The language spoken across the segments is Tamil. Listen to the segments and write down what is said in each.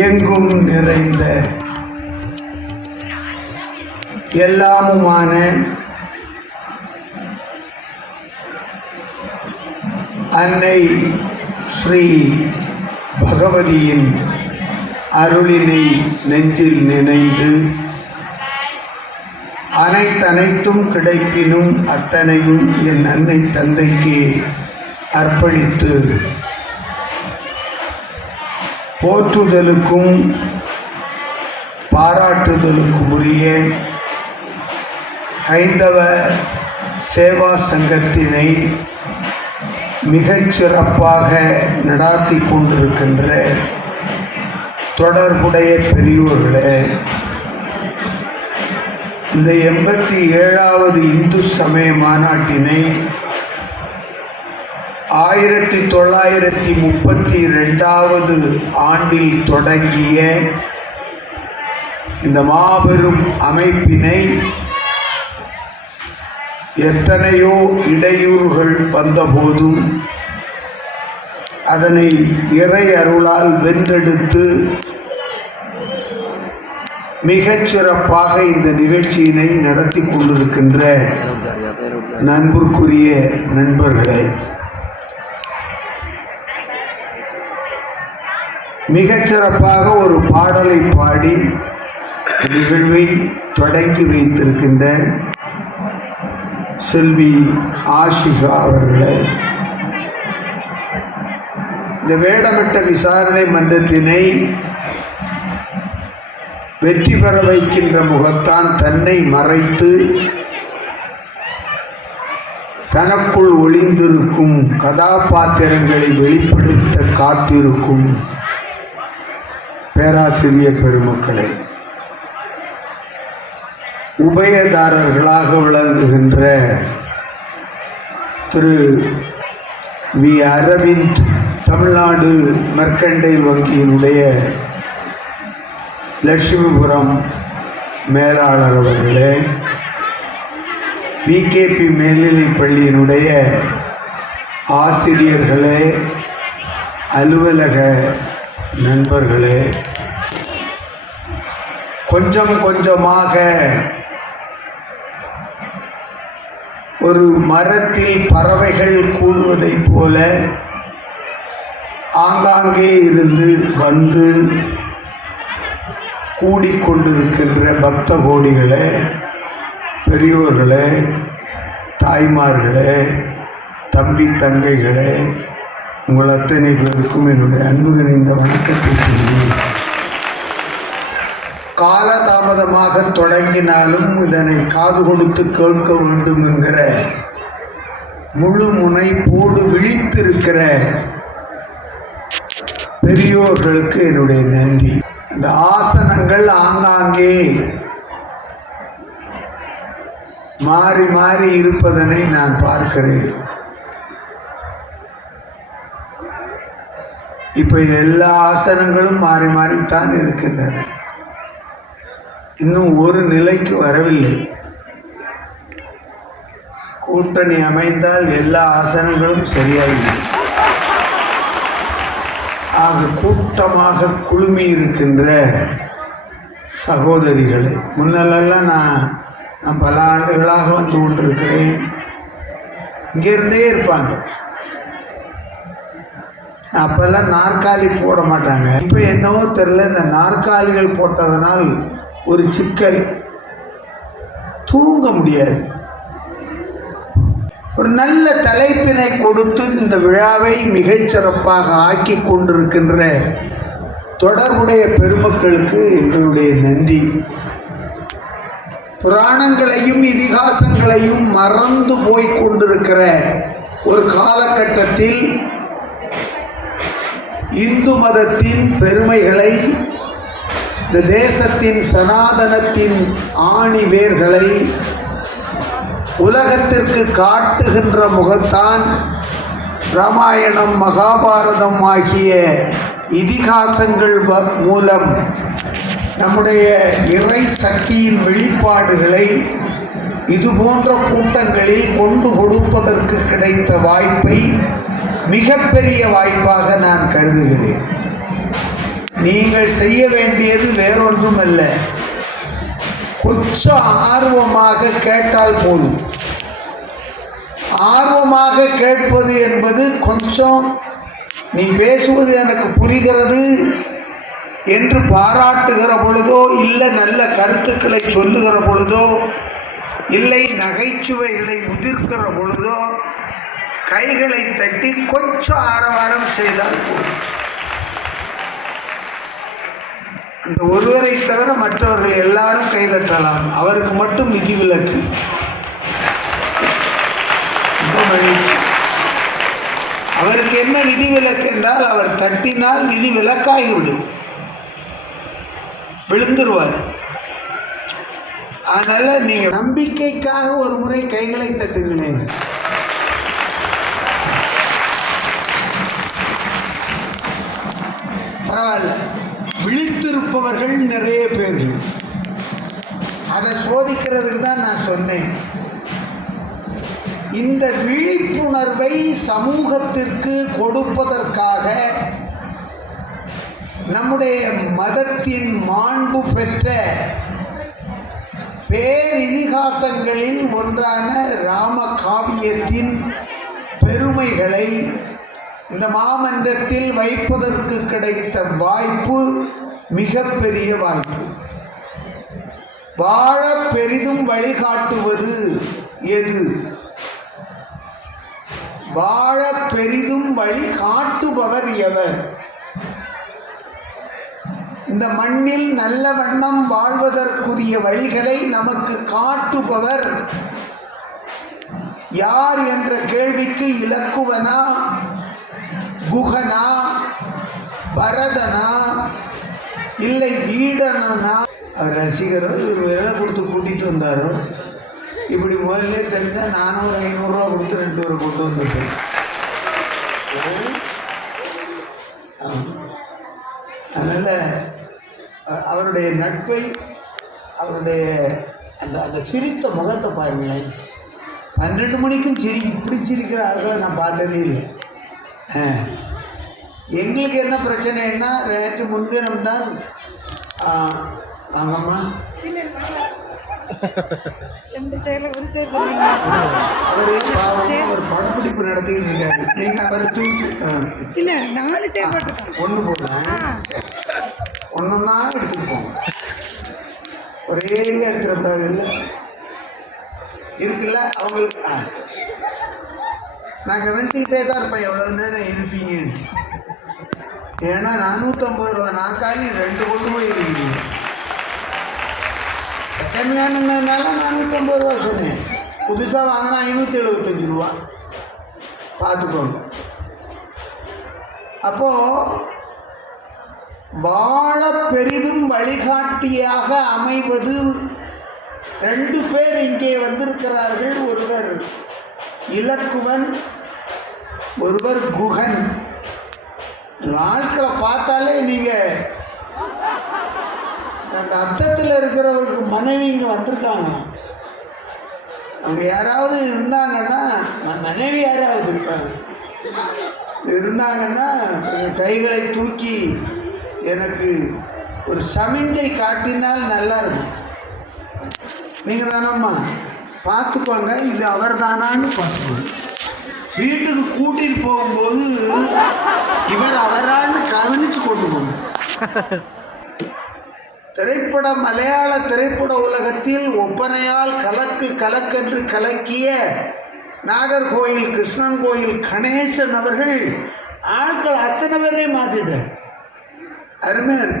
எங்கும் நிறைந்த எல்லாமுமான அன்னை ஸ்ரீ பகவதியின் அருளினை நெஞ்சில் நினைந்து அனைத்தும் கிடைப்பினும் அத்தனையும் என் அன்னை தந்தைக்கு அர்ப்பணித்து போற்றுதலுக்கும் பாராட்டுதலுக்கும் உரிய ஹைந்தவ சேவா சங்கத்தினை மிகச் சிறப்பாக நடாத்தி கொண்டிருக்கின்ற தொடர்புடைய பெரியோர்களே, இந்த 87வது இந்து சமய மாநாட்டினை 1932வது ஆண்டில் தொடங்கிய இந்த மாபெரும் அமைப்பினை எத்தனையோ இடையூறுகள் வந்தபோதும் அதனை இறை அருளால் வென்றெடுத்து மிகச் சிறப்பாக இந்த நிகழ்ச்சியினை நடத்தி கொண்டிருக்கின்ற நண்புக்குரிய நண்பர்களே, மிகச்சிறப்பாக ஒரு பாடலை பாடி நிகழ்வை தொடங்கி வைத்திருக்கின்ற செல்வி ஆஷிகா அவர்களே, இந்த வேடமிட்ட விசாரணை மன்றத்தினை வெற்றி பெற வைக்கின்ற முகத்தான் தன்னை மறைத்து தனக்குள் ஒளிந்திருக்கும் கதாபாத்திரங்களை வெளிப்படுத்த காத்திருக்கும் பேராசிரியர் பெருமக்களை, உபயதாரர்களாக விளங்குகின்ற திரு வி அரவிந்த், தமிழ்நாடு மெர்கண்டைல் வங்கியினுடைய லட்சுமிபுரம் மேலாளர் அவர்களே, விகேபி மேல்நிலைப் பள்ளியினுடைய ஆசிரியர்களே, அலுவலக நண்பர்களே, கொஞ்சம் கொஞ்சமாக ஒரு மரத்தில் பறவைகள் கூடுவதைப் போல ஆங்காங்கே இருந்து வந்து கூடிக்கொண்டிருக்கின்ற பக்த கோடிகளே, பெரியோர்களே, தாய்மார்களே, தம்பி தங்கைகளே, உங்கள் அத்தனை பேருக்கும் என்னுடைய அன்பு நிறைந்த வணக்கத்தை சொல்லி, காலதாமதமாக தொடங்கினாலும் இதனை காது கொடுத்து கேட்க வேண்டும் என்கிற முழு முனைப்போடு விழித்திருக்கிற பெரியோர்களுக்கு என்னுடைய நன்றி. இந்த ஆசனங்கள் ஆங்காங்கே மாறி மாறி இருப்பதனை நான் பார்க்கிறேன். இப்போ எல்லா ஆசனங்களும் மாறி மாறித்தான் இருக்கின்றன. இன்னும் ஒரு நிலைக்கு வரவில்லை. கூட்டணி அமைந்தால் எல்லா ஆசனங்களும் சரியாகிவிடும். ஆக கூட்டமாக குழுமி இருக்கின்ற சகோதரிகளை, முன்னெல்லாம் நான் பல ஆண்டுகளாக வந்து கொண்டிருக்கிறேன். இங்கேருந்தே இருப்பாங்க. அப்போல்லாம் நாற்காலி போட மாட்டாங்க. இப்போ என்னவோ தெரில, இந்த நாற்காலிகள் போட்டதனால் ஒரு சிக்கல், தூங்க முடியாது. ஒரு நல்ல தலைப்பினை கொடுத்து இந்த விழாவை மிகச்சிறப்பாக ஆக்கி கொண்டிருக்கின்ற தொடர்புடைய பெருமக்களுக்கு எங்களுடைய நன்றி. புராணங்களையும் இதிகாசங்களையும் மறந்து போய் கொண்டிருக்கிற ஒரு காலகட்டத்தில் இந்து மதத்தின் பெருமைகளை, இந்த தேசத்தின் சனாதனத்தின் ஆணி வேர்களை உலகத்திற்கு காட்டுகின்ற முகத்தான் ராமாயணம், மகாபாரதம் ஆகிய இதிகாசங்கள் மூலம் நம்முடைய இறை சக்தியின் வெளிப்பாடுகளை இது போன்ற கூட்டங்களில் கொண்டு கொடுப்பதற்கு கிடைத்த வாய்ப்பை மிகப்பெரிய வாய்ப்பாக நான் கருதுகிறேன். நீங்கள் செய்ய வேண்டியது வேறொன்றும் அல்ல, கொஞ்சம் ஆர்வமாக கேட்டால் போதும். ஆர்வமாக கேட்பது என்பது கொஞ்சம் நீ பேசுவது எனக்கு புரிகிறது என்று பாராட்டுகிற பொழுதோ, இல்லை நல்ல கருத்துக்களை சொல்லுகிற பொழுதோ, இல்லை நகைச்சுவைகளை உதிர்க்கிற பொழுதோ கைகளை தட்டி கொஞ்சம் ஆரவாரம் செய்தால் போதும். அந்த ஒருவரை தவிர மற்றவர்கள் எல்லாரும் கைதட்டலாம், அவருக்கு மட்டும் விதிவிலக்கு. அவருக்கு என்ன விதிவிலக்கு என்றால், அவர் தட்டினால் விதிவிலக்காகிவிடும், விழுந்துருவார். அதனால நீங்க நம்பிக்கைக்காக ஒரு முறை கைகளை தட்டுங்களேன். பரவாயில்ல, விழித்திருப்பவர்கள் நிறைய பேர். அதை சோதிக்கிறதுக்கு தான் நான் சொன்னேன். இந்த விழிப்புணர்வை சமூகத்திற்கு கொடுப்பதற்காக நம்முடைய மதத்தின் மாண்பு பெற்ற பேரிதிகாசங்களில் ஒன்றான ராம காவியத்தின் பெருமைகளை இந்த மாமன்றத்தில் வைப்பதற்கு கிடைத்த வாய்ப்பு மிகப்பெரிய வாய்ப்பு. வாழ பெரிதும் வழிகாட்டுவது எது? வாழ பெரிதும் வழிகாட்டுபவர் எவர்? இந்த மண்ணில் நல்ல வண்ணம் வாழ்வதற்குரிய வழிகளை நமக்கு காட்டுபவர் யார் என்ற கேள்விக்கு இலக்குவனா, குகனா, பரதனா, இல்லை வீடனா? அவர் ரசிகரோ இவர் வேலை கொடுத்து கூட்டிகிட்டு வந்தாரோ? இப்படி முதல்ல தெரிஞ்சால் 400-500 ரூபா கொடுத்து 2 பேரை கொண்டு வந்துருக்கேன். அதனால் அவருடைய நட்பை, அவருடைய அந்த சிரித்த முகத்தை பாருங்களேன். 12 மணிக்கும் இப்படி சிரிக்கிற ஆளுகளை நான் பார்த்ததே இல்லை. எங்களுக்கு என்ன பிரச்சனைன்னா, நேற்று முன்தினம் தான் வாங்கம்மா அவரு ஒரு படப்பிடிப்பு நடத்திட்டு இருக்காரு. நீங்க அவரை ஒன்று போடுறேன், ஒன்றுன்னா எடுத்துட்டு போங்க, ஒரேடியாக எடுத்துடக்கூடாது. இல்லை இருக்குல்ல அவங்களுக்கு. நான் கவனிச்சுக்கிட்டே தான் இருப்பேன் எவ்வளோ நேரம் இருப்பீங்கன்னு. ஏன்னா 450 ரூபா நாற்காலி 2 கொண்டு போய் இருக்கீங்க. செகண்ட் ஹேண்டுனால 450 ரூபா சொன்னேன். புதுசாக வாங்கினா 575 ரூபா. பார்த்துக்கோங்க. அப்போது வாழ பெரிதும் வழிகாட்டியாக அமைவது 2 பேர் இங்கே வந்திருக்கிறார்கள். ஒருவர் இலக்குவன், ஒருவர் குகன். ஆட்களை பார்த்தாலே நீங்கள் அந்த அர்த்தத்தில் இருக்கிறவருக்கு மனைவி இங்கே வந்திருக்காங்க. அவங்க யாராவது இருந்தாங்கன்னா, மனைவி யாராவது இருப்பாங்க இருந்தாங்கன்னா கைகளை தூக்கி எனக்கு ஒரு சமிஞ்சை காட்டினால் நல்லா இருக்கும். நீங்கள் தானம்மா பார்த்துக்கோங்க, இது அவர் தானான்னு பார்த்துக்கோங்க. வீட்டுக்கு கூட்டிகிட்டு போகும்போது இவர் அவரான்னு கவனித்து கொண்டு போங்க. மலையாள திரைப்பட உலகத்தில் ஒப்பனையால் கலக்கென்று கலக்கிய நாகர்கோயில் கிருஷ்ணன் கோயில் கணேசன் அவர்கள் ஆட்கள் அத்தனை பேரையும் மாற்றிட்டார். அருமையார்.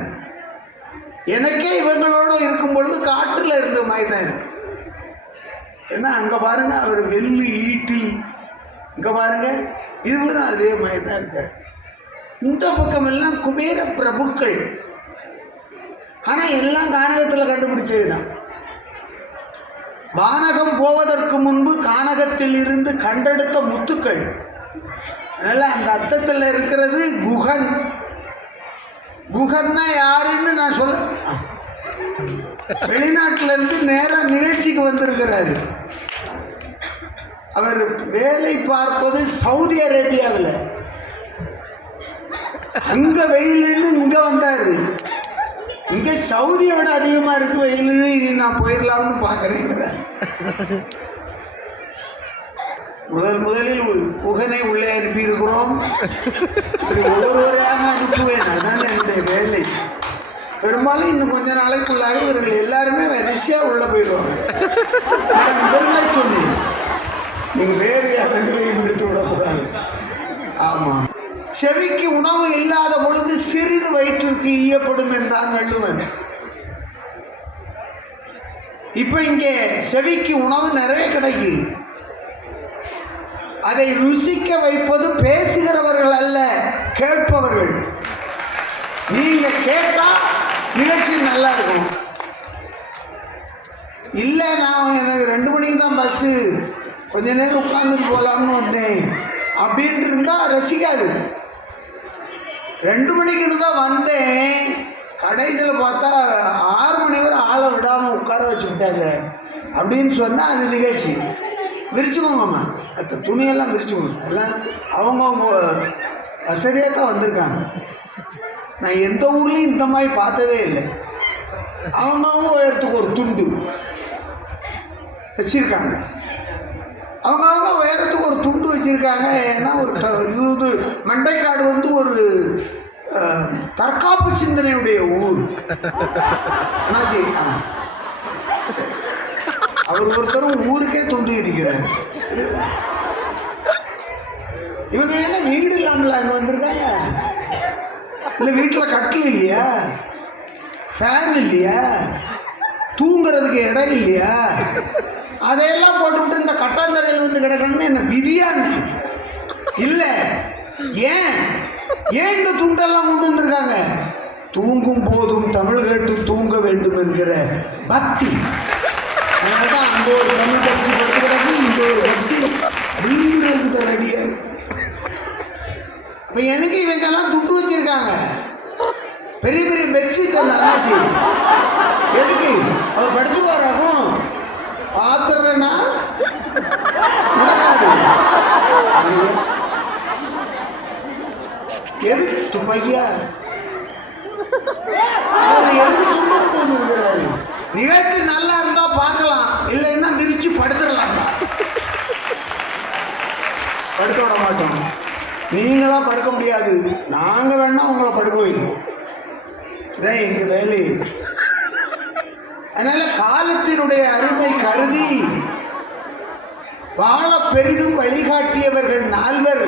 எனக்கே இவங்களோடு இருக்கும் பொழுது காற்றில் இருந்த மாதிரி தான் இருக்கு. ஏன்னா அங்கே பாருங்க, அவர் வெள்ளி ஈட்டி, இங்கே பாருங்க இதுதான் அதே மாதிரி தான் இருக்கார். இந்த பக்கம் எல்லாம் குபேர பிரபுக்கள். ஆனால் எல்லாம் கானகத்தில் கண்டுபிடிச்சது தான். வானகம் போவதற்கு முன்பு கானகத்தில் இருந்து கண்டெடுத்த முத்துக்கள். அதனால் அந்த அர்த்தத்தில் இருக்கிறது குகன். குகன்னா யாருன்னு நான் சொல்ல, வெளிநாட்டிலேருந்து நேராக நிகழ்ச்சிக்கு வந்திருக்கிறாரு. அவர் வேலை பார்ப்பது சவுதி அரேபியாவில். அங்க வெயில்னு இங்க வந்தாரு. இங்க சவுதியை விட அதிகமா இருக்கு வெயில்னு, இனி நான் போயிடலாம்னு பாக்குறேங்கிற. முதலில் குகனை உள்ளே அனுப்பி இருக்கிறோம். இப்படி ஒவ்வொருவரையாக அனுப்புவேன், அதுதான் என்னுடைய வேலை. பெரும்பாலும் இன்னும் கொஞ்ச நாளைக்குள்ளாக இவர்கள் எல்லாருமே வரிசையா உள்ள போயிடுவாங்க. நான் இவர்களை சொன்னேன், நீங்க வேறு இடங்களையும் விடுத்து விடக்கூடாது. ஆமா, செவிக்கு உணவு இல்லாத பொழுது சிறிது வயிற்றுக்கு ஈயப்படும் என்றான் வள்ளுவன். இப்ப இங்கே செவிக்கு உணவு நிறைய கிடைக்கு. அதை ருசிக்க வைப்பது பேசுகிறவர்கள் அல்ல, கேட்பவர்கள். நீங்க கேட்டா நிகழ்ச்சி நல்லா இருக்கும். இல்லை, நான் எனக்கு 2 மணிக்கு தான் பஸ்ஸு, கொஞ்ச நேரம் உட்காந்துட்டு போகலாம்னு வந்தேன் அப்படின்ட்டு இருந்தால் ரசிக்காது. 2 மணிக்குன்னு தான் வந்தேன், கடைசியில் பார்த்தா 6 மணி வரை ஆளை விடாமல் உட்கார வச்சு விட்டாங்க அப்படின்னு சொன்னால் அது நிகழ்ச்சி. விரிச்சுக்கோங்கம்மா, அந்த துணியெல்லாம் விரிச்சுக்கோங்க. எல்லாம் அவங்கவுங்க வசதியாக தான் வந்திருக்காங்க. நான் எந்த ஊர்லேயும் இந்த மாதிரி பார்த்ததே இல்லை. அவங்கவுங்க உயரத்துக்கு ஒரு துண்டு வச்சுருக்காங்க. அவங்கவுங்க உயரத்துக்கு ஒரு துண்டு வச்சுருக்காங்க. ஏன்னா ஒரு இது மண்டைக்காடு வந்து ஒரு தற்காப்பு சிந்தனையுடைய ஊர். என்னாச்சு, அவர் ஒருத்தரும் ஊருக்கே துண்டு இருக்கிறார். இவங்க என்ன வீடு இல்லாமல் அங்கே வந்திருக்காங்க? இல்லை வீட்டில் கட்டில் இல்லையா, ஃபேன் இல்லையா, தூங்குறதுக்கு இடம் இல்லையா? அதையெல்லாம் போட்டுவிட்டு இந்த கட்டாந்தரையில் வந்து கிடக்கணும்னு என்ன விதியான்னு இல்லை. ஏன் ஏன் இந்த துண்டெல்லாம் கொண்டு வந்திருக்காங்க? தூங்கும் போதும் தமிழ் கேட்டு தூங்க வேண்டும் என்கிற பக்தி. அதனால தான் அங்கே ஒரு தமிழ் பக்தி படுத்து கிடக்கு, இங்கே ஒரு பக்தி விழுந்துறதுக்கு ரெடியாக. இப்போ எனக்கு இவங்கெல்லாம் துண்டு வச்சிருக்காங்க. பெரிய பெரிய பெட்ஷீட் நல்லாச்சு. எதுக்கு? அவர் படிச்சு போறாகும் பார்த்துறேன்னா நடக்காது. எது துப்பையா நிகழ்ச்சி நல்லா இருந்தா பார்க்கலாம், இல்லைன்னா விரிச்சு படுத்துடலாம். படுக்க விட மாட்டோம். நீங்களாம் படுக்க முடியாது, நாங்கள் வேணா உங்களை படுக்க வைப்போம். இதான் எங்க வேலை. அதனால காலத்தினுடைய அருமை கருதி வாழ பெரிதும் வழிகாட்டியவர்கள் 4 பேர்.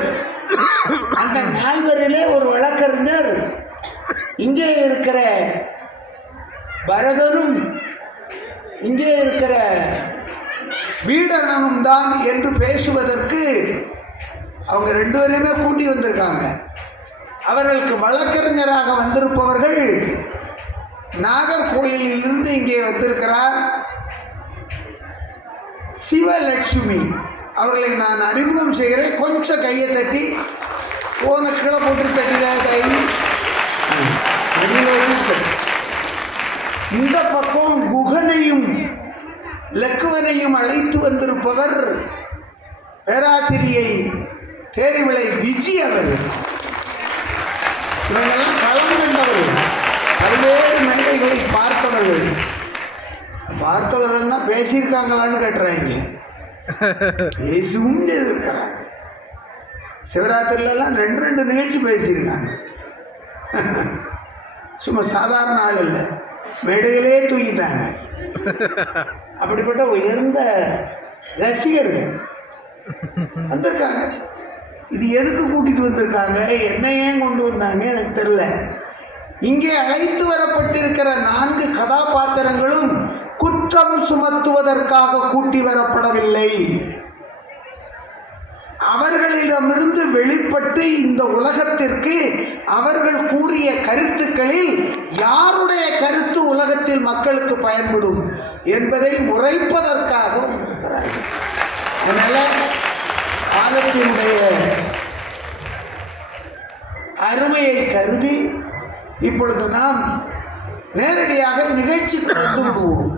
அந்த 4 பேரிலே ஒரு வழக்கறிஞர் இங்கே இருக்கிற பரதனும் இங்கே இருக்கிற வீடனும் தான் என்று பேசுவதற்கு அவங்க 2 பேரையுமே கூட்டி வந்திருக்காங்க. அவர்களுக்கு வழக்கறிஞராக வந்திருப்பவர்கள் நாகர்கோயிலில் இருந்து இங்கே வந்திருக்கிறார் சிவலட்சுமி. அவர்களை நான் அறிமுகம் செய்கிறேன். கொஞ்சம் கையை தட்டி போன கீழே போட்டு தட்டிட கை அடியில் வச்சுட்டு. இந்த பக்கம் குகனையும் லக்குவனையும் அழைத்து வந்திருப்பவர் பேராசிரியை தேரிவிளை விஜி அவர். இவங்கெல்லாம் களம் கண்டவர்கள், பல்வேறு மேடைகளை பார்த்தவர்கள். பார்த்தவர்கள்னா பேசியிருக்காங்களான்னு கேட்டுறாங்க. பேசவும் செய்திருக்கிறாங்க. சிவராத்திரிலெல்லாம் 2 நிகழ்ச்சி பேசியிருக்காங்க. சும்மா சாதாரண ஆள் இல்லை, மேடையிலே தூக்கிட்டாங்க. அப்படிப்பட்ட உயர்ந்த ரசிகர்கள் வந்திருக்காங்க. இது எதுக்கு கூட்டிட்டு வந்திருக்காங்க, என்ன ஏன் கொண்டு வந்தாங்க எனக்கு தெரியல. இங்கே அழைத்து வரப்பட்டிருக்கிற 4 கதாபாத்திரங்களும் குற்றம் சுமத்துவதற்காக கூட்டி வரப்படவில்லை. அவர்களிடமிருந்து வெளிப்பட்டு இந்த உலகத்திற்கு அவர்கள் கூறிய கருத்துக்களில் யாருடைய கருத்து உலகத்தில் மக்களுக்கு பயன்படும் என்பதை உரைப்பதற்காக வந்திருக்கிறார்கள். அதனால காலத்தினுடைய அருமையை கருதி இப்பொழுது நாம் நேரடியாக நிகழ்ச்சிக்கு வந்து விடுவோம்.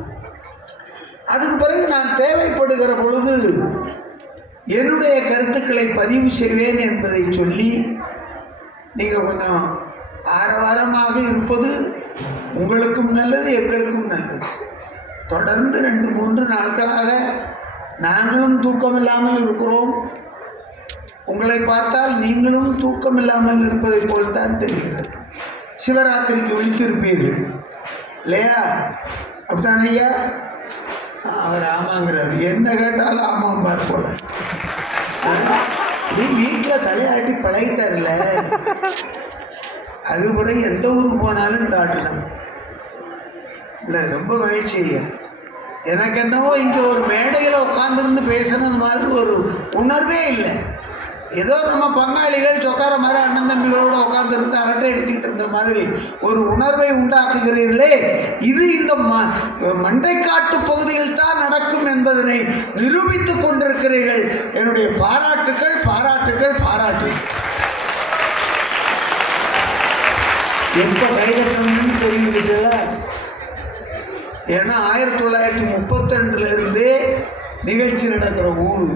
அதுக்கு பிறகு நான் தேவைப்படுகிற பொழுது என்னுடைய கருத்துக்களை பதிவு செய்வேன் என்பதை சொல்லி நீங்கள் கொஞ்சம் ஆரவாரமாக இருப்பது உங்களுக்கும் நல்லது, எங்களுக்கும் நல்லது. தொடர்ந்து 2-3 நாட்களாக நாங்களும் தூக்கம் இல்லாமல் இருக்கிறோம். உங்களை பார்த்தால் நீங்களும் தூக்கம் இல்லாமல் இருப்பதை போல் தான் தெரிகிறது. சிவராத்திரிக்கு விழித்திருப்பீர்கள் இல்லையா? அப்படித்தானே ஐயா? அவர் ஆமாங்கிறார். என்ன கேட்டாலும் ஆமாம்பார் போல. நீ வீட்டில் தலையாட்டி பழகிட்டார்ல, அது பிறகு எந்த ஊருக்கு போனாலும் டாட்டணும் இல்லை. ரொம்ப மகிழ்ச்சி ஐயா. எனக்கு என்னவோ இங்கே ஒரு மேடையில் உட்காந்துருந்து பேசணுது மாதிரி ஒரு உணர்வே இல்லை. ஏதோ நம்ம பங்காளிகள் சொக்கார மாதிரி அண்ணன் தம்பிகளோடு உட்காந்துருந்து அரட்டை அடிச்சுக்கிட்டு இருந்த மாதிரி ஒரு உணர்வை உண்டாக்குகிறீர்களே, இது இந்த மண்டைக்காட்டு பகுதியில் தான் நடக்கும் என்பதனை நிரூபித்துக் கொண்டிருக்கிறீர்கள். என்னுடைய பாராட்டுக்கள், பாராட்டுக்கள், பாராட்டுகள். எப்போ கைதட்டணும்னு தெரிஞ்சுக்கிட்டல. ஏன்னா 1932 நிகழ்ச்சி நடக்கிற ஊர்.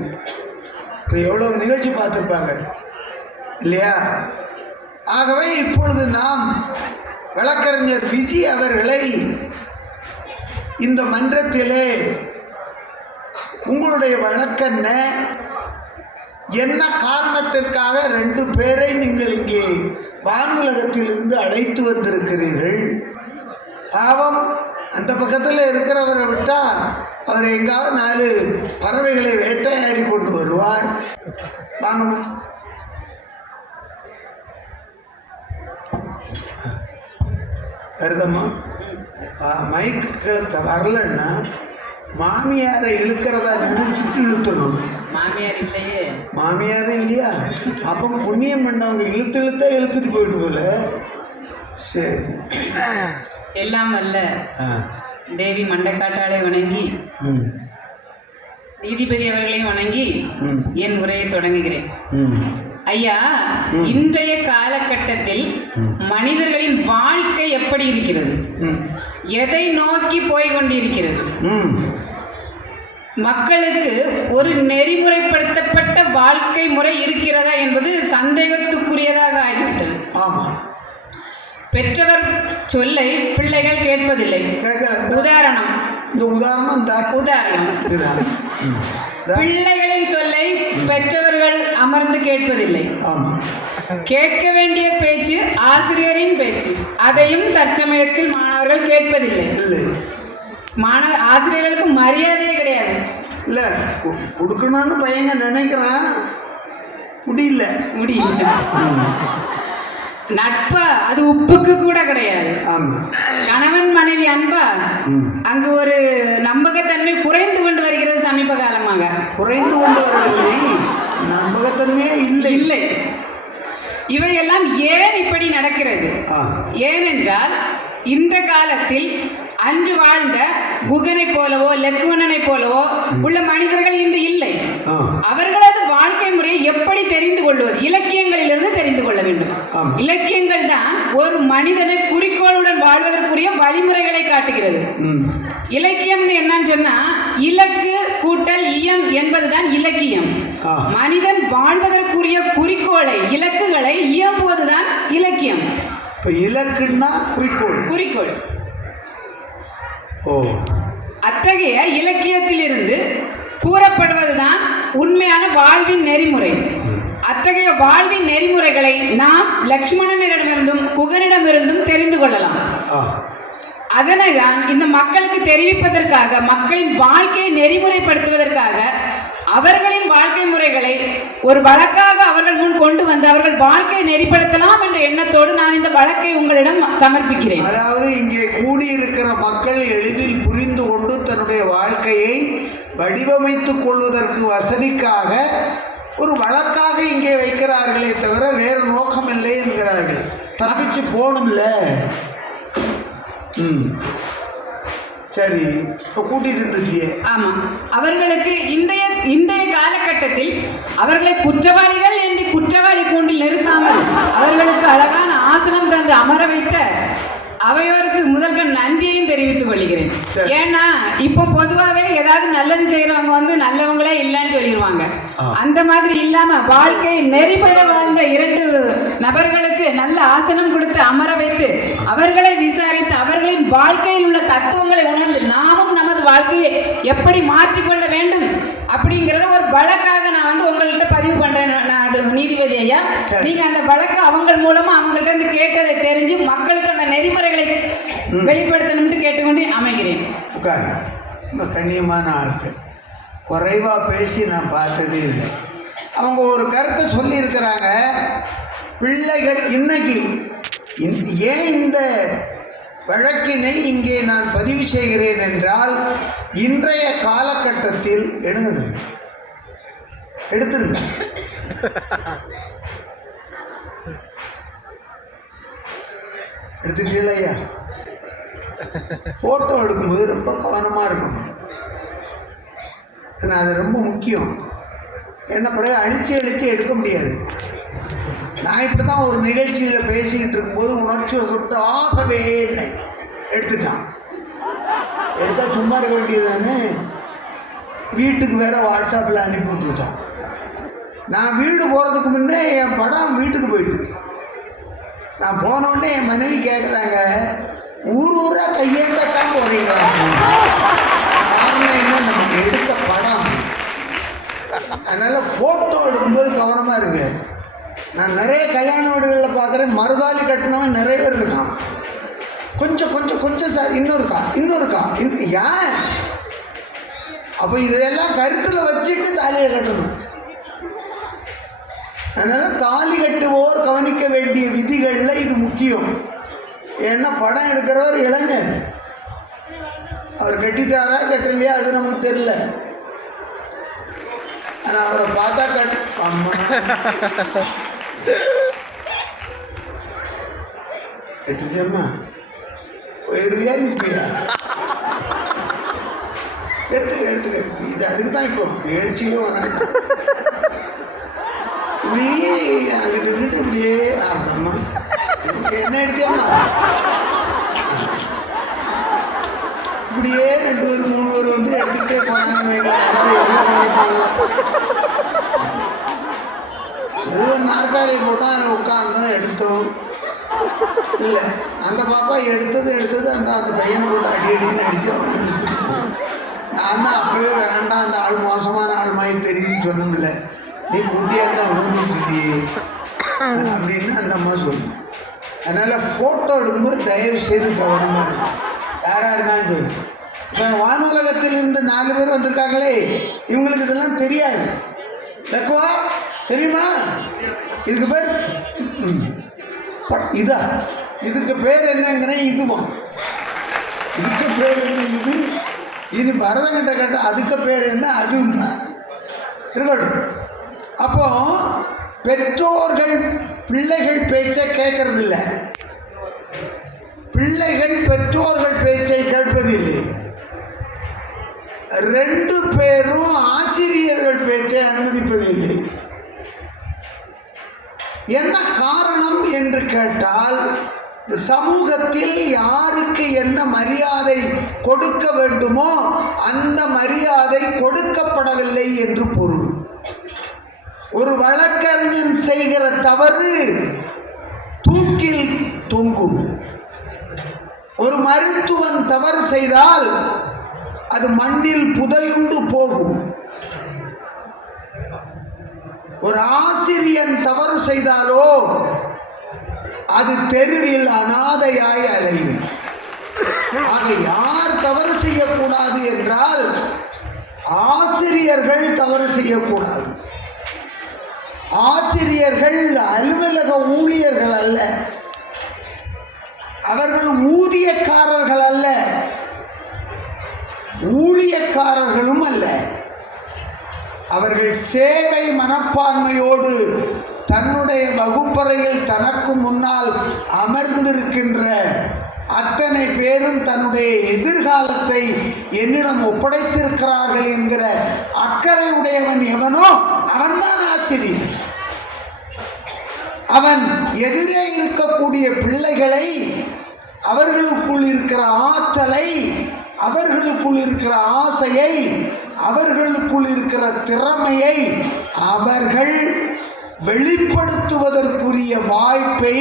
இப்போ எவ்வளோ நிகழ்ச்சி பார்த்துருப்பாங்க இல்லையா? ஆகவே இப்பொழுது நாம் வழக்கறிஞர் விஜி அவர்களை இந்த மன்றத்திலே உங்களுடைய வழக்கென்ன, என்ன காரணத்திற்காக 2 பேரை நீங்கள் இங்கே வானுலகத்திலிருந்து அழைத்து வந்திருக்கிறீர்கள்? பாவம், அந்த பக்கத்தில் இருக்கிறவரை விட்டால் அவர் எங்காவது 4 பறவைகளை வேட்டையாடி கொண்டு வருவார். வாங்க. வருதம்மா? மைக்கு வரலன்னா மாமியாரை இழுக்கிறதா நினைச்சிட்டு இழுத்தணும். மாமியார் இல்லையே. மாமியாரே இல்லையா? அப்போ புண்ணியம் பண்ணவங்க இழுத்தா இழுத்துட்டு போயிட்டு போல. சரி, எல்லாம் அல்ல தேவி மண்டைக்காட்டாளை வணங்கி நீதிபதி அவர்களையும் வணங்கி என் உரையை தொடங்குகிறேன். ஐயா, இன்றைய காலகட்டத்தில் மனிதர்களின் வாழ்க்கை எப்படி இருக்கிறது? எதை நோக்கி போய் கொண்டிருக்கிறது? மக்களுக்கு ஒரு நெறிமுறைப்படுத்தப்பட்ட வாழ்க்கை முறை இருக்கிறதா என்பது சந்தேகத்துக்குரியதாக ஆகிவிட்டது. பெற்றவர் சொல்லை பிள்ளைகள் கேட்பதில்லை. உதாரணம் பிள்ளைகளின் சொல்லை பெற்றவர்கள் அமர்ந்து கேட்பதில்லை. கேட்க வேண்டிய பேச்சு ஆசிரியரின் பேச்சு, அதையும் தற்சமயத்தில் மாணவர்கள் கேட்பதில்லை. ஆசிரியர்களுக்கு மரியாதையே கிடையாது. இல்லை, கொடுக்கணும்னு பையங்க நினைக்கிறான், முடியல. நட்பா அது உப்புக்கு கூட கிடையாது. கணவன் மனைவி அன்பா அங்கு ஒரு நம்பகத்தன்மை குறைந்து கொண்டு வருகிறது. சமீப காலமாக குறைந்து கொண்டு வரவில்லை, நம்பகத்தன்மையே இல்லை. இல்லை. இவையெல்லாம் ஏன் இப்படி நடக்கிறது? ஏனென்றால் இந்த காலத்தில் அன்று வாழ்ந்த குகனை போலவோ லக்குவனனை போலவோ உள்ள மனிதர்கள் இன்று இல்லை. அவர்களது வாழ்க்கை முறையை எப்படி தெரிந்து கொள்வது? இலக்கியங்களிலிருந்து தெரிந்து கொள்ள வேண்டும். இலக்கியங்கள் தான் ஒரு மனிதனை குறிக்கோளுடன் வாழ்வதற்குரிய வழிமுறைகளை காட்டுகிறது. இலக்கியம் என்னன்னு சொன்னா இலக்கு கூட்டல் இயம் என்பதுதான் இலக்கியம். மனிதன் வாழ்வதற்குரிய குறிக்கோளை, இலக்குகளை இயம்புவதுதான் இலக்கியம். இலக்குன்னா குறிக்கோள். அத்தகைய இலக்கியத்திலிருந்து கூறப்படுவதுதான் உண்மையான வாழ்வின் நெறிமுறை. அத்தகைய வாழ்வின் நெறிமுறைகளை நாம் லக்ஷ்மணனிடமிருந்தும் குகனிடமிருந்தும் தெரிந்து கொள்ளலாம். அதனை தான் இந்த மக்களுக்கு தெரிவிப்பதற்காக, மக்களின் வாழ்க்கையை நெறிமுறைப்படுத்துவதற்காக அவர்களின் வாழ்க்கை முறைகளை ஒரு வழக்காக அவர்கள் முன் கொண்டு வந்து அவர்கள் வாழ்க்கையை நெறிப்படுத்தலாம் என்ற எண்ணத்தோடு நான் இந்த வழக்கை உங்களிடம் சமர்ப்பிக்கிறேன். அதாவது இங்கே கூடியிருக்கிற மக்கள் எளிதில் புரிந்து கொண்டு தன்னுடைய வாழ்க்கையை வடிவமைத்துக் கொள்வதற்கு வசதிக்காக ஒரு வழக்காக இங்கே வைக்கிறார்களே தவிர வேறு நோக்கம் இல்லை என்கிறார்கள். தப்பிச்சு போகணும்ல. சரி, இப்போ கூட்டிட்டு இருந்துட்டியே. ஆமாம், அவர்களுக்கு இன்றைய காலகட்டத்தில் அவர்களை குற்றவாளிகள் என்று குற்றவாளி கூண்டில் நிறுத்தாமல் அவர்களுக்கு அழகான ஆசனம் தந்து அமர வைத்த அவையோருக்கு முதல்ல நன்றியையும் தெரிவித்துக் கொள்கிறேன். சரி. ஏன்னா இப்போ பொதுவாகவே ஏதாவது நல்லது செய்யறவங்க வந்து நல்லவங்களே இல்லைன்னு சொல்லிடுவாங்க. அந்த மாதிரி இல்லாம வாழ்க்கை நெறிபட வாழ்ந்த 2 நபர்களுக்கு நல்ல ஆசனம் கொடுத்து அமர வைத்து அவர்களை விசாரித்து அவர்களின் வாழ்க்கையில் உள்ள தத்துவங்களை உணர்ந்து நாமும் நமது வாழ்க்கையை எப்படி மாற்றிக்கொள்ள வேண்டும் அப்படிங்கிறத ஒரு வழக்காக நான் வந்து உங்கள்கிட்ட பதிவு பண்றேன். நீதிபதி ஐயா, நீங்க அந்த வழக்கு அவங்க மூலமா அவங்கள்ட்ட இருந்து கேட்டதை தெரிஞ்சு மக்களுக்கு அந்த நெறிமுறைகளை வெளிப்படுத்தணும்னு கேட்டுக்கொண்டு அமைகிறேன். உட்காரு. ரொம்ப கண்ணியமான ஆட்கள், குறைவா பேசி நான் பார்த்ததே இல்லை. அவங்க ஒரு கருத்தை சொல்லியிருக்கிறாங்க. பிள்ளைகள் இன்னைக்கு ஏன் இந்த வழக்கினை இங்கே நான் பதிவு செய்கிறேன் என்றால், இன்றைய காலகட்டத்தில் எடுத்துருங்க எடுத்துக்கிட்டீங்களா ஐயா? ஃபோட்டோ எடுக்கும்போது ரொம்ப கவனமாக இருக்கணும். ஏன்னா அது ரொம்ப முக்கியம். என்ன பிறகு அழிச்சு எடுக்க முடியாது. நான் இப்படி தான் ஒரு நிகழ்ச்சியில் பேசிக்கிட்டு இருக்கும்போது உணர்ச்சி வசப்பட்டு ஆகவே இல்லை, எடுத்துட்டான். எடுத்தா சும்மா இருக்க வேண்டியதுதானே. வீட்டுக்கு வேற வாட்ஸ்அப்பில் அனுப்பி விட்டுட்டான். நான் வீடு போகிறதுக்கு முன்னே என் படம் வீட்டுக்கு போயிட்டு, நான் போனோடனே என் மனைவி கேட்குறாங்க, ஊராக கையேந்தான் போகிறீங்களா? காரணம் என்ன, நமக்கு எடுத்த படம். அதனால் ஃபோட்டோ எடுக்கும்போது கவனமாக இருக்கு. நான் நிறைய கல்யாண வீடுகளில் பார்க்குறேன், மருதாளி கட்டினவன் நிறைய பேர் இருக்கான். கொஞ்சம் சார் இன்னொருக்கா ஏன்? அப்போ இதெல்லாம் கருத்தில் வச்சுட்டு தாலியை கட்டணும். அதனால் தாலி கட்டுவோர் கவனிக்க வேண்டிய விதிகளில் இது முக்கியம். ஏன்னா படம் எடுக்கிறவர் இளைஞர், அவர் கட்டிட்டாரா கட்டலையா அது நமக்கு தெரியல. ஆனால் அவரை பார்த்தா கட்டிட்டேம்மா போயிருவியா நிற்பியா? எடுத்துக்க இது அதுக்கு தான் இப்போ எழுச்சியும் வராங்க. இப்படி அங்கிட்டு இருந்துட்டு இப்படியே ஆமாம்மா என்ன எடுத்தியாம்மா? இப்படியே 2 பேர் 3 பேர் வந்து எடுத்துக்கிட்டே போனாங்க. எதுவும் நாற்காலி போட்டால் அதில் உட்காந்தோம், எடுத்தோம். இல்லை அந்த பாப்பா எடுத்தது அந்த பையனை போட்டு அடின்னு அடித்தோம். நான் தான் அப்பவே வேண்டாம், அந்த ஆள் மோசமான ஆள் மாதிரி தெரியுதுன்னு சொன்னோம்ல, நீ குட்டியாக இருந்தால் ஊங்கிட்டு அப்படின்னு அந்த அம்மா சொல்லி. அதனால் ஃபோட்டோ எடுக்கும்போது தயவு செய்து கவனமாக இருக்கும். யாராக இருந்தாலும் சரி. இப்போ வானுலகத்தில் இருந்து 4 பேர் வந்திருக்காங்களே, இவங்களுக்கு இதெல்லாம் தெரியாது. லக்குவா தெரியுமா? இதுக்கு பேர் இதா, இதுக்கு பேர் என்னங்கிறேன். இதுவான் இதுக்கு பேர் என்ன? இது இனி பரதங்கிட்ட கேட்டால் அதுக்கு பேர் என்ன? அதுவும் இருக்கட்டும். அப்போ பெற்றோர்கள் பிள்ளைகள் பேச்சை கேட்கறதில்ல, பிள்ளைகள் பெற்றோர்கள் பேச்சை கேட்பதில்லை. 2 பேரும் ஆசிரியர்கள் பேச்சை அனுமதிப்பதில்லை. என்ன காரணம் என்று கேட்டால், சமூகத்தில் யாருக்கு என்ன மரியாதை கொடுக்க வேண்டுமோ அந்த மரியாதை கொடுக்கப்படவில்லை என்று பொருள். ஒரு வழக்கறிஞன் செய்கிற தவறு தூக்கில் தொங்கும். ஒரு மருத்துவன் தவறு செய்தால் அது மண்ணில் புதையுண்டு போகும். ஒரு ஆசிரியன் தவறு செய்தாலோ அது தெருவில் அனாதையாய் அலையும். ஆக யார் தவறு செய்யக்கூடாது என்றால் ஆசிரியர்கள் தவறு செய்யக்கூடாது. ஆசிரியர்கள் அலுவலக ஊழியர்கள் அல்ல, அவர்கள் ஊதியக்காரர்கள் அல்ல, ஊழியக்காரர்களும் அல்ல. அவர்கள் சேவை மனப்பான்மையோடு தன்னுடைய வகுப்பறையில் தனக்கு முன்னால் அமர்ந்திருக்கின்ற அத்தனை பேரும் தன்னுடைய எதிர்காலத்தை என்னிடம் ஒப்படைத்திருக்கிறார்கள் என்கிற அக்கறை உடையவன் எவனோ அவன்தான் ஆசிரியர். அவன் எதிரே இருக்கக்கூடிய பிள்ளைகளை அவர்களுக்குள் இருக்கிற ஆற்றலை, அவர்களுக்குள் இருக்கிற ஆசையை, அவர்களுக்குள் இருக்கிற திறமையை அவர்கள் வெளிப்படுத்துவதற்குரிய வாய்ப்பை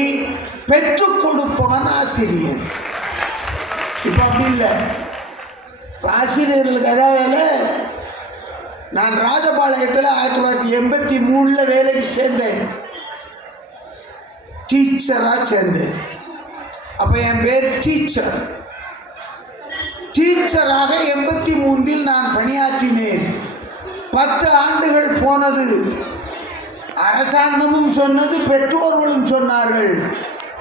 பெற்றுக் கொடுப்பவன் ஆசிரியர். இப்போ அப்படி இல்லை. ஆசிரியர்களுக்கு அதான் வேலை. நான் ராஜபாளையத்தில் 1983 வேலைக்கு சேர்ந்தேன், டீச்சராக சேர்ந்தேன். அப்போ என் பேர் டீச்சர். டீச்சராக 83 நான் பணியாற்றினேன். 10 ஆண்டுகள் போனது. அரசாங்கமும் சொன்னது, பெற்றோர்களும் சொன்னார்கள்,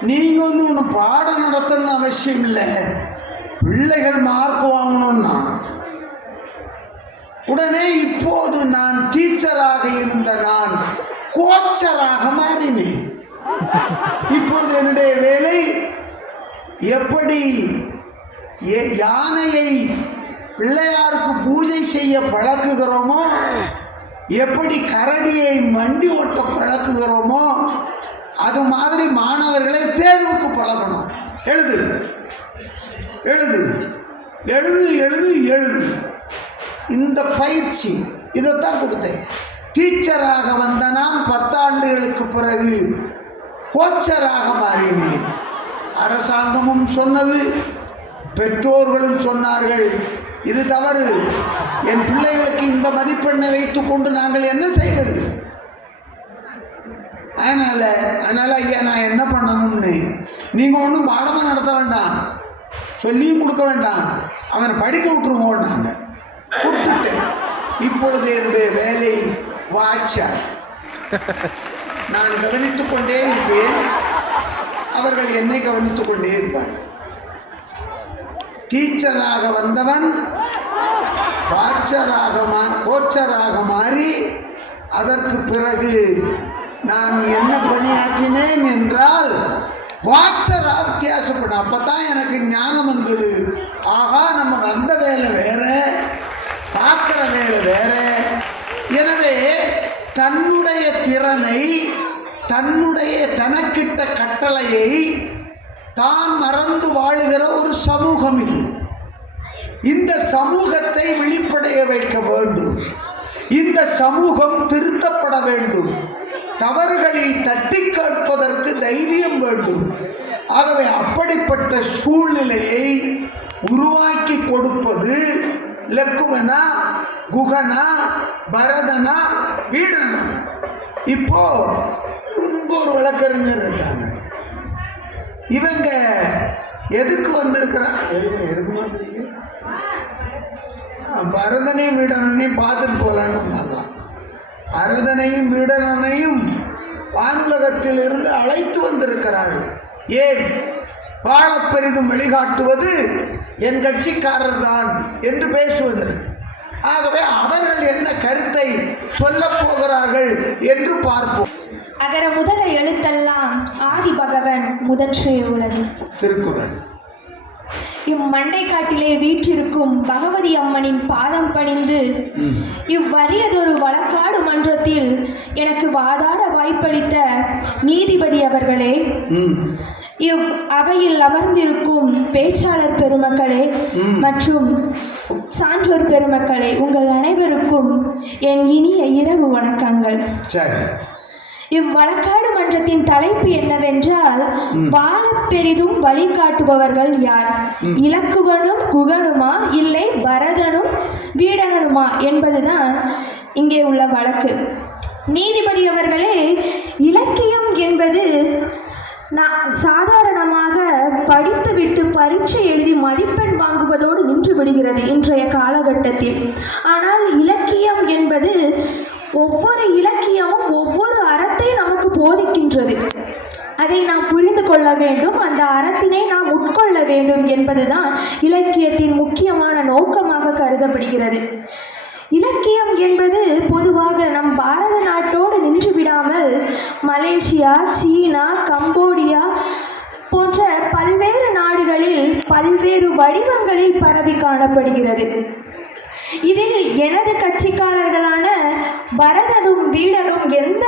நீங்கள் ஒன்று பாடம் நடத்தணும்னு அவசியம் இல்லை, பிள்ளைகள் மார்க் வாங்கணும்னா. உடனே இப்போது நான் டீச்சராக இருந்த நான் கோச்சராக மாறினேன். இப்போது என்னுடைய வேலை எப்படி யானையை பிள்ளையாருக்கு பூஜை செய்ய பழக்குகிறோமோ, எப்படி கரடியை மண்டி ஓட்ட பழக்குகிறோமோ, அது மாதிரி மாணவர்களை தேர்வுக்கு பழக்கணும். எழுது எழுது எழுது எழுது எழுது. இந்த பயிற்சி இதைத்தான் கொடுத்தேன். டீச்சராக வந்த நான் 10 ஆண்டுகளுக்கு பிறகு கோச்சராக மாறினேன். அரசாங்கமும் சொன்னது, பெற்றோர்களும் சொன்னார்கள், இது தவறு, என் பிள்ளைகளுக்கு இந்த மதிப்பெண்ணை வைத்துக்கொண்டு நாங்கள் என்ன செய்வது? அதனால் ஐயா நான் என்ன பண்ணணும்னு, நீங்கள் ஒன்றும் பாடமாக நடத்த வேண்டாம், சொல்லியும் கொடுக்க வேண்டாம், அவனை படிக்க விட்டுருவோம். கொடுத்துட்டேன். இப்பொழுது என்னுடைய வேலை வாட்சர். நான் கவனித்துக் கொண்டே இருப்பேன், அவர்கள் என்னை கவனித்துக் கொண்டே இருப்பார். டீச்சராக வந்தவன் கோச்சராக மாறி, அதற்கு பிறகு நான் என்ன பணியாற்றினேன் என்றால் வாட்சராக வித்தியாசப்படும். அப்போ தான் எனக்கு ஞானம் வந்தது. ஆகா, நம்ம வந்த வேலை வேற, பார்க்குற வேலை வேற. எனவே தன்னுடைய திறனை, தனக்கிட்ட கட்டளையை தான் மறந்து வாழுகிற ஒரு சமூகம் இது. இந்த சமூகத்தை வெளிப்படைய வைக்க வேண்டும். இந்த சமூகம் திருத்தப்பட வேண்டும். தவறுகளை தட்டி கேட்பதற்கு தைரியம் வேண்டும். ஆகவே அப்படிப்பட்ட சூழ்நிலையை உருவாக்கி கொடுப்பது லக்குவனா, குகனா, பரதனா, வீடனா. இப்போ இங்க ஒரு வழக்கறிஞர் இருக்காங்க. இவங்க எதுக்கு வந்திருக்கிறாங்க? எதுக்கு மாட்டீங்க? பரதனையும் வீடனையும் பார்த்துட்டு போகலான்னு வந்தாங்களாம். பரதனையும் வீடனையும் வானுலகத்தில் இருந்து அழைத்து வந்திருக்கிறார்கள். ஏன்? வாழ பெரிதும் வழிகாட்டுவது என் கட்சிக்காரர் தான் என்று பேசுவது. ஆகவே அவர்கள் என்ன கருத்தை சொல்ல போகிறார்கள் என்று பார்ப்போம். அகர முதல எழுத்தெல்லாம் ஆதி பகவன் முதற்றே உலகு. திருக்குறள். இம்மண்டை காட்டிலே வீற்றிருக்கும் பகவதி அம்மனின் பாதம் பணிந்து இவ்வரியதொரு வழக்காடு மன்றத்தில் எனக்கு வாதாட வாய்ப்பளித்த நீதிபதி அவர்களே, இவ் அவையில் அமர்ந்திருக்கும் பேச்சாளர் பெருமக்களே மற்றும் சான்றோர் பெருமக்களே, உங்கள் அனைவருக்கும் என் இனிய இரவு வணக்கங்கள். இவ்வழக்காடு மன்றத்தின் தலைப்பு என்னவென்றால், வாழ பெரிதும் வழிகாட்டுபவர்கள் யார்? இலக்குவனும் குகனுமா, இல்லை பரதனும் வீடனனுமா என்பதுதான் இங்கே உள்ள வழக்கு. நீதிபதி அவர்களே, இலக்கியம் என்பது சாதாரணமாக படித்துவிட்டு பரீட்சை எழுதி மதிப்பெண் வாங்குவதோடு நின்று விடுகிறது இன்றைய காலகட்டத்தில். ஆனால் இலக்கியம் என்பது ஒவ்வொரு இலக்கியமும் ஒவ்வொரு அறத்தை நமக்கு போதிக்கின்றது. அதை நாம் புரிந்து கொள்ள வேண்டும், அந்த அறத்தினை நாம் உட்கொள்ள வேண்டும் என்பதுதான் இலக்கியத்தின் முக்கியமான நோக்கமாக கருதப்படுகிறது. இலக்கியம் என்பது பொதுவாக நம் பாரத நாட்டோடு நின்று விடாமல் மலேசியா, சீனா, கம்போடியா போன்ற பல்வேறு நாடுகளில் பல்வேறு வடிவங்களில் பரவி காணப்படுகிறது. இதில் எனது கட்சிக்காரர்களான பரதனும் வீடனும் எந்த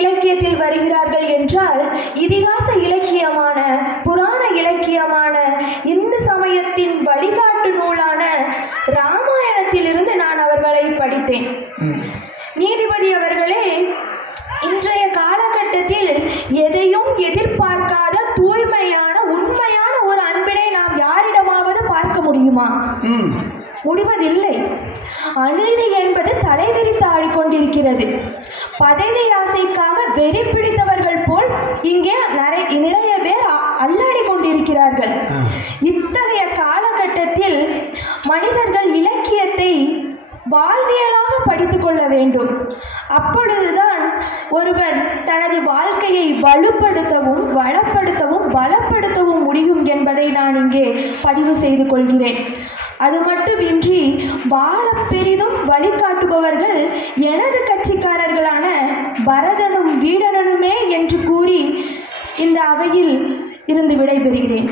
இலக்கியத்தில் வருகிறார்கள் என்றால், இதிகாச இலக்கியமான புராண இலக்கியமான இந்து சமயத்தின் வழிகாட்டு நூலான ராமாயணத்திலிருந்து நான் அவர்களை படித்தேன். நீதிபதி அவர்களே, இன்றைய காலகட்டத்தில் எதையும் எதிர்பார்க்காத தூய்மையான உண்மையான ஒரு அன்பினை நாம் யாரிடமாவது பார்க்க முடியுமா? முடிவதில்லை. அநீதி என்பது தலைவிரித்து ஆடிக்கொண்டிருக்கிறது. பதவி ஆசைக்காக வெறி பிடித்தவர்கள் போல் இங்கே நிறைய பேர் அல்லாடி கொண்டிருக்கிறார்கள். இத்தகைய காலகட்டத்தில் மனிதர்கள் இலக்கியத்தை வாழ்வியலாக படித்துக் கொள்ள வேண்டும். அப்பொழுதுதான் ஒருவன் தனது வாழ்க்கையை வலுப்படுத்தவும் வளப்படுத்தவும் பலப்படுத்தவும் முடியும் என்பதை நான் இங்கே பதிவு செய்து கொள்கிறேன். அது மட்டுமின்றி வாழ பெரிதும் வழிகாட்டுபவர்கள் எனது கட்சிக்காரர்களான பரதனும் வீடனுமே என்று கூறி இந்த அவையில் இருந்து விடைபெறுகிறேன்.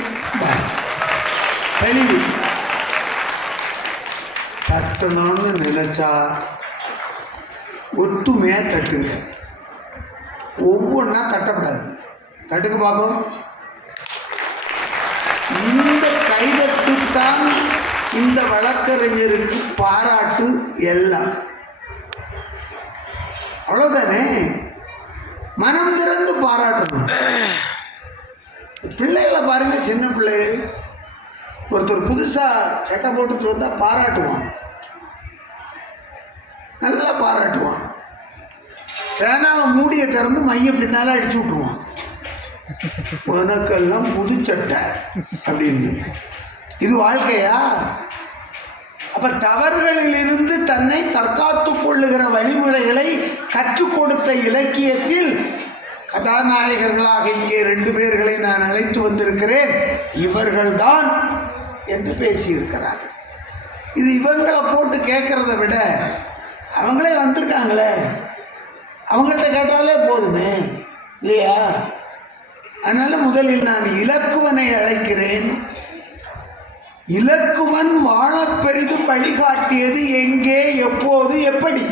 தட்டணும்னு நினைச்சா ஒற்றுமையாக தட்டுங்க, ஒவ்வொன்றா தட்டக்கூடாது. தட்டுக்க பார்ப்போம். இந்த கைதட்டுத்தான் இந்த வழக்கறிஞருக்கு பாராட்டு எல்லாம். அவ்வளோதானே, மனம் திறந்து பாராட்டணும். பிள்ளைகளை பாருங்க, சின்ன பிள்ளைகள் ஒருத்தர் புதுசாக சட்டை போட்டுட்டு வந்தால் பாராட்டுவான், நல்லா பாராட்டுவான். பேனாவை மூடியை திறந்து மைய பின்னால் அடிச்சு விட்ருவான், உனக்கெல்லாம் புது சட்டை அப்படின்னு. இது வாழ்க்கையா? அப்போ தவறுகளிலிருந்து தன்னை தற்காத்து கொள்ளுகிற வழிமுறைகளை கற்றுக் கொடுத்த இலக்கியத்தில் கதாநாயகர்களாக இங்கே 2 பேர்களை நான் அழைத்து வந்திருக்கிறேன். இவர்கள்தான் என்று பேசியிருக்கிறார். இது இவங்களை போட்டு கேட்குறத விட அவங்களே வந்திருக்காங்களே, அவங்கள்ட்ட கேட்டாலே போதுமே இல்லையா? அதனால் முதலில் நான் இலக்குவனை அழைக்கிறேன். இலக்குவன் வாழ பெரிதும் வழிகாட்டியது எங்கே, எப்போது, எப்படி?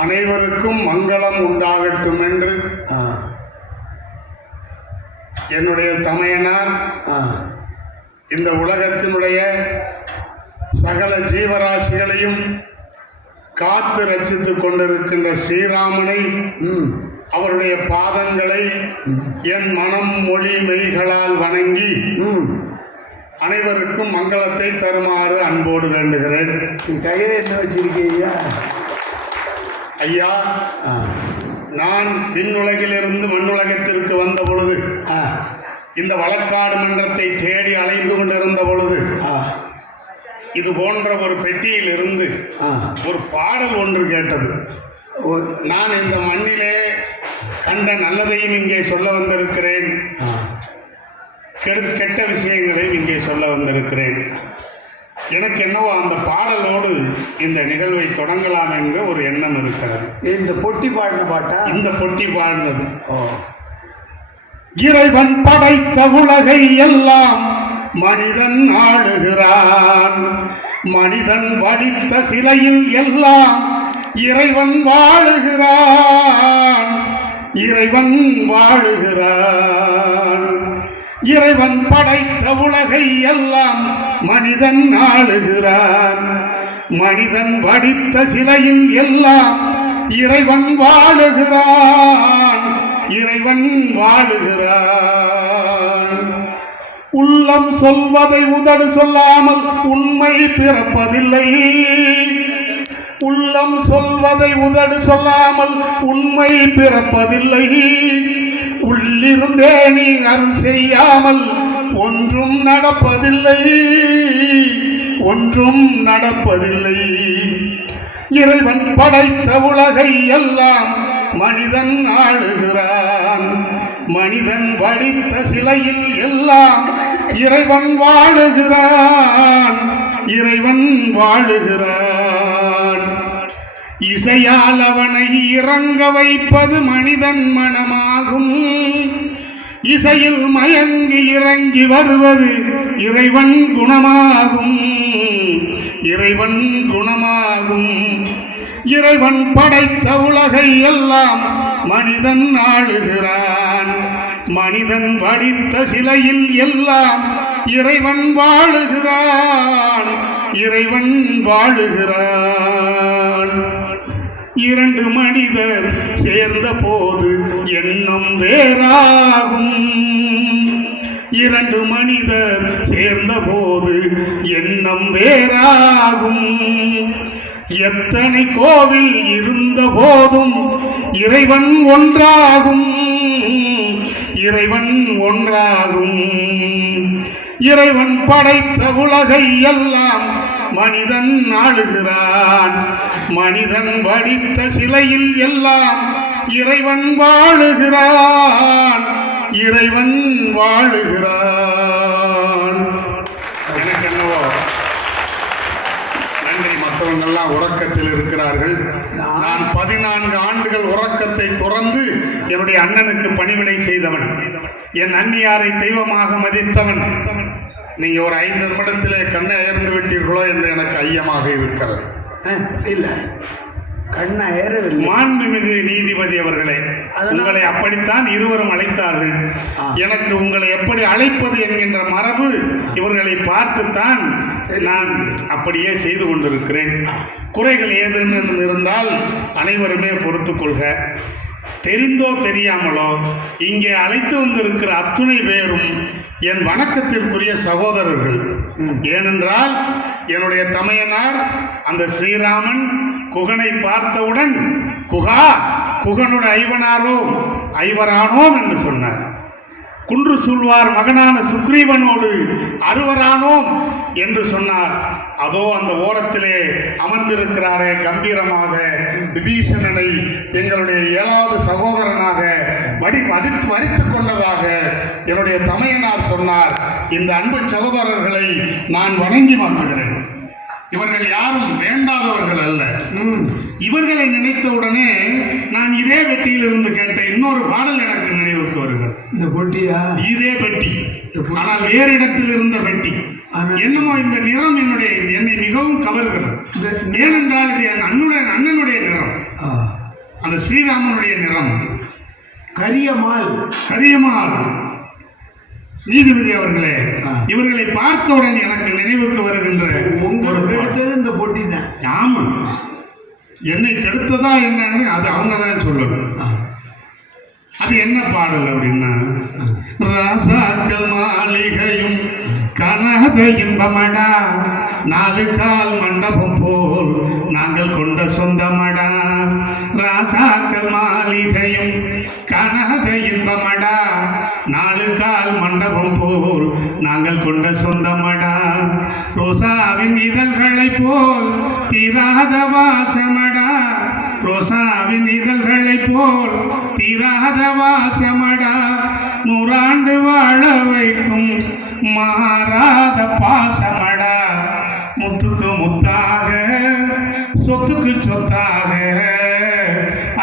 அனைவருக்கும் மங்களம் உண்டாகட்டும் என்று என்னுடைய தமையனார் இந்த உலகத்தினுடைய சகல ஜீவராசிகளையும் காத்து ரட்சித்துக் கொண்டிருக்கின்ற ஸ்ரீராமனை, அவருடைய பாதங்களை என் மனம் மொழி மெய்களால் வணங்கி அனைவருக்கும் மங்களத்தை தருமாறு அன்போடு வேண்டுகிறேன். கையில் என்ன வச்சிருக்கீங்க ஐயா? நான் விண்ணுலகிலிருந்து மண்ணுலகத்திற்கு வந்த பொழுது, இந்த வழக்காடு மன்றத்தை தேடி அலைந்து கொண்டிருந்த பொழுது, இது போன்ற ஒரு பெட்டியில் இருந்து ஒரு பாடல் ஒன்று கேட்டது. நான் இந்த மண்ணிலே கண்ட நல்லதையும் இங்கே சொல்ல வந்திருக்கிறேன், கெட்ட விஷயங்களையும் இங்கே சொல்ல வந்திருக்கிறேன். எனக்கு என்னவோ அந்த பாடலோடு இந்த நிகழ்வை தொடங்கலாம் என்ற ஒரு எண்ணம் இருக்கிறது. இந்த பொட்டி பாடின பாட்டா? இந்த பொட்டி பாடினது. இறைவன் படைத்த உலகை எல்லாம் மனிதன் ஆளுகிறான், மனிதன் வடித்த சிலையில் எல்லாம் இறைவன் வாழுகிறான், இறைவன் வாழுகிறான். இறைவன் படைத்த உலகை எல்லாம் மனிதன் ஆளுகிறான், மனிதன் வடித்த சிலையில் எல்லாம் இறைவன் வாழுகிறான், இறைவன் வாழுகிறான். உள்ளம் சொல்வதை உதடு சொல்லாமல் உண்மை பிறப்பதில்லை, உள்ளம் சொல்வதை உதடு சொல்லாமல் உண்மை பிறப்பதில்லை. உள்ளிருந்தே நீ அருள் செய்யாமல் ஒன்றும் நடப்பதில்லை, ஒன்றும் நடப்பதில்லை. இறைவன் படைத்த உலகை எல்லாம் மனிதன் ஆளுகிறான், மனிதன் வடித்த சிலையில் எல்லாம் இறைவன் வாழுகிறான், இறைவன் வாழுகிறான். இசையால் அவனை இறங்க வைப்பது மனிதன் மனமாகும், இசையில் மயங்கி இறங்கி வருவது இறைவன் குணமாகும், இறைவன் குணமாகும். இறைவன் படைத்த உலகை எல்லாம் மனிதன் ஆளுகிறான். மனிதன் வடித்த சிலையில் எல்லாம் இறைவன் வாழுகிறான். இறைவன் வாழுகிறான். இரண்டு மனிதர் சேர்ந்த போது எண்ணம் வேறாகும். இரண்டு மனிதர் சேர்ந்த போது எண்ணம் வேறாகும். எத்தனை கோவில் இருந்த போதும் இறைவன் ஒன்றாகும். இறைவன் ஒன்றாகும். இறைவன் படைத்த உலகை எல்லாம் மனிதன் ஆளுகிறான். மனிதன் வடித்த சிலையில் எல்லாம் இறைவன் வாழுகிறான். இறைவன் வாழுகிறான். எனக்கு என்னவோ நன்றி. மற்றவங்கெல்லாம் உறக்கத்தில் இருக்கிறார்கள். நான் 14 ஆண்டுகள் உறக்கத்தை துறந்து என்னுடைய அண்ணனுக்கு பணிவிடை செய்தவன். என் அண்ணியாரை தெய்வமாக மதித்தவன். நீங்க ஒரு 5 நிமிடத்திலே கண்ணை அயர்ந்து விட்டீர்களோ என்று எனக்கு ஐயமாக இருக்கிறது. இல்லை, கண்ணை ஏறவில்லை. மாண்புமிகு நீதிபதி அவர்களே, உங்களை அப்படித்தான் இருவரும் அழைத்தார்கள். எனக்கு உங்களை எப்படி அழைப்பது என்கின்ற மரபு இவர்களை பார்த்துத்தான் நான் அப்படியே செய்து கொண்டிருக்கிறேன். குறைகள் ஏதேனும் இருந்தால் அனைவருமே பொறுத்துக் கொள்க. தெரிந்தோ தெரியாமலோ இங்கே அழைத்து வந்திருக்கிற அத்துணை பேரும் என் வணக்கத்திற்குரிய சகோதரர்கள். ஏனென்றால் என்னுடைய தமையனார் அந்த ஸ்ரீராமன் குகனை பார்த்தவுடன் குகா குகனுடைய ஐவரானோம் என்று சொன்னார். குன்று சூழ்வார் மகனான சுக்ரீவனோடு அறுவரானோம் என்று சொன்னார். அதோ அந்த ஓரத்திலே அமர்ந்திருக்கிறாரே கம்பீரமாக விபீஷணனை எங்களுடைய 7வது சகோதரனாக வரித்துக் கொண்டதாக என்னுடைய தமையனார் சொன்னார். இந்த அன்பு சகோதரர்களை நான் வணங்கி வணங்குகிறேன். இவர்கள் யாரும் வேண்டாதவர்கள் அல்ல. இவர்களை நினைத்தவுடனே நான் இதே பெட்டியில் இருந்து கேட்ட இன்னொரு பாடல் எனக்கு நினைவுக்கு வருகிறது. இந்த பெட்டியா? இதே பெட்டி, ஆனால் வேறு இடத்தில் இருந்த பெட்டி. என்னமோ இந்த நிறம் என்னை மிகவும் கவர்கிறது. ஏனென்றால் இது என் அண்ணனுடைய நிறம், அந்த ஸ்ரீராமனுடைய நிறம். கரியமால் நீதிபதி அவர்களே, இவர்களை பார்த்தவுடன் எனக்கு நினைவுக்கு வருகின்ற இந்த பொட்டி தான். ஆமா, என்னை கெடுத்ததா என்னன்னு அது அவங்க தான் சொல்லணும். அது என்ன பாடல் அப்படின்னா, ராசாக்கள் மாளிகையும் கனக இன்பமடா, 4 கால் மண்டபம் போல் நாங்கள் கொண்ட சொந்தமடா. ராசாக்கள் மாளிகையும் கனக இன்பமடா, 4 கால் மண்டபம் போல் நாங்கள் கொண்ட சொந்தமடா. ரோசாவின் இதழ்களை போல் தீராத வாசமடா. ரோசாவின் இதழ்களை போல் தீராத வாசமடா. 100 ஆண்டு வாழ வைக்கும் மாறாத பாசமடா. முத்துக்கு முத்தாக சொத்துக்கு சொத்தாக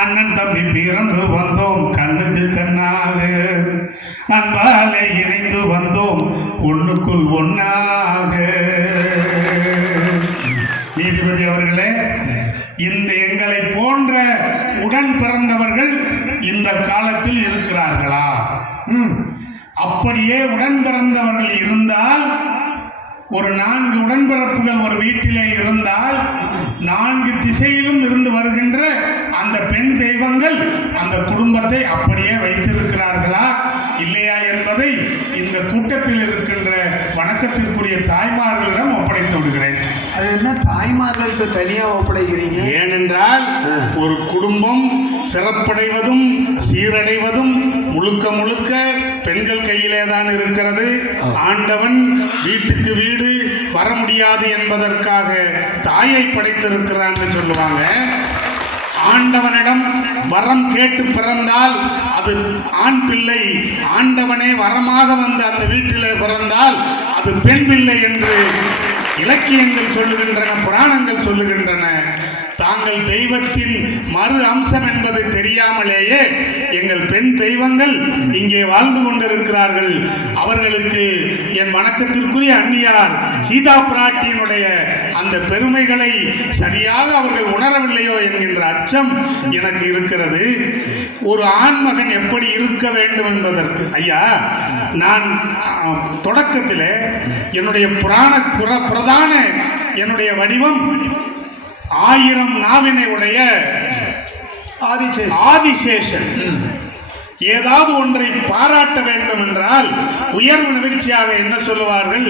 அண்ணன் தம்பி பிறந்து வந்தோம் கண்ணுக்கு கண்ணாக. அன்பாலே இணைந்து வந்தோம் ஒண்ணுக்குள் ஒன்னாக. நீதிபதி அவர்களே, இந்த எங்களை போன்ற உடன் பிறந்தவர்கள் இந்த காலத்தில் இருக்கிறார்களா? அப்படியே உடன் பிறந்தவர்கள் இருந்தால், ஒரு 4 உடன்பிறப்புகள் ஒரு வீட்டிலே இருந்தால் 4 திசையிலும் இருந்து வருகின்ற அந்த பெண் தெய்வங்கள் அந்த குடும்பத்தை அப்படியே வைத்திருக்கிறார்களா இல்லையா என்பதை இந்த கூட்டத்தில் இருக்கின்ற வணக்கத்திற்குரிய தாய்மார்களிடம் ஒப்படைத்து விடுகிறேன். அது என்ன தாய்மார்களுக்கு தனியாக ஒப்படைக்கிறீங்க? ஏனென்றால் ஒரு குடும்பம் சிறப்படைவதும் சீரடைவதும் முழுக்க முழுக்க பெண்கள் கையிலே தான் இருக்கிறது. ஆண்டவன் வீட்டுக்கு வீடு வர முடியாது என்பதற்காக தாயை படைத்திருக்கிறான் சொல்லுவாங்க. ஆண்டவனிடம் வரம் கேட்டு பிறந்தால் அது ஆண் பிள்ளை, ஆண்டவனே வரமாக வந்து அந்த வீட்டிலே பிறந்தால் அது பெண் பிள்ளை என்று இலக்கியங்கள் சொல்லுகின்றன, புராணங்கள் சொல்லுகின்றன. தாங்கள் தெய்வத்தின் மறு அம்சம் என்பது தெரியாமலேயே எங்கள் பெண் தெய்வங்கள் இங்கே வாழ்ந்து கொண்டிருக்கிறார்கள். அவர்களுக்கு என் வணக்கத்திற்குரிய அன்னியார் சீதா பிராட்டியினுடைய அந்த பெருமைகளை சரியாக அவர்கள் உணரவில்லையோ என்கின்ற அச்சம் எனக்கு இருக்கிறது. ஒரு ஆண்மகன் எப்படி இருக்க வேண்டும் என்பதற்கு ஐயா, நான் தொடக்கத்தில் என்னுடைய பிரதான என்னுடைய வடிவம் 1000 நாவினை உடைய ஆதிசேஷன். ஏதாவது ஒன்றை பாராட்ட வேண்டும் என்றால் உயர்வு நிகழ்ச்சியாக என்ன சொல்லுவார்கள்?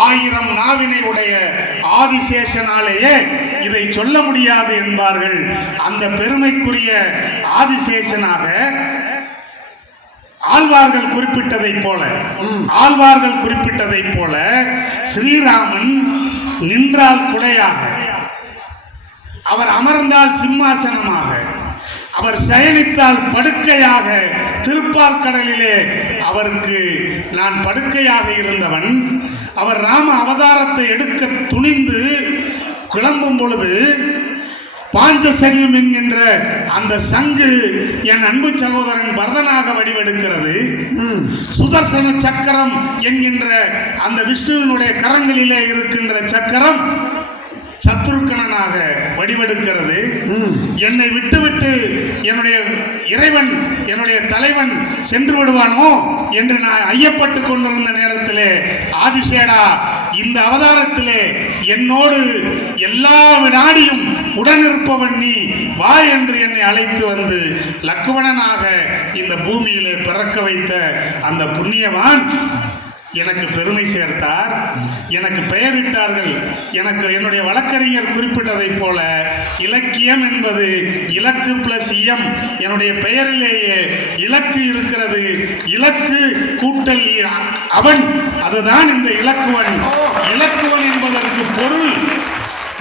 1000 நாவினை உடைய ஆதிசேஷனாலேயே இதை சொல்ல முடியாது என்பார்கள். அந்த பெருமைக்குரிய ஆதிசேஷனாக ஆழ்வார்கள் குறிப்பிட்டதைப் போல ஸ்ரீராமன் நின்றால் குடையாக, அவர் அமர்ந்தால் சிம்மாசனமாக, அவர் சயனித்தால் படுக்கையாக, திருப்பால் கடலிலே அவருக்கு நான் படுக்கையாக இருந்தவன். அவர் ராம அவதாரத்தை எடுக்க துணிந்து கிளம்பும் பொழுது பாஞ்சசரியம் என்கின்ற அந்த சங்கு என் அன்பு சகோதரன் பரதனாக வடிவெடுக்கிறது. சுதர்சன சக்கரம் என்கின்ற அந்த விஷ்ணுவினுடைய கரங்களிலே இருக்கின்ற சக்கரம் சத்ருக்கணனாக வடிவெடுக்கிறது. என்னை விட்டுவிட்டு என்னுடைய இறைவன், என்னுடைய தலைவன் சென்று விடுவானோ என்று நான் ஐயப்பட்டு கொண்டிருந்த நேரத்திலே, ஆதிசேடா, இந்த அவதாரத்திலே என்னோடு எல்லா வினாடியும் உடனிருப்பவன் நீ வா என்று என்னை அழைத்து வந்து லக்ஷ்மணனாக இந்த பூமியிலே பிறக்க வைத்த அந்த புண்ணியவான் எனக்கு பெருமை சேர்த்தார். எனக்கு பெயரிட்டார்கள். எனக்கு என்னுடைய வழக்கறிஞர் குறிப்பிட்டதைப் போல இலக்கியம் என்பது இலக்கு பிளஸ் இயம். என்னுடைய பெயரிலேயே இலக்கு இருக்கிறது. இலக்கு கூட்டல் அவன், அதுதான் இந்த இலக்குவன். இலக்குவன் என்பதற்கு பொருள்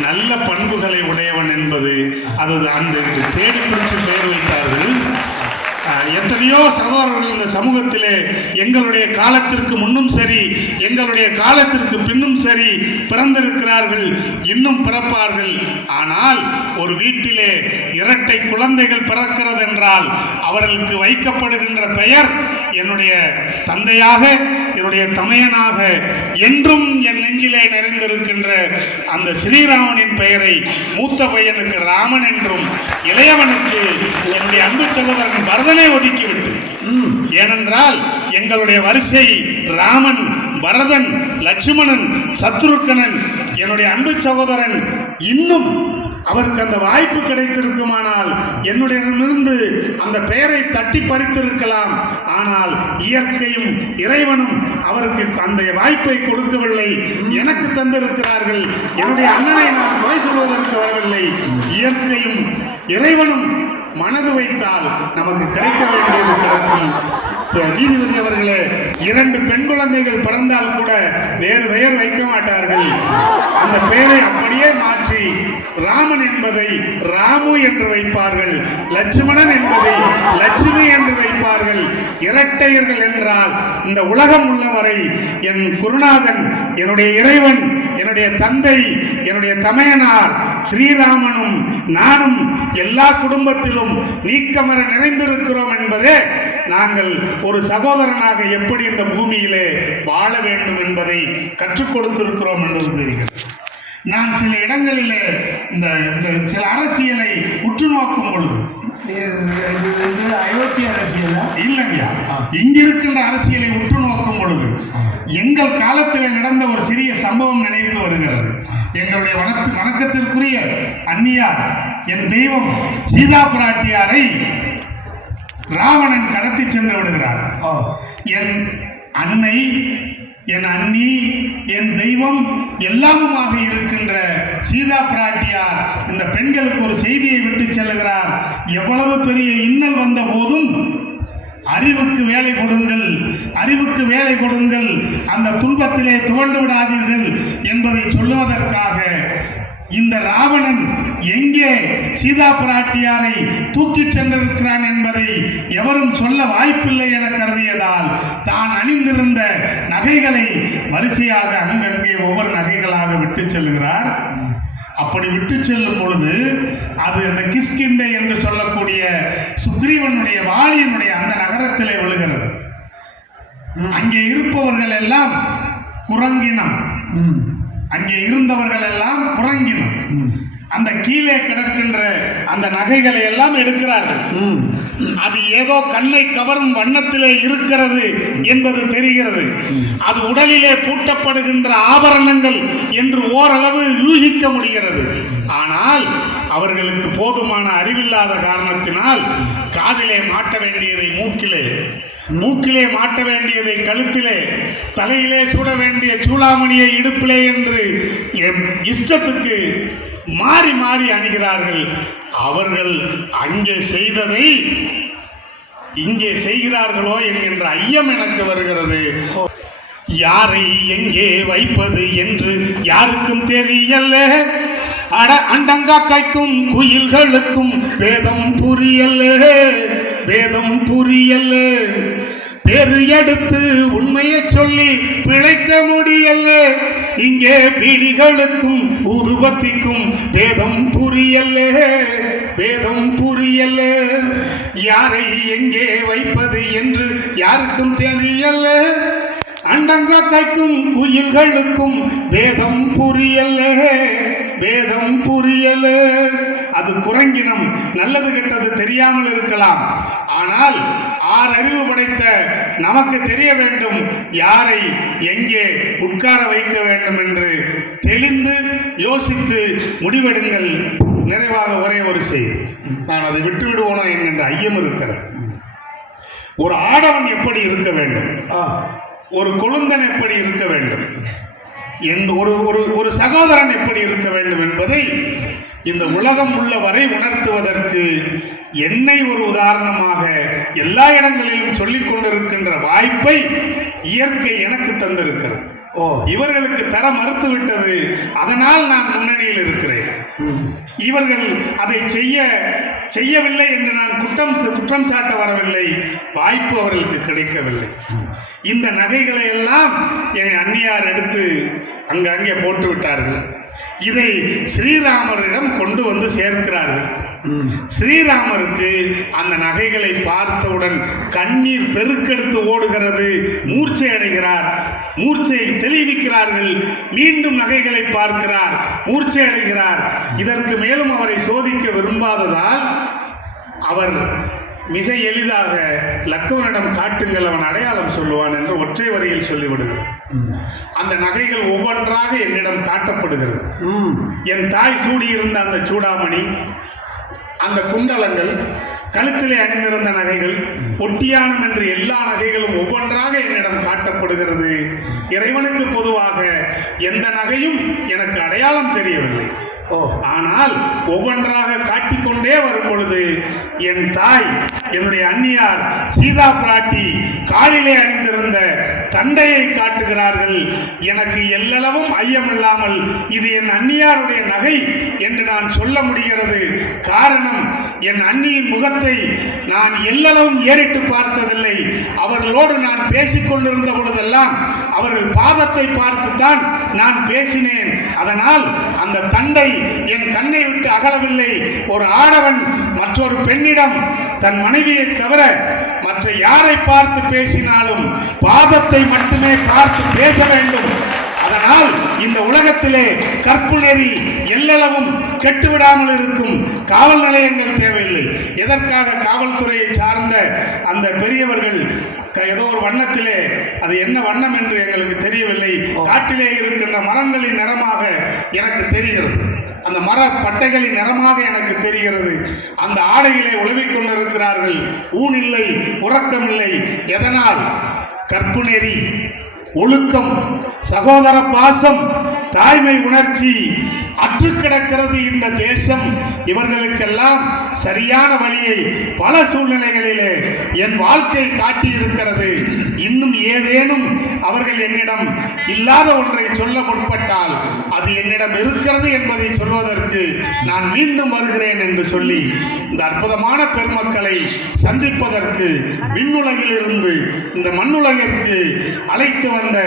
நல்ல பண்புகளை உடையவன் என்பது. அது அந்த தேடி பிடிச்சு பெயர் வைத்தார்கள். எத்தனையோ சகோதரர்கள் இந்த சமூகத்திலே எங்களுடைய காலத்திற்கு முன்னும் சரி, எங்களுடைய காலத்திற்கு பின்னும் சரி பிறந்திருக்கிறார்கள், இன்னும் பிறப்பார்கள். ஆனால் ஒரு வீட்டிலே இரட்டை குழந்தைகள் பிறக்கிறது என்றால் அவர்களுக்கு வைக்கப்படுகின்ற பெயர் என்னுடைய தந்தையாக, என்னுடைய தமையனாக என்றும் என் நெஞ்சிலே நிறைந்திருக்கின்ற அந்த ஸ்ரீராமனின் பெயரை மூத்த பையனுக்கு ராமன் என்றும், இளையவனுக்கு என்னுடைய அன்பு சகோதரன் பரதனை ஒதுக்கிவிட்டு, ஏனென்றால் எங்களுடைய வரிசை ராமன், பரதன், லட்சுமணன், சத்ருக்கணன். என்னுடைய அன்பு சகோதரன் இன்னும் அவருக்கு அந்த வாய்ப்பு கிடைத்திருக்குமானால் என்னுடையிடமிருந்து அந்த பெயரை தட்டி பறித்திருக்கலாம். ஆனால் இயற்கையும் இறைவனும் அவருக்கு அந்த வாய்ப்பை கொடுக்கவில்லை. எனக்கு தந்திருக்கிறார்கள். என்னுடைய அண்ணனை நான் குறை சொல்வதற்கு வரவில்லை. இயற்கையும் இறைவனும் மனது வைத்தால் நமக்கு கிடைக்க வேண்டியது கிடைக்கும். நீதிபதி அவர்களே, 2 பெண் குழந்தைகள் பிறந்தால் கூட வேறு பெயர் வைக்க மாட்டார்கள். அந்த பெயரை அப்படியே மாற்றி ராமன் என்பதை ராமு என்று வைப்பார்கள், லட்சுமணன் என்பதை லட்சுமி என்று வைப்பார்கள். இரட்டையர்கள் என்றால் இந்த உலகம் உள்ளவரை என் குருநாதன், என்னுடைய இறைவன், என்னுடைய தந்தை, என்னுடைய தமையனார் ஸ்ரீராமனும் நானும் எல்லா குடும்பத்திலும் நீக்கமர நிறைந்திருக்கிறோம் என்பதே நாங்கள் ஒரு சகோதரனாக எப்படி இந்த பூமியிலே வாழ வேண்டும் என்பதை கற்றுக் கொடுத்திருக்கிறோம் என்று தெரிகிறது. நான் சில இடங்களிலே இந்த சில அரசியலை உற்று நோக்கும் பொழுது, அயோத்திய அரசியலா இல்லையா, இங்கிருக்கின்ற அரசியலை உற்று நோக்கும் பொழுது எங்கள் காலத்தில் நடந்த ஒரு சிறிய சம்பவம் நினைவுக்கு வருகிறது. எங்களுடைய வணக்கத்திற்குரிய அன்னியார், என் தெய்வம் சீதா பிராட்டியாரை ராவணன் கடத்தி சென்று விடுகிறார். என் அன்னை, என் அண்ணி, என் தெய்வம் எல்லாமுமாக இருக்கின்ற சீதா பிராட்டியார் இந்த பெண்களுக்கு ஒரு செய்தியை விட்டு செல்லுகிறார். எவ்வளவு பெரிய இன்னல் வந்த போதும் அறிவுக்கு வேலை கொடுங்கள், அறிவுக்கு வேலை கொடுங்கள், அந்த துன்பத்திலே துவண்டு விடாதீர்கள் என்பதை சொல்லுவதற்காக இந்த ராவணன் எங்கே சீதா பிராட்டியாரை தூக்கி சென்றிருக்கிறான் என்பதை எவரும் சொல்ல வாய்ப்பில்லை என கருதியதால் தான் அணிந்திருந்த நகைகளை வரிசையாக அங்கங்கே ஒவ்வொரு நகைகளாக விட்டு செல்கிறார். அப்படி விட்டு செல்லும் பொழுது அது அந்த கிஷ்கிந்தை என்று சொல்லக்கூடிய சுக்ரீவனுடைய வாலியினுடைய அந்த நகரத்திலே விழுகிறது. அங்கே இருப்பவர்கள் எல்லாம் குரங்கினம், அங்கே இருந்தவர்கள் எல்லாம் குரங்கினம். அந்த கீழே கிடக்கின்ற அந்த நகைகளை எல்லாம் எடுக்கிறார்கள். அது ஏதோ கண்ணை கவரும் வண்ணத்திலே இருக்கிறது என்பது தெரிகிறது. அது உடலிலே பூட்டப்படுகின்ற ஆபரணங்கள் என்று ஓரளவு யூகிக்க முடிகிறது. ஆனால் அவர்களுக்கு போதுமான அறிவில்லாத காரணத்தினால் காதிலே மாட்ட வேண்டியதை மூக்கிலே மாட்ட வேண்டியதை கழுத்திலே, தலையிலே சூட வேண்டிய சூளாமணியை இடுப்பிலே என்று இஷ்டத்துக்கு மாறி மாறி அணிகிறார்கள். அவர்கள் அங்கே செய்ததை இங்கே செய்கிறார்களோ என்கின்ற ஐயம் எனக்கு வருகிறது. யாரை எங்கே வைப்பது என்று யாருக்கும் தெரியல. அண்டங்காக்கைக்கும் குயில்களுக்கும் வேதம் புரியல. பேரு எடுத்து உண்மையை சொல்லி பிழைக்க முடியல. இங்கே பீடிகளுக்கும் ஊதுபத்திக்கும் வேதம் புரியல. யாரை எங்கே வைப்பது என்று யாருக்கும் தெரியல. அண்டங்காக்கைக்கும் குயில்களுக்கும் வேதம் புரியல. அது குரங்கினம். நல்லது கெட்டது தெரியாமல் இருக்கலாம். ஆனால் அறிவு படைத்த நமக்கு தெரிய வேண்டும் யாரை எங்கே உட்கார வைக்க வேண்டும் என்று தெளிந்து யோசித்து முடிவெடுங்கள். நிறைவாக ஒரே ஒரு செய்தி, நான் அதை விட்டு விடுவோனோ என்கின்ற ஐயம் இருக்கிறது. ஒரு ஆடவன் எப்படி இருக்க வேண்டும், ஒரு கொழுந்தன் எப்படி இருக்க வேண்டும், ஒரு சகோதரன் எப்படி இருக்க வேண்டும் என்பதை இந்த உலகம் உள்ள வரை உணர்த்துவதற்கு என்னை ஒரு உதாரணமாக எல்லா இடங்களிலும் சொல்லிக் கொண்டிருக்கின்ற வாய்ப்பை இயற்கை எனக்கு தந்திருக்கிறது. இவர்களுக்கு தர மறுத்து விட்டது. அதனால் நான் முன்னணியில் இருக்கிறேன். இவர்கள் அதை செய்யவில்லை என்று நான் குற்றம் சாட்ட வரவில்லை. வாய்ப்பு அவர்களுக்கு கிடைக்கவில்லை. இந்த நகைகளை எல்லாம் என் அண்ணியார் எடுத்து அங்கே போட்டு விட்டார்கள். இதை ஸ்ரீராமரிடம் கொண்டு வந்து சேர்க்கிறார்கள். ஸ்ரீராமருக்கு அந்த நகைகளை பார்த்தவுடன் கண்ணீர் பெருக்கெடுத்து ஓடுகிறது. மூர்ச்சை அடைகிறார். மூர்ச்சையை தெளிவிக்கிறார்கள். மீண்டும் நகைகளை பார்க்கிறார், மூர்ச்சை அடைகிறார். இதற்கு மேலும் அவரை சோதிக்க விரும்பாததால் அவர் மிக எளிதாக லக்குவனிடம் காட்டுங்கள், அவன் அடையாளம் சொல்லுவான் என்று ஒற்றை வரியில் சொல்லிவிடுகிறார். அந்த நகைகள் ஒவ்வொன்றாக என்னிடம் காட்டப்படுகிறது. என் தாய் சூடியிருந்த அந்த சூடாமணி, அந்த குண்டலங்கள், கழுத்திலே அணிந்திருந்த நகைகள், ஒட்டியானம் என்று எல்லா நகைகளும் ஒவ்வொன்றாக என்னிடம் காட்டப்படுகிறது. இறைவனுக்கு பொதுவாக எந்த நகையும் எனக்கு அடையாளம் தெரியவில்லை. ஆனால் ஒவ்வொன்றாக காட்டிக்கொண்டே வரும் பொழுது என் தாய், என்னுடைய அண்ணியார் சீதா பிராட்டி காலிலே அணிந்திருந்த தண்டையை காட்டுகிறார்கள். எனக்கு எல்லளவும் ஐயமில்லாமல் இது என் அண்ணியாருடைய நகை என்று நான் சொல்ல முடிகிறது. காரணம், என் அண்ணியின் முகத்தை நான் எல்லளவும் ஏறிட்டு பார்த்ததில்லை. அவர்களோடு நான் பேசிக்கொண்டிருந்த பொழுதெல்லாம் அவர்கள் பாதத்தை பார்த்துத்தான் நான் பேசினேன். அதனால் அந்த தண்டை என் கண்ணை விட்டு அகலவில்லை. ஒரு ஆடவன் மற்றொரு பெண்ணிடம் தன் மனைவியை தவிர மற்ற யாரை பார்த்து பேசினாலும் பாதத்தை மட்டுமே பார்த்து பேச வேண்டும். அதனால் இந்த உலகத்திலே கற்பு நெறி எல்லளவும் கெட்டுவிடாமல் இருக்கும் காவல் நிலையங்கள் தேவையில்லை. எதற்காக காவல்துறையை சார்ந்த அந்த பெரியவர்கள் ஏதோ ஒரு வண்ணத்திலே, அது என்ன வண்ணம் என்று எங்களுக்கு தெரியவில்லை, காட்டிலே இருக்கின்ற மரங்களின் நிறமாக எனக்கு தெரிகிறது, அந்த மர பட்டைகளின் நிறமாக எனக்கு தெரிகிறது. அந்த ஆடையிலே உழவிக் கொண்டிருக்கிறார்கள். ஊனில்லை, உறக்கமில்லை. எதனால்? கற்பு நெறி, ஒழுக்கம், சகோதர பாசம், தாய்மை உணர்ச்சி அற்று கிடக்கிறது இந்த தேசம். இவர்களுக்கெல்லாம் சரியான வழியை பல சூழ்நிலைகளிலே என் வாழ்க்கை காட்டியிருக்கிறது. இன்னும் ஏதேனும் அவர்கள் என்னிடம் இல்லாத ஒன்றை சொல்ல முற்பட்டால் அது என்னிடம் இருக்கிறது என்பதை சொல்வதற்கு நான் மீண்டும் வருகிறேன் என்று சொல்லி இந்த அற்புதமான பெருமக்களை சந்திப்பதற்கு விண்ணுலகில் இருந்து இந்த மண்ணுலகிற்கு அழைத்து வந்த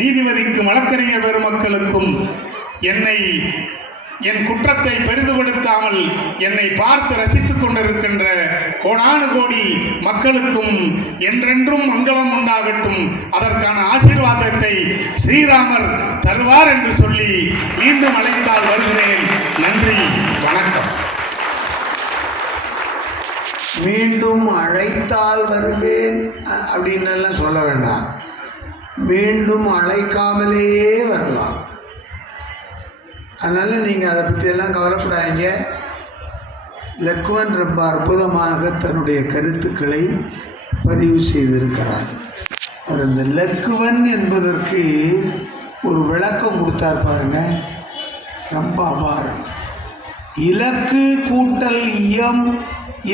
நீதிபதிக்கும் வழக்கறிஞர் பெருமக்களுக்கும் என்னை என் குற்றத்தை பெரிதுபடுத்தாமல் என்னை பார்த்து ரசித்துக் கொண்டிருக்கின்ற கோடானு கோடி மக்களுக்கும் என்றென்றும் மங்களம் உண்டாகட்டும், அதற்கான ஆசீர்வாதத்தை ஸ்ரீராமர் தருவார் என்று சொல்லி மீண்டும் அழைத்தால் வருகிறேன். நன்றி, வணக்கம். மீண்டும் அழைத்தால் வருவேன் அப்படின்னு எல்லாம் சொல்ல வேண்டாம், மீண்டும் அழைக்காமலேயே வரலாம். அதனால் நீங்கள் அதை பற்றியெல்லாம் கவலைப்படாதீங்க. லக்குவன் ரொம்ப அற்புதமாக தன்னுடைய கருத்துக்களை பதிவு செய்திருக்கிறார். அவர் இந்த லக்குவன் என்பதற்கு ஒரு விளக்கம் கொடுத்தார் பாருங்க, ரொம்ப அபாரம். இலக்கு கூட்டல் இயம்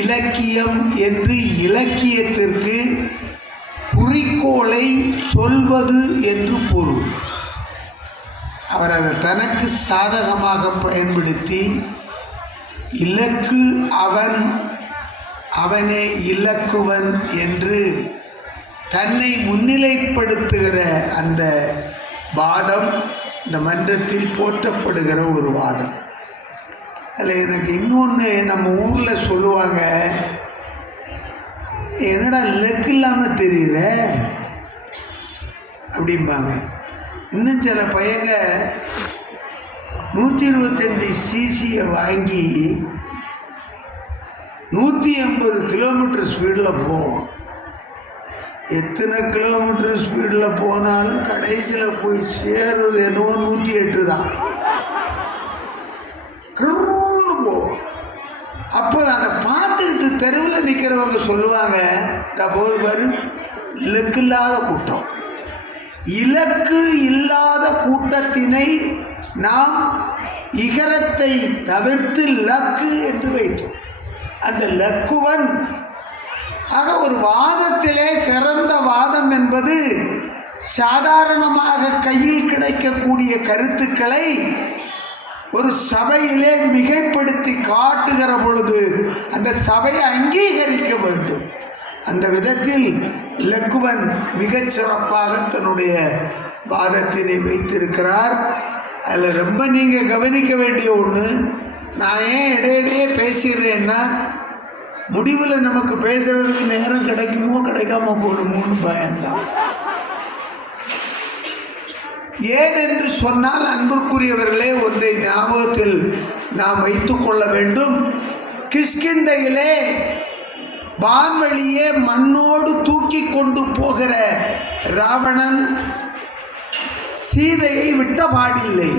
இலக்கியம் என்று இலக்கியத்திற்கு குறிக்கோளை சொல்வது என்று பொருள். அவர் அதை தனக்கு சாதகமாக பயன்படுத்தி இலக்கு அவன், அவனே இலக்குவன் என்று தன்னை முன்னிலைப்படுத்துகிற அந்த வாதம் இந்த மன்றத்தில் போற்றப்படுகிற ஒரு வாதம். அதில் எனக்கு இன்னொன்று நம்ம ஊரில் சொல்லுவாங்க, என்னடா லக்கு இல்லாமல் தெரியுற அப்படிம்பாங்க. இன்னும் சில பையங்க 125 சிசியை வாங்கி 180 கிலோமீட்டர் ஸ்பீடில் போவோம். எத்தனை கிலோமீட்டர் ஸ்பீடில் போனாலும் கடைசியில் போய் சேருவது என்னவோ 108 தான். போவோம். அப்போ அதை பார்த்துக்கிட்டு தெருவில் நிற்கிறவங்க சொல்லுவாங்க, தப்போது பாரு லக்கு இல்லாத கூட்டம். இலக்கு இல்லாத கூட்டத்தினை நாம் இகரத்தை தவிர்த்து லக்கு என்று வைத்தோம். அந்த லக்குவன் ஆக ஒரு வாதத்திலே சிறந்த வாதம் என்பது சாதாரணமாக கையில் கிடைக்கக்கூடிய கருத்துக்களை ஒரு சபையிலே மிகைப்படுத்தி காட்டுகிற பொழுது அந்த சபையை அங்கீகரிக்க வேண்டும். அந்த விதத்தில் லக்குவன் மிகச்சிறப்பாக தன்னுடைய வாதத்தினை வைத்திருக்கிறார். அதில் ரொம்ப நீங்கள் கவனிக்க வேண்டிய ஒன்று, நான் ஏன் இடையிடையே பேசிடுறேன்னா முடிவில் நமக்கு பேசுகிறதுக்கு நேரம் கிடைக்குமோ கிடைக்காம போடுமோன்னு பயம்தான். ஏனென்று சொன்னால் அன்புக்குரியவர்களே, ஒன்றை ஞாபகத்தில் நாம் வைத்து கொள்ள வேண்டும். கிஷ்கிந்தையிலே வான்வழியே மண்ணோடு தூக்கி கொண்டு போகிற ராவணன் சீதையை விட்ட பாடில்லை.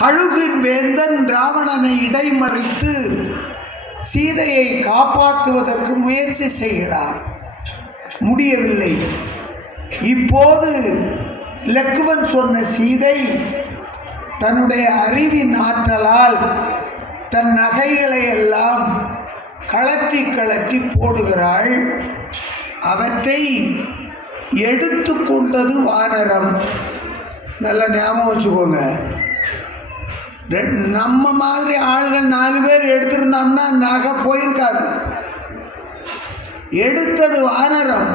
கழுகின் வேந்தன் ராவணனை இடைமறித்து சீதையை காப்பாற்றுவதற்கு முயற்சி செய்கிறார், முடியவில்லை. இப்போது லக்குவன் சொன்ன சீதை தன்னுடைய அறிவின் ஆற்றலால் தன் நகைகளை எல்லாம் கலற்றி கலற்றி போடுகிறாள். அவற்றை எடுத்து கொண்டது வானரம். நல்லா ஞாபகம் வச்சுக்கோங்க. நம்ம மாதிரி ஆள்கள் 4 பேர் எடுத்திருந்தோம்னா நகை போயிருக்காது. எடுத்தது வானரம்.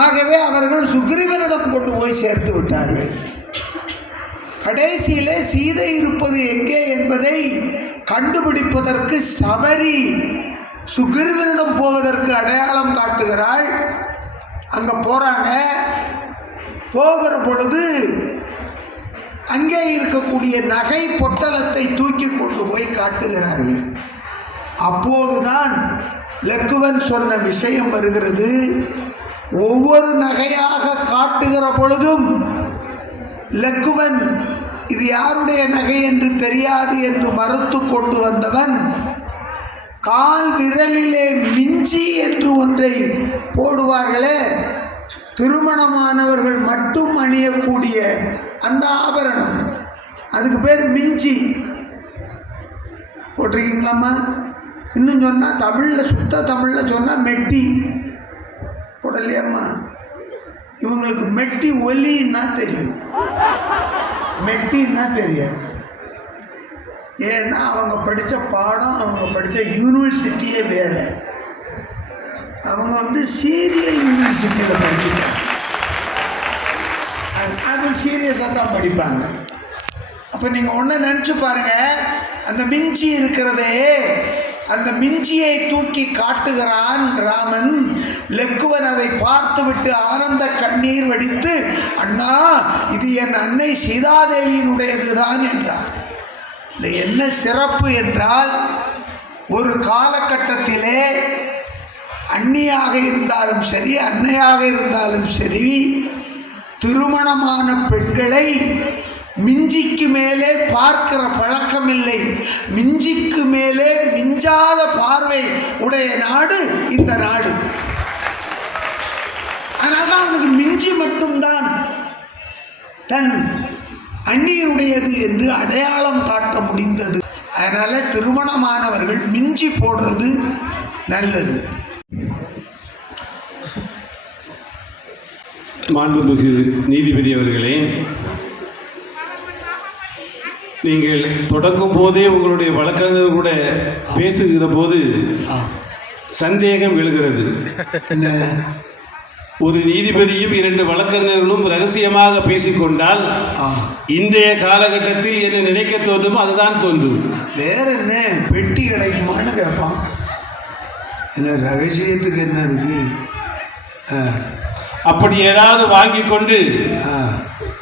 ஆகவே அவர்கள் சுக்ரீவனிடம் கொண்டு போய் சேர்த்து விட்டார்கள். கடைசியிலே சீதை இருப்பது எங்கே என்பதை கண்டுபிடிப்பதற்கு சபரி சுக்ரீவனிடம் போவதற்கு அடையாளம் காட்டுகிறாள். அங்கே போகிறாங்க. போகிற பொழுது அங்கே இருக்கக்கூடிய நகை பொட்டலத்தை தூக்கி கொண்டு போய் காட்டுகிறார்கள். அப்போதுதான் லக்குவன் சொன்ன விஷயம் வருகிறது. ஒவ்வொரு நகையாக காட்டுகிற பொழுதும் லக்குவன் இது யாருடைய நகை என்று தெரியாது என்று மறுத்து கொண்டு வந்தவன் கால் விரலிலே மிஞ்சி என்று ஒன்றை போடுவார்களே, திருமணமானவர்கள் மட்டும் அணியக்கூடிய அந்த ஆபரணம், அதுக்கு பேர் மிஞ்சி. போட்டிருக்கீங்களாம்மா? இன்னும் சொன்னால் தமிழில், சுத்த தமிழில் சொன்னால் மெட்டி போடலையாம்மா? இவங்களுக்கு மெட்டி ஒலின்னா தெரியும், மெட்டின்னா தெரியும். ஏன்னா அவங்க படித்த பாடம், அவங்க படித்த யூனிவர்சிட்டியே வேறு. அவங்க சீரியல் யூனிவர்சிட்டியில் படிச்சுட்டாங்க. அது சீரியஸாக தான் படிப்பாங்க. அப்போ நீங்கள் ஒன்று நினச்சி பாருங்க, அந்த மிஞ்சி இருக்கிறதே, அந்த மிஞ்சியை தூக்கி காட்டுகிறான் ராமன். லக்குவன் அதை பார்த்துவிட்டு ஆனந்த கண்ணீர் வடித்து, அண்ணா இது என் அன்னை சீதாதேவியினுடையது தான் என்றார். இல்லை, என்ன சிறப்பு என்றால், ஒரு காலகட்டத்திலே அண்ணியாக இருந்தாலும் சரி, அன்னையாக இருந்தாலும் சரி, திருமணமான பெண்களை மிஞ்சிக்கு மேலே பார்க்கிற பழக்கம் இல்லை. மிஞ்சிக்கு மேலே மிஞ்சாத பார்வை உடைய நாடு இந்த நாடு. அதனால தான் அவனுக்கு மிஞ்சி மட்டும்தான் தன் அந்நியருடையது என்று அடையாளம் காட்ட முடிந்தது. அதனால திருமணமானவர்கள் மிஞ்சி போடுறது நல்லது. மாண்புமிகு நீதிபதி அவர்களே, நீங்கள் தொடங்கும் போதே உங்களுடைய வழக்கறிஞர் கூட பேசுகிற போது சந்தேகம் எழுகிறது. ஒரு நீதிபதியும் 2 வழக்கறிஞர்களும் ரகசியமாக பேசிக்கொண்டால் இன்றைய காலகட்டத்தில் என்ன நினைக்க தோன்றுமோ அதுதான் தோன்றும். வேற என்ன பெட்டி கிடைக்குமான்னு கேட்பான். என்ன ரகசியத்துக்கு என்ன இருக்கு? அப்படி ஏதாவது வாங்கி கொண்டு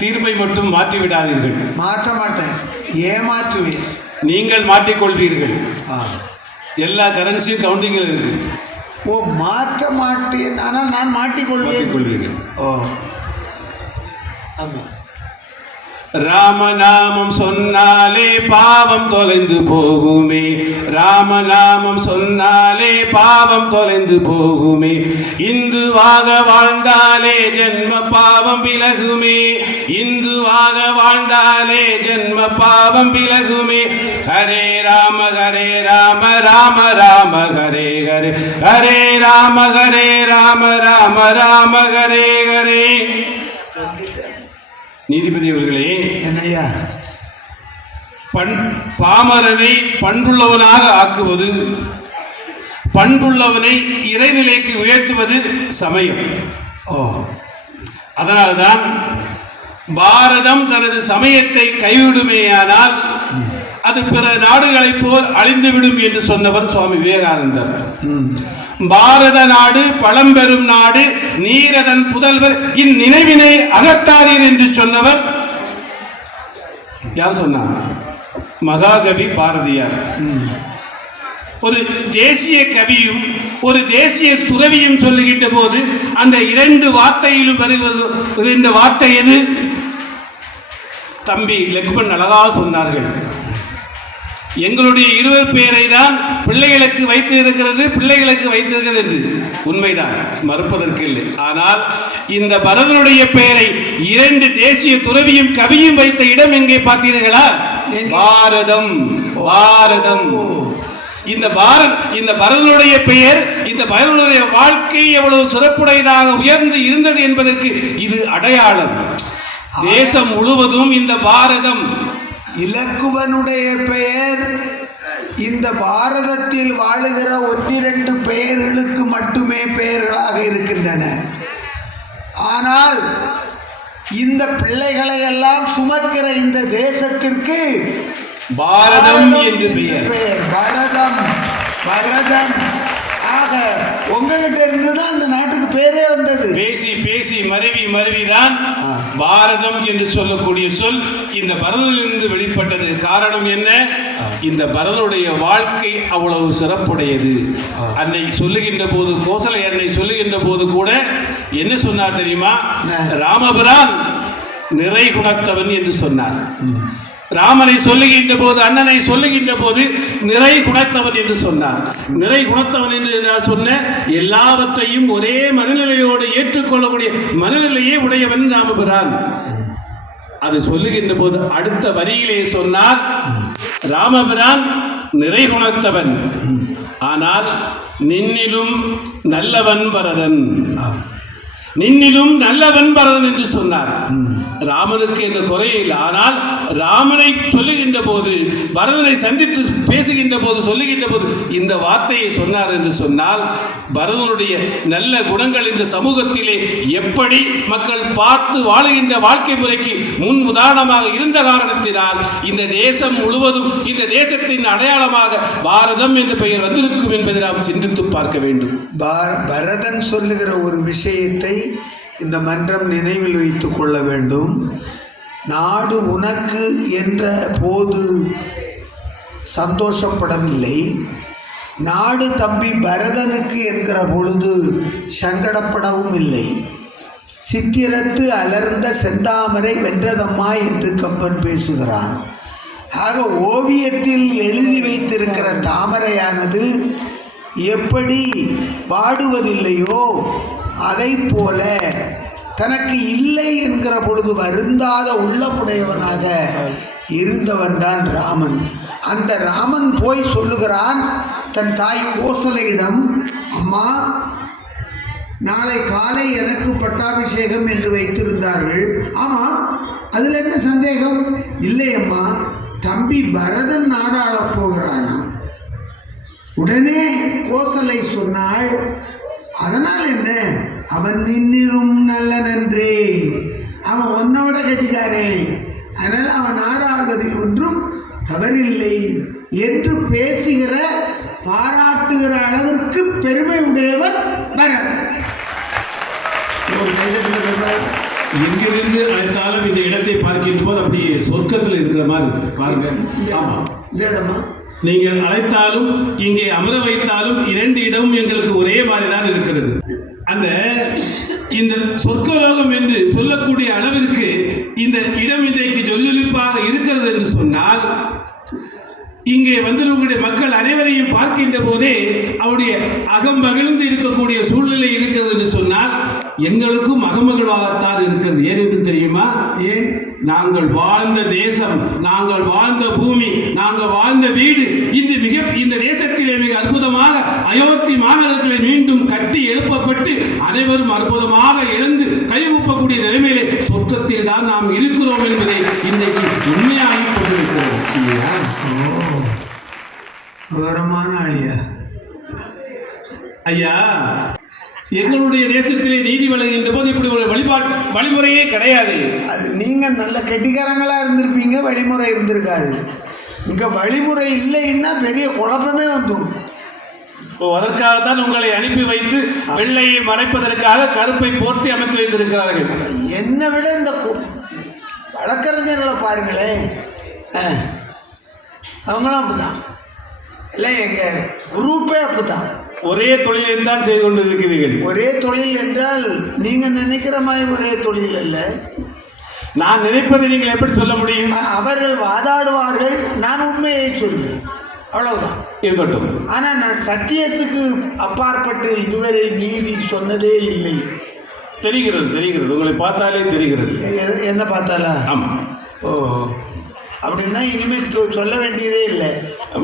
தீர்ப்பை மட்டும் மாற்றி விடாதீர்கள். மாற்ற மாட்டேன், ஏமாற்றுவேன். நீங்கள் மாற்றிக்கொள்வீர்கள். எல்லா கரன்சியும் கவுண்டிங்கில் இருக்கு. ஓ, மாற்ற மாட்டேன், ஆனால் நான் மாட்டிக்கொள்வீர்கள். ஓ ஆமாம். ராமநாமம் சொன்னாலே பாவம் தொலைந்து போகுமே, ராமநாமம் சொன்னாலே பாவம் தொலைந்து போகுமே, இந்துவாக வாழ்ந்தாலே ஜென்ம பாவம் விலகுமே, இந்துவாக வாழ்ந்தாலே ஜென்ம பாவம் விலகுமே. ஹரே ராம ராம ராம ஹரே ஹரே, ஹரே ராம ராம ராம ஹரே ஹரே. நீதிபதி அவர்களே, என்னையா பாமரனை பண்புள்ளவனாக ஆக்குவது, பண்புள்ளவனை இறைநிலைக்கு உயர்த்துவது சமயம். அதனால்தான் பாரதம் தனது சமயத்தை கைவிடுமேயானால் அது பிற நாடுகளைப் போல் அழிந்துவிடும் என்று சொன்னவர் சுவாமி விவேகானந்தர். பாரத நாடு பழம்பெரும் நாடு, நீரதன் புதல்வர், இந்நினைவினை அகற்றாதீர் என்று சொன்னவர் யார் சொன்னார்? மகாகவி பாரதியார். ஒரு தேசிய கவியும் ஒரு தேசிய சுரவியும் சொல்லுகின்ற போது அந்த 2 வார்த்தையிலும் வருவது இந்த வார்த்தை எது? தம்பி லக்ஷ்மண் அழகா சொன்னார்கள். எங்களுடைய 2 பேரை தான் பிள்ளைகளுக்கு வைத்திருக்கிறது, பிள்ளைகளுக்கு வைத்திருக்கிறது என்று. உண்மைதான், மறுப்பதற்கு இல்லை. ஆனால் இந்த பரதனுடைய பெயரை 2 தேசிய துறவியும் கவியும் வைத்த இடம் எங்கே பார்த்தீர்களா? பாரதம். பாரதம். இந்த பரதனுடைய பெயர், இந்த பரதனுடைய வாழ்க்கை எவ்வளவு சிறப்புடையதாக உயர்ந்து இருந்தது என்பதற்கு இது அடையாளம். தேசம் முழுவதும் இந்த பாரதம். இலக்குவனுடைய பெயர் இந்த பாரதத்தில் வாழுகிற 1-2 பெயர்களுக்கு மட்டுமே பெயர்களாக இருக்கின்றன. ஆனால் இந்த பிள்ளைகளை எல்லாம் சுமக்கிற இந்த தேசத்திற்கு பாரதம் என்று பெயர். பரதம். பரதம். ஆக உங்ககிட்ட இருந்து தான் இந்த நாட்டுக்கு பேரே வந்தது. பேசி பேசி மருவிதான் பாரதம் என்று சொல்லக்கூடிய சொல் இந்த பரதனிலிருந்து வெளிப்பட்டது. காரணம் என்ன? இந்த பரதனுடைய வாழ்க்கை அவ்வளவு சிறப்புடையது. அன்னை சொல்லுகின்ற போது, கோசலை அன்னை சொல்லுகின்ற போது கூட என்ன சொன்னார் தெரியுமா? ராமபிரான் நிறை குணத்தவன் என்று சொன்னார். ராமனை சொல்லுகின்ற போது, அண்ணனை சொல்லுகின்ற போது நிறை குணத்தவன் என்று சொன்னார். நிறை குணத்தவன் என்று நான் சொன்ன எல்லாவற்றையும் ஒரே மனநிலையோடு ஏற்றுக்கொள்ளக்கூடிய மனநிலையே உடையவன் ராமபிரான். அது சொல்லுகின்ற போது அடுத்த வரியிலே சொன்னார், ராமபிரான் நிறை குணத்தவன், ஆனால் நின்னிலும் நல்லவன் பரதன், நின்னிலும் நல்லவன் பரதன் என்று சொன்னார். ராமனுக்கு இந்த குறையே இல்லை. ஆனால் ராமனை சொல்லுகின்ற போது, பரதனை சந்தித்து பேசுகின்ற போது, சொல்லுகின்ற போது இந்த வார்த்தையை சொன்னார் என்று சொன்னால், பரதனுடைய நல்ல குணங்கள் இந்த சமூகத்திலே எப்படி மக்கள் பார்த்து வாழுகின்ற வாழ்க்கை முறைக்கு முன் உதாரணமாக இருந்த காரணத்தினால் இந்த தேசம் முழுவதும் இந்த தேசத்தின் அடையாளமாக பாரதம் என்ற பெயர் வந்திருக்கும் என்பதை நாம் சிந்தித்து பார்க்க வேண்டும். பரதன் சொல்லுகிற ஒரு விஷயத்தை இந்த மன்றம் நினைவில் வைத்துக் கொள்ள வேண்டும். நாடு உனக்கு என்ற போது சந்தோஷப்படவில்லை, நாடு தம்பி பரதனுக்கு என்கிற பொழுது சங்கடப்படவும் இல்லை. சித்திரத்து அலர்ந்த செந்தாமரை வென்றதம்மா என்று கம்பன் பேசுகிறான். ஆக ஓவியத்தில் எழுதி வைத்திருக்கிற தாமரையானது எப்படி வாடுவதில்லையோ அதை போல தனக்கு இல்லை என்கிற பொழுது வருந்தாத உள்ளமுடையவனாக இருந்தவன் தான் ராமன். அந்த ராமன் போய் சொல்லுகிறான் தன் தாய் கோசலையிடம், அம்மா நாளை காலை எனக்கு பட்டாபிஷேகம் என்று வைத்திருந்தார்கள். ஆமாம், அதில் என்ன சந்தேகம்? இல்லை அம்மா, தம்பி பரதன் நாடாளப் போகிறானா. உடனே கோசலை சொன்னாள், அதனால் என்ன, அவன் நின்னும் நல்ல நன்றே, அவன் உன்னோட கட்டிக்காரே, அதனால் அவன் நாடாளுவதில் ஒன்றும் தவறில்லை என்று பேசுகிற பாராட்டுகிற அளவிற்கு பெருமை உடையவர் பரதன். ஒரு எங்கிருந்து அழைத்தாலும் இந்த இடத்தை பார்க்கின்ற போது அப்படியே சொர்க்கத்தில் இருக்கிற மாதிரி இருக்கு. பாருங்க, இந்த இடமா நீங்கள் அழைத்தாலும் இங்கே அமர வைத்தாலும் இரண்டு இடமும் எங்களுக்கு ஒரே மாதிரி தான் இருக்கிறது. அந்த இந்த சொர்க்கலோகம் என்று சொல்லக்கூடிய அளவிற்கு இந்த இடம் இன்றைக்கு ஜொலிஜொலிப்பாக இருக்கிறது என்று சொன்னால், இங்கே வந்திருக்கக்கூடிய மக்கள் அனைவரையும் பார்க்கின்ற போதே அவருடைய அகம் மகிழ்ந்து இருக்கக்கூடிய சூழ்நிலை இருக்கிறது என்று சொன்னால் எங்களுக்கும் அகமகிழ்வாகத்தான் இருக்கிறது. ஏன் என்று தெரியுமா? ஏன்? நாங்கள் வாழ்ந்த தேசம், நாங்கள் வாழ்ந்த பூமி, நாங்கள் வாழ்ந்த வீடு இன்று இந்த தேசத்திலே மிக அற்புதமாக அயோத்தி மாநகரத்திலே மீண்டும் கட்டி எழுப்பப்பட்டு அனைவரும் அற்புதமாக எழுந்து கைகூப்பக்கூடிய நிலைமையிலே சொர்க்கத்தில் தான் நாம் இருக்கிறோம் என்பதை இன்றைக்கு உண்மையாகி கொண்டிருக்கிறோம். விவரமான ஐயா. ஐயா, எங்களுடைய தேசத்திலே நீதி வழங்குகின்ற போது இப்படி ஒரு வழிமுறையே கிடையாது. அது நீங்கள் நல்ல கெட்டிக்காரங்களாக இருந்திருப்பீங்க, வழிமுறை இருந்திருக்காது. இங்கே வழிமுறை இல்லைன்னா பெரிய குழப்பமே வந்துடும். அதற்காகத்தான் உங்களை அனுப்பி வைத்து வெள்ளையை மறைப்பதற்காக கருப்பை போர்த்தி அமைத்து வைத்திருக்கிறார்கள். என்னை விட இந்த வழக்கறிஞர்களை பாருங்களேன், அவங்களும் அப்படிதான், இல்லை எங்கள் குரூப்பே அப்படித்தான். ஒரே தொழிலை தான் செய்து கொண்டு இருக்கிறீர்கள். ஒரே தொழில் என்றால் நீங்கள் நினைக்கிற மாதிரி ஒரே தொழில் அல்ல. நான் நினைப்பதை நீங்கள் எப்படி சொல்ல முடியும்? அவர்கள் வாதாடுவார்கள், நான் உண்மையை சொல்லுவேன், அவ்வளவுதான். இருக்கட்டும். ஆனால் நான் சத்தியத்துக்கு அப்பாற்பட்டு இதுவரை நீதி சொன்னதே இல்லை. தெரிகிறது, தெரிகிறது, உங்களை பார்த்தாலே தெரிகிறது. என்ன பார்த்தாலா? ஆமாம். ஓ, அப்படின்னா இனிமேல் சொல்ல வேண்டியதே இல்லை.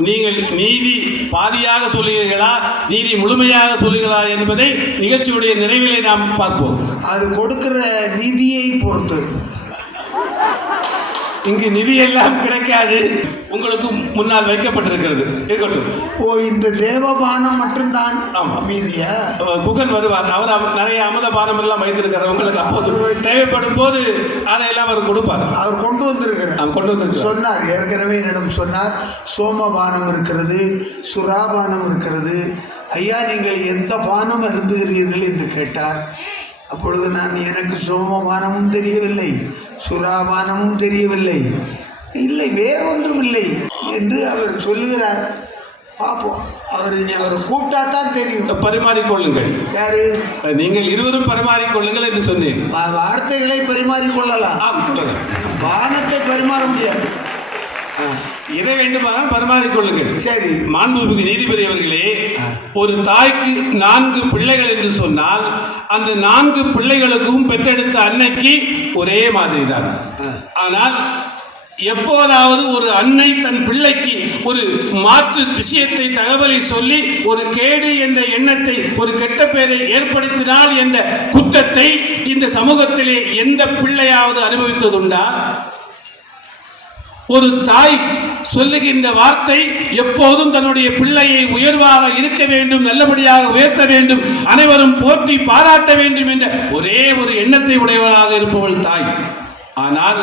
நீங்கள் நீதி பாதியாக சொல்லுகிறீர்களா, நீதி முழுமையாக சொல்லுகிறா என்பதை நிகழ்ச்சியுடைய நிறைவிலே நாம் பார்ப்போம். அது கொடுக்கிற நிதியை பொறுத்து. இங்கு நிதி எல்லாம் கிடைக்காது, உங்களுக்கு முன்னால் வைக்கப்பட்டிருக்கிறது. இருக்கட்டும். ஓ, இந்த தேவபானம் மட்டும்தான். ஆமாம். மீதியா குகன் வருவார், அவர் நிறைய அமுதபானம் எல்லாம் வைத்திருக்கிறார். உங்களுக்கு அப்போது தேவைப்படும் போது அதையெல்லாம் அவர் கொடுப்பார். அவர் கொண்டு வந்திருக்கிறார். கொண்டு வந்து சொன்னார், ஏற்கனவே என்னிடம் சொன்னார், சோமபானம் இருக்கிறது, சுறாபானம் இருக்கிறது. ஐயா, நீங்கள் எந்த பானம் அருந்துகிறீர்கள் என்று கேட்டார். அப்பொழுது நான், எனக்கு சோமபானமும் தெரியவில்லை, சுறாபானமும் தெரியவில்லை, இல்லை வேறொன்றும் இல்லை என்று அவர் சொல்லுகிறார். பார்ப்போம், அவர் கூப்பிட்டாதான் தெரியும். பரிமாறிக்கொள்ளுங்கள். யாரு? நீங்கள் இருவரும் பரிமாறிக்கொள்ளுங்கள் என்று சொன்னேன். வார்த்தைகளை பரிமாறிக்கொள்ளலாம், பானத்தை பரிமாற முடியாது. எதை வேண்டுமானால் பரிமாறிக்கொள்ளுங்கள். சரி. மாண்புமிகு நீதிபதி அவர்களே, ஒரு தாய்க்கு 4 பிள்ளைகள் என்று சொன்னால் அந்த 4 பிள்ளைகளுக்கும் பெற்றெடுத்த அன்னைக்கு ஒரே மாதிரி தான். ஆனால் எப்போதாவது ஒரு அன்னை தன் பிள்ளைக்கு ஒரு மாற்று விஷயத்தை தகவலை சொல்லி ஒரு கேடு என்ற எண்ணத்தை ஒரு கெட்ட பெயரை ஏற்படுத்தினால் என்ற குற்றத்தை இந்த சமூகத்திலே எந்த பிள்ளையாவது அனுபவித்ததுண்டா? ஒரு தாய் சொல்லுகின்ற வார்த்தை எப்போதும் தன்னுடைய பிள்ளையை உயர்வாக இருக்க வேண்டும், நல்லபடியாக உயர்த்த வேண்டும், அனைவரும் போற்றி பாராட்ட வேண்டும் என்ற ஒரே ஒரு எண்ணத்தை உடையவராக இருப்பவள் தாய். ஆனால்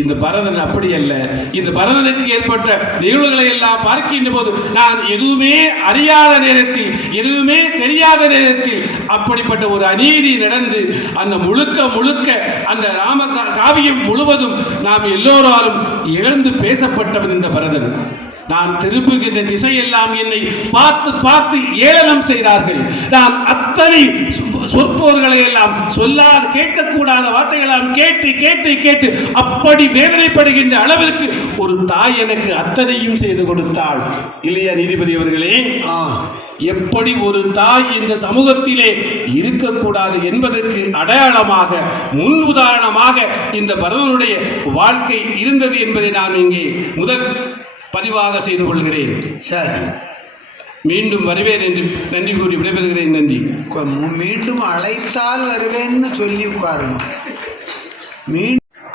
இந்த பரதன் அப்படி அல்ல. இந்த பரதனுக்கு ஏற்பட்ட நிகழ்வுகளை எல்லாம் பார்க்கின்ற போது நான் எதுவுமே அறியாத நேரத்தில், எதுவுமே தெரியாத நேரத்தில் அப்படிப்பட்ட ஒரு அநீதி நடந்து அந்த முழுக்க அந்த ராம காவியம் முழுவதும் நாம் எல்லோராலும் இழந்து பேசப்பட்டவன் இந்த பரதன். நான் திரும்புகின்ற திசையெல்லாம் என்னை பார்த்து ஏளனம் செய்தார்கள். நான் அத்தனை சொற்போர்களை எல்லாம் சொல்லாது கேட்கக்கூடாத வார்த்தைகளாம் கேட்டு அப்படி வேதனைப்படுகின்ற அளவிற்கு ஒரு தாய் எனக்கு அத்தனையும் செய்து கொடுத்தாள். இல்லையா நீதிபதி அவர்களே? எப்படி ஒரு தாய் இந்த சமூகத்திலே இருக்கக்கூடாது என்பதற்கு அடையாளமாக, முன் உதாரணமாக இந்த பரதனுடைய வாழ்க்கை இருந்தது என்பதை நான் இங்கே முதல் பதிவாக செய்து கொள்கிறேன். சரி, மீண்டும் வருவேன் என்று நன்றி கூறி விடைபெறுகிறேன். நன்றி. மீண்டும் அழைத்தால் வருவேன்னு சொல்லி உட்காரணும்.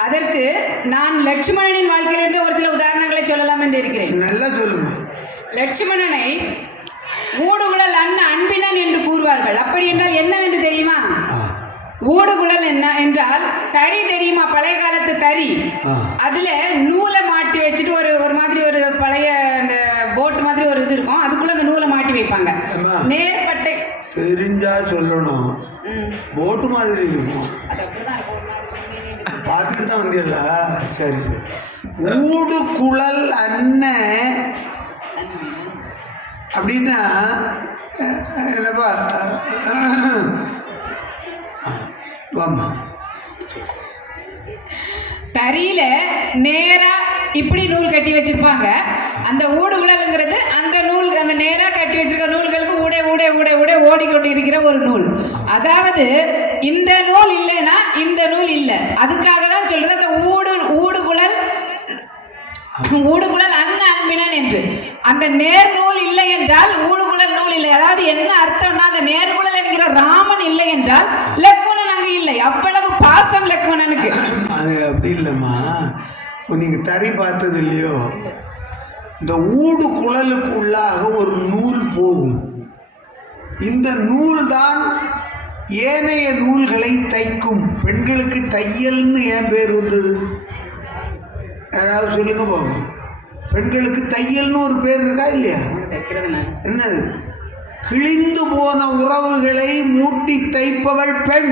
அதற்கு நான் லட்சுமணனின் வாழ்க்கையிலிருந்து ஒரு சில உதாரணங்களை சொல்லலாம் என்று இருக்கிறேன். நல்லா சொல்லுங்க. லட்சுமணனை ஊடுகுழல் அன்பினன் என்று கூறுவார்கள். அப்படி என்றால் என்னவென்று தெரியுமா? ஊடுகுழல் என்ன என்றால் தறி தெரியுமா? பழைய காலத்து தறி. அதுல நூலை மாட்டி வச்சுட்டு ஒரு மாதிரி ஒரு பழைய அந்த போட் மாதிரி ஒரு இது இருக்கும், அதுக்குள்ள அந்த நூலை மாட்டி வைப்பாங்க. நேர்பட்டை தெரிஞ்சா சொல்லணும். போட்டு மாதிரி இருக்கும், அது அப்படிதான் இருக்கும். பார்த்துட்டு தான் வந்தியல்ல. சரி, ஊடுகுழல் அண்ணன் அப்படின்னா என்னப்பா? தறியில நேரா இப்படி நூல் கட்டி வச்சிருப்பாங்க. அந்த ஊடுகுழல்ங்கிறது அந்த நூல், அந்த நேரா கட்டி வச்சிருக்க நூல்களுக்கு ஊடே ஓடிக்கொண்டு இருக்கிற ஒரு நூல். அதாவது இந்த நூல் இல்லைன்னா இந்த நூல் இல்லை. அதுக்காக தான் சொல்றது அந்த ஊடுகுழல் அன்பினன் என்று. அந்த நேர் நூல் இல்லை என்றால் ஊடுகுழல் நூல் இல்லை. அதாவது என்ன அர்த்தம்னா, அந்த நேர்குழல் என்கிற ராமன் இல்லை என்றால் லக்குவணன் அங்கு இல்லை. அவ்வளவு பாசம் லக்குவணனுக்கு. அது அப்படி இல்லைம்மா, நீங்க தறி பார்த்தது இல்லையோ? இந்த ஊடுகுழலுக்கு உள்ளாக ஒரு நூல் போகும். இந்த நூல் தான் ஏனைய நூல்களை தைக்கும். பெண்களுக்கு தையல்னு ஏன் பேர் வந்தது? யாராவது சொல்லுங்க போகும். பெண்களுக்கு தையல்னு ஒரு பேர் இருக்கா இல்லையா? என்னது? கிழிந்து போன உறவுகளை மூட்டி தைப்பவள் பெண்.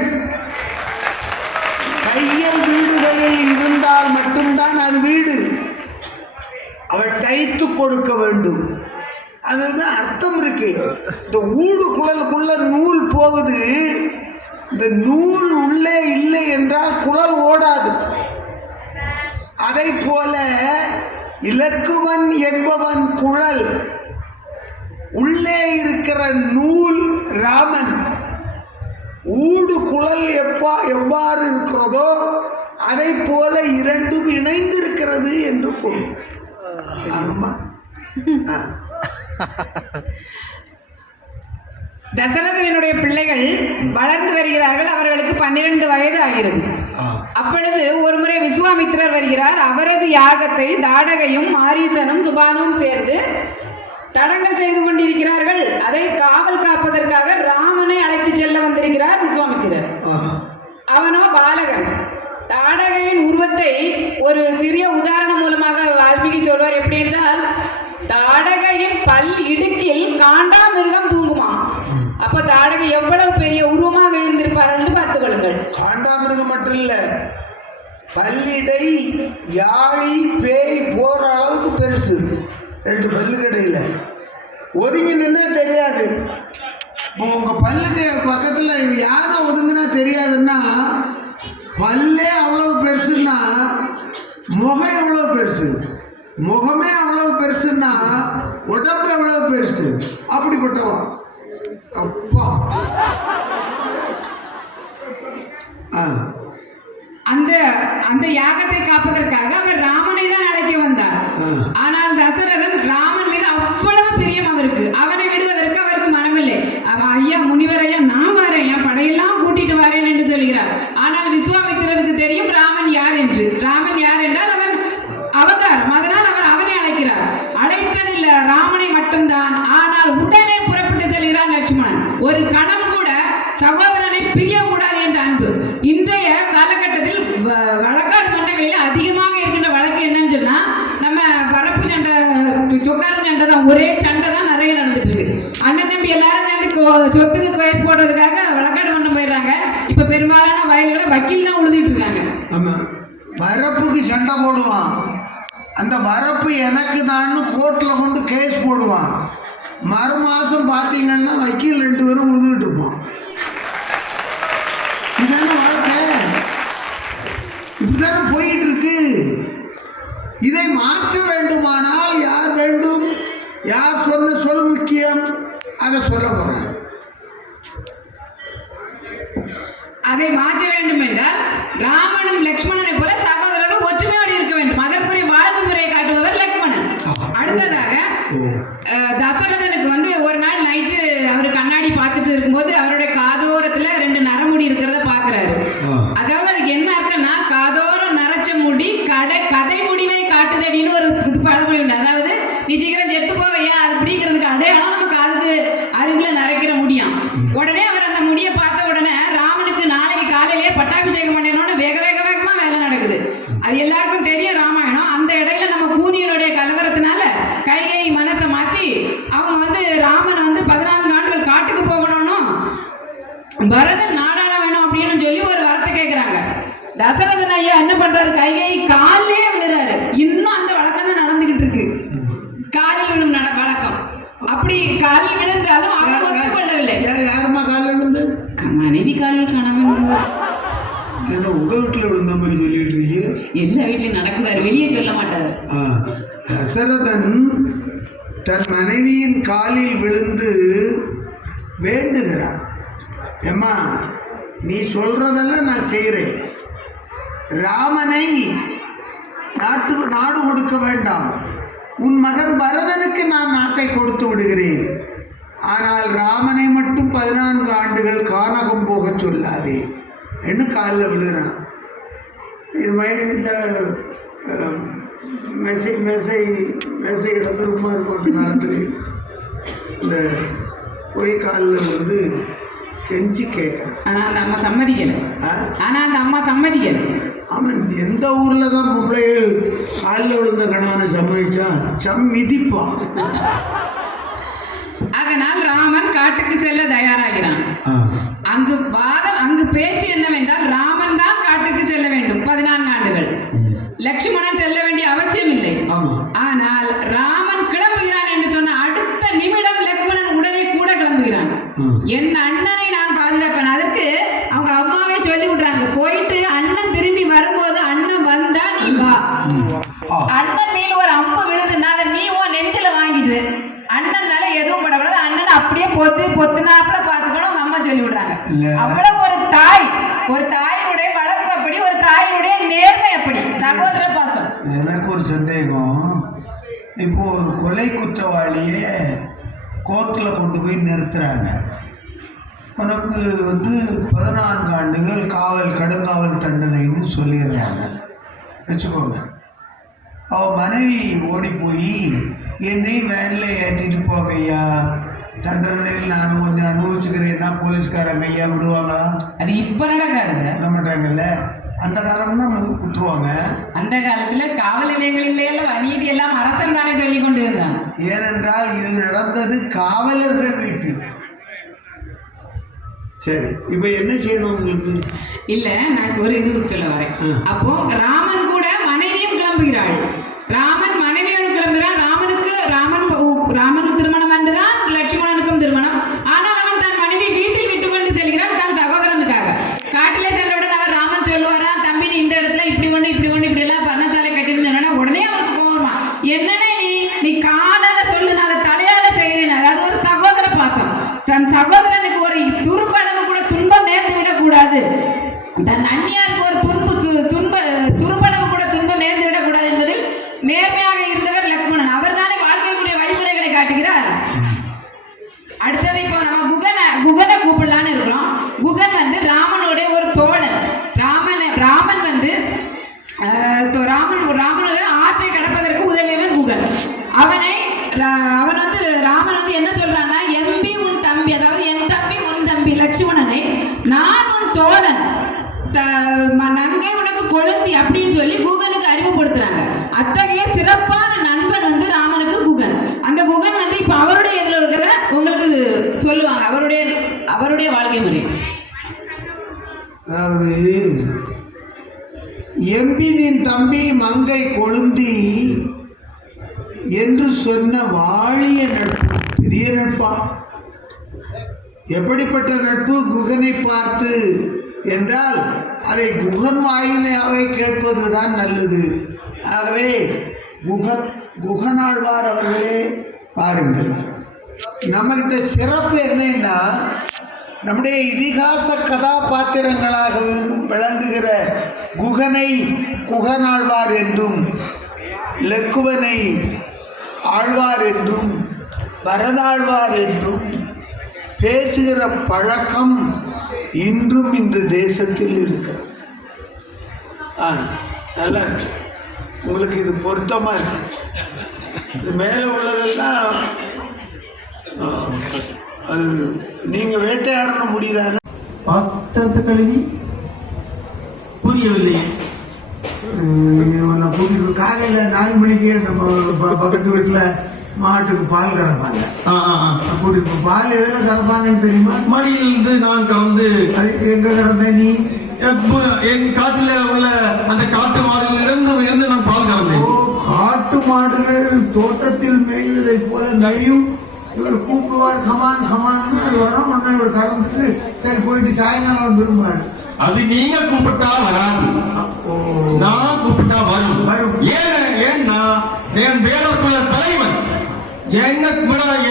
தையல் வீடுகளில் இருந்தால் மட்டும்தான் அது வீடு. அவள் தைத்து கொடுக்க வேண்டும். அதுதான் அர்த்தம் இருக்கு. இந்த ஊடுகுழலுக்குள்ள நூல் போகுது. இந்த நூல் உள்ளே இல்லை என்றால் குழல் ஓடாது. அதை போல இலக்குவன் என்பவன் குழல், உள்ளே இருக்கிற நூல் ராமன். ஊடு குழல் எவ்வாறு இருக்கிறதோ அதை போல இரண்டும் இணைந்திருக்கிறது என்று பொருள். ஆமா. தசரதனுடைய பிள்ளைகள் வளர்ந்து வருகிறார்கள். அவர்களுக்கு 12 வயது ஆகிறது. அப்பொழுது ஒரு முறை விஸ்வாமித்திரர் வருகிறார். அவரது யாகத்தை தாடகையும் மாரீசனும் சுபானும் சேர்ந்து தடங்கல் செய்து கொண்டிருக்கிறார்கள். அதை காவல் காப்பதற்காக ராமனை அழைத்து செல்ல வந்திருக்கிறார் விஸ்வாமித்திரர். அவனோ பாலகன். தாடகையின் உருவத்தை ஒரு சிறிய உதாரணம் மூலமாக வால்மீகி சொல்வார். எப்படி என்றால், தாடகையின் பல் இடுக்கில் காண்டாமிருகம் தூங்குமா. அப்ப தாடகை எவ்வளவு பெரிய உருவமாக இருந்திருப்பார் என்று பார்த்துக் கொள்ளுங்கள். காண்டாமிருகம் மட்டும் இல்ல, பல்லிடை யாழி பேய் போற அளவுக்கு பெருசு. 2 பல்லு கடையில் ஒதுங்கி நின்னா தெரியாது. உங்க பல்லுக்கு பக்கத்துல யானை ஒதுங்கினா தெரியாதுன்னா, பல்லே அவ்வளவு பெருசுன்னா முகம் எவ்வளவு பெருசு, முகமே அவ்வளவு பெருசுன்னா உடம்பு எவ்வளவு பெருசு. அப்படிப்பட்டவன் அப்பா. அந்த அந்த யாகத்தை காப்பதற்காக அவர் ராமனை தான் அழைக்க வந்தார். ஆனால் தசரதன் ராமன் மீது அவ்வளவு பிரியம் அவருக்கு, அவனை விடுவதற்கு அவருக்கு மனமில்லை. ஐயா முனிவர் ஐயா, நான் வரேன், என் படையெல்லாம் கூட்டிட்டு வரேன் என்று சொல்கிறார். ஆனால் விஸ்வாமித்திரருக்கு தெரியும் ராமன் யார் என்று. ராமன் யார் என்றால் அவன் அவதாரம், அதனால் அவர் அவனை அழைக்கிறார். அழைத்ததில்ல ராமனை மட்டும்தான். ஆனால் உடனே புறப்பட்டு செல்கிறான் லட்சுமணன். ஒரு கணம் கூட சகோதரனை பிரியக்கூடாது என்ற அன்பு. இன்றைய காலகட்டத்தில் வழக்காடு மன்றங்களில் அதிகமாக இருக்கின்ற வழக்கு என்னன்னு சொன்னா, நம்ம பரப்பு சண்டை, சொக்காரன் சண்டை தான், ஒரே சண்டை தான் நிறைய நடந்துட்டு இருக்கு. அண்ணன் தம்பி எல்லாரும் சேர்ந்து சொத்துக்கு கேஸ் போடுறதுக்காக வழக்காடு மன்றம் போயிடுறாங்க. இப்ப பெரும்பாலான வயல்களை வக்கீல் தான் உழுதிட்டு இருக்காங்க. ஆமா, வரப்புக்கு சண்டை போடுவான், அந்த வரப்பு எனக்கு தான் கோர்ட்டில் கொண்டு கேஸ் போடுவான். மறு மாதம் பார்த்தீங்கன்னா வக்கீல் 2 பேரும் உழுதுகிட்டு இருப்பான். இதான வாழ்க்கை, இப்படிதானே போயிட்டு இருக்கு. இதை மாற்ற வேண்டுமானால் யார் வேண்டும்? யார் சொன்ன சொல் முக்கியம்? அதை சொல்ல போறேன். அதை மாற்ற வேண்டும் என்றால் ராமனும் லக்ஷ்மணனை போல சகோதரர்கள் ஒற்றுமையோடு இருக்க வேண்டும். அதற்குரிய வாழ்வு முறையை காட்டுபவர் லக்ஷ்மணன். அடுத்ததாக தசரதனுக்கு வந்து ஒரு நாள் நைட்டு அவர் கண்ணாடி பார்த்துட்டு இருக்கும்போது அவருடைய காதோரத்துல 2 நரமுடி இருக்கிறத பாக்குறாரு. அதாவது அதுக்கு என்ன அர்த்தம்னா, காதோரம் நரைச்ச முடி கதை முடிவை காட்டுதடின்னு ஒரு பழமொழி உண்டு. அதாவது நீ சீக்கிரம் செத்து போவையா அப்படிங்கிறதுக்கு அடையாளம் நம்ம காதுக்கு அருகில் நரைக்கிற முடியும். உடனே அவர் அந்த முடியை பார்த்த உடனே ராமனுக்கு நாளைக்கு காலையிலேயே பட்டாபிஷேகம் பண்ணணும்னு வேக வேகமா வேலை நடக்குது. அது எல்லாருக்கும் தெரியும் ராமாயணம். அந்த இடையில நம்ம கூனியனுடைய கலவரத்தினால கைகை மனசை மாத்தி அவங்க வந்து ராமன் வந்து 14 ஆண்டுகள் காட்டுக்கு போகணும்னு பரதன் நாடாள வேணும் அப்படின்னு சொல்லி ஒரு வரத்தை கேட்கிறாங்க. தசரதன் ஐயா என்ன பண்றாரு, கைகை காலிலே விழுறாரு. இன்னும் அந்த வழக்கம் தான் நடந்துகிட்டு இருக்கு, காலில் விழும் வழக்கம். அப்படி காலில் விழுந்தாலும் அவர் ஒத்துக்கொள்ளவில்லை. யாருமா காலில் விழுந்து? மனைவி காலில் கணவன். ஏதோ உங்க வீட்டில் விழுந்த மாதிரி சொல்லிட்டு இருக்கீங்க. எல்லா வீட்லையும் நடக்குதாரு, வெளியே சொல்ல மாட்டாரு. தசரதன் தன் மனைவியின் காலில் விழுந்து வேண்டுகிறான், ஏம்மா நீ சொல்றதெல்லாம் நான் செய்கிறேன், ராமனை நாடு கொடுக்க வேண்டாம், உன் மகன் பரதனுக்கு நான் நாட்டை கொடுத்து விடுகிறேன், ஆனால் ராமனை மட்டும் 14 ஆண்டுகள் கானகம் போக சொல்லாதே என்று காலில் விழுகிறான். இது மாதிரி இந்த மெசை இடத்திற்குமா இருக்கும் அந்த காலத்தில். இந்த போய் காலில் வந்து கெஞ்சி கேட்குறேன். ஆனால் அந்த அம்மா சம்மதிக்கல. ஆமாம், எந்த ஊரில் தான் பொம்பளைகள் காலில் விழுந்த கணவனை சம்மதிச்சா மிதிப்பான். அதனால் ராமன் காட்டுக்கு செல்ல தயாராகிறான். அங்கு பேச்சு என்னவென்றால் ராமன் தான் காட்டுக்கு செல்ல வேண்டும் 14 ஆண்டுகள், லட்சுமணன் செல்ல வேண்டிய அவசியம் இல்லை. ஆனால் ராமன் கிளம்புகிறான் என்று சொன்ன அடுத்த நிமிடம் லட்சுமணன் உடனே கூட கிளம்புகிறான். என் அண்ணனை நான் பாதுகாப்பேன். அதற்கு அவங்க அம்மாவே சொல்லி விடுறாங்க, போயிட்டு அண்ணன் திரும்பி வரும்போது அண்ணன் வந்தா நீ வா, அண்ணன் மேல ஒரு அம்பு விழுதுன்னா அதை நீ உன் நெஞ்சில வாங்கிடு, அண்ணன் மேல எதுவும் படக்கூடாது, அண்ணன் அப்படியே பொத்துனாப்புல பாத்துக்கணும் அவங்க அம்மா சொல்லி விடுறாங்க. அவ்வளவு ஒரு தாயினுடைய வளர்ப்பு அப்படி, ஒரு தாயினுடைய நேர்மை அப்படி, சகோதர பாசம். எனக்கு ஒரு சந்தேகம், இப்போ ஒரு கொலை குற்றவாளியை கோர்ட்டில் கொண்டு போய் நிறுத்துறாங்க, உனக்கு வந்து 14 ஆண்டுகள் கடுங்காவல் தண்டனைன்னு சொல்லிடுறாங்க வச்சுக்கோங்க. அவன் மனைவி ஓடி போய் என்னையும் வேனில் ஏற்றிட்டு போகையா, தண்டனையில் நானும் கொஞ்சம் அனுபவிச்சுக்கிறேன்னா போலீஸ்காரங்க ஐயா விடுவாங்களா? அது இப்போ நடக்காது சார், விட மாட்டாங்கல்ல. அந்த காலம்னா விட்டுருவாங்க. அந்த காலத்துல காவல் நிலையங்களில் அநீதி எல்லாம் அரசன் தானே சொல்லி கொண்டு இருந்தாங்க. ஏனென்றால் இது நடந்தது காவலர்கள் வீட்டு. சரி, இப்ப என்ன செய்யணும் உங்களுக்கு? இல்ல, நான் ஒரு இது சொல்ல வரேன். அப்போ ராமன் கூட மனைவியும் கிளம்புகிறாள். ராமன் மனைவியோடு கிளம்புகிறான். ராமனுக்கு திருமணம் என்றுதான் லட்சுமணனுக்கும் திருமணம். ஆனால் அவன் தன் மனைவி வீட்டில் விட்டுக்கொண்டு செல்கிறான் தன் சகோதரனுக்காக. காட்டிலே சென்றவுடன் அவர் ராமன் சொல்லுவாரா, தம்பி நீ இந்த இடத்துல இப்படி ஒண்ணு எல்லாம் பர்ணசாலை கட்டிருந்தேன்னா உடனே அவருக்கு கோவமா, என்னன்னா நீ காலால சொல்லு, நான் அதை தலையால செய்கிறேன். அதாவது ஒரு சகோதர பாசம். தன் சகோதரனுக்கு ஒரு துருப்பளவு கூட துன்பம் நேர்ந்து விடக்கூடாது, தன் அந்நியாருக்கு ஒரு ராமன் ஆற்றை கடப்பதற்கு உதவியவன் குகன். அவன் வந்து ராமன் வந்து என்ன சொல்றான்னா, எம்பி உன் தம்பி, அதாவது என் தம்பி உன் தம்பி லட்சுமணனை நான் உன் தோழன், நங்கை உனக்கு கொழுந்தி அப்படின்னு சொல்லி குகனுக்கு அறிமுகப்படுத்துறாங்க. அத்தகைய சிறப்பான நண்பன் வந்து ராமனுக்கு குகன். அந்த குகன் வந்து இப்ப அவருடைய இதுல இருக்கிறத உங்களுக்கு சொல்லுவாங்க, அவருடைய வாழ்க்கை முறை. அதாவது எம்பினின் தம்பி மங்கை கொழுந்தி என்று சொன்ன வாழிய நட்பு, பெரிய நட்பா. எப்படிப்பட்ட நட்பு? குகனை பார்த்து என்றால் அதை குகன் வாயினாவே கேட்பதுதான் நல்லது. ஆகவே குகனாழ்வார் அவர்களே பாருங்கள், நம்மகிட்ட சிறப்பு என்னன்னா, நம்முடைய இதிகாச கதாபாத்திரங்களாக விளங்குகிற குகனை குகனாழ்வார் என்றும், லக்குவனை ஆழ்வார் என்றும், பரதாழ்வார் என்றும் பேசுகிற பழக்கம் இன்றும் இந்த தேசத்தில் இருக்கிறது. நல்லா இருக்கு, உங்களுக்கு இது பொருத்தமாக இருக்கு. இது மேலே உள்ளதெல்லாம் அது நீங்கள் வேட்டையாடணும் முடியுதானே? பாத்திரத்தை கழுவி புரியவில்லை. கூட்டிட்டு காலையில் 4 மணிக்கு நம்ம பக்கத்து வீட்டில் மாட்டுக்கு பால் கறப்பாங்க. கூட்டிட்டு பால் எதில் கறப்பாங்கன்னு தெரியுமா? மடியிலிருந்து நான் கறந்து. அது எங்க கறந்த நீ? என் காட்டுல உள்ள அந்த காட்டு மாடுகளிலிருந்து நான் பால் கறந்தேன். காட்டு மாடுகள் தோட்டத்தில் மேய்வதை போல நையும் இவர் கூப்பிடுவார், கமான் கமான்னு. அது வரும், ஒன்னா இவர் கறந்துட்டு சரி போயிட்டு சாயங்காலம் வந்துருப்பாரு. அது நீங்க கூப்பிட்டா வராது, நான் கூப்பிட்டா வரும். ஏன்னா என் வேடக்குள்ள தலைவன்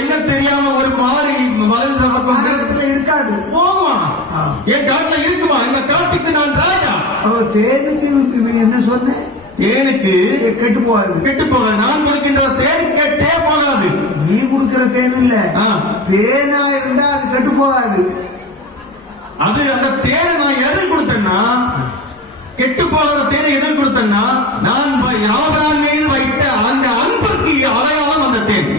என்ன தெரியாம ஒரு மாடு வலது சமத்துல இருக்காது, போகுமா? என் காட்டுல இருக்குமா? இந்த காட்டுக்கு நான் ராஜா. தேனுக்கு என்ன சொன்ன? தேனுக்கு கெட்டு போகாது. கெட்டு போகாது. நான் கொடுக்கின்ற தேன் கெட்டே போகாது. நீ கொடுக்கிற தேன் இல்ல, தேனா இருந்தா அது கெட்டு போகாது. அது அந்த தேனை நான் எதை கொடுத்தேன்னா, கெட்டு போகிற தேனை எதை கொடுத்தேன்னா, நான் ராமபிரான் மீது வைத்த அந்த அன்பிற்கு அடையாளம் அந்த தேன்.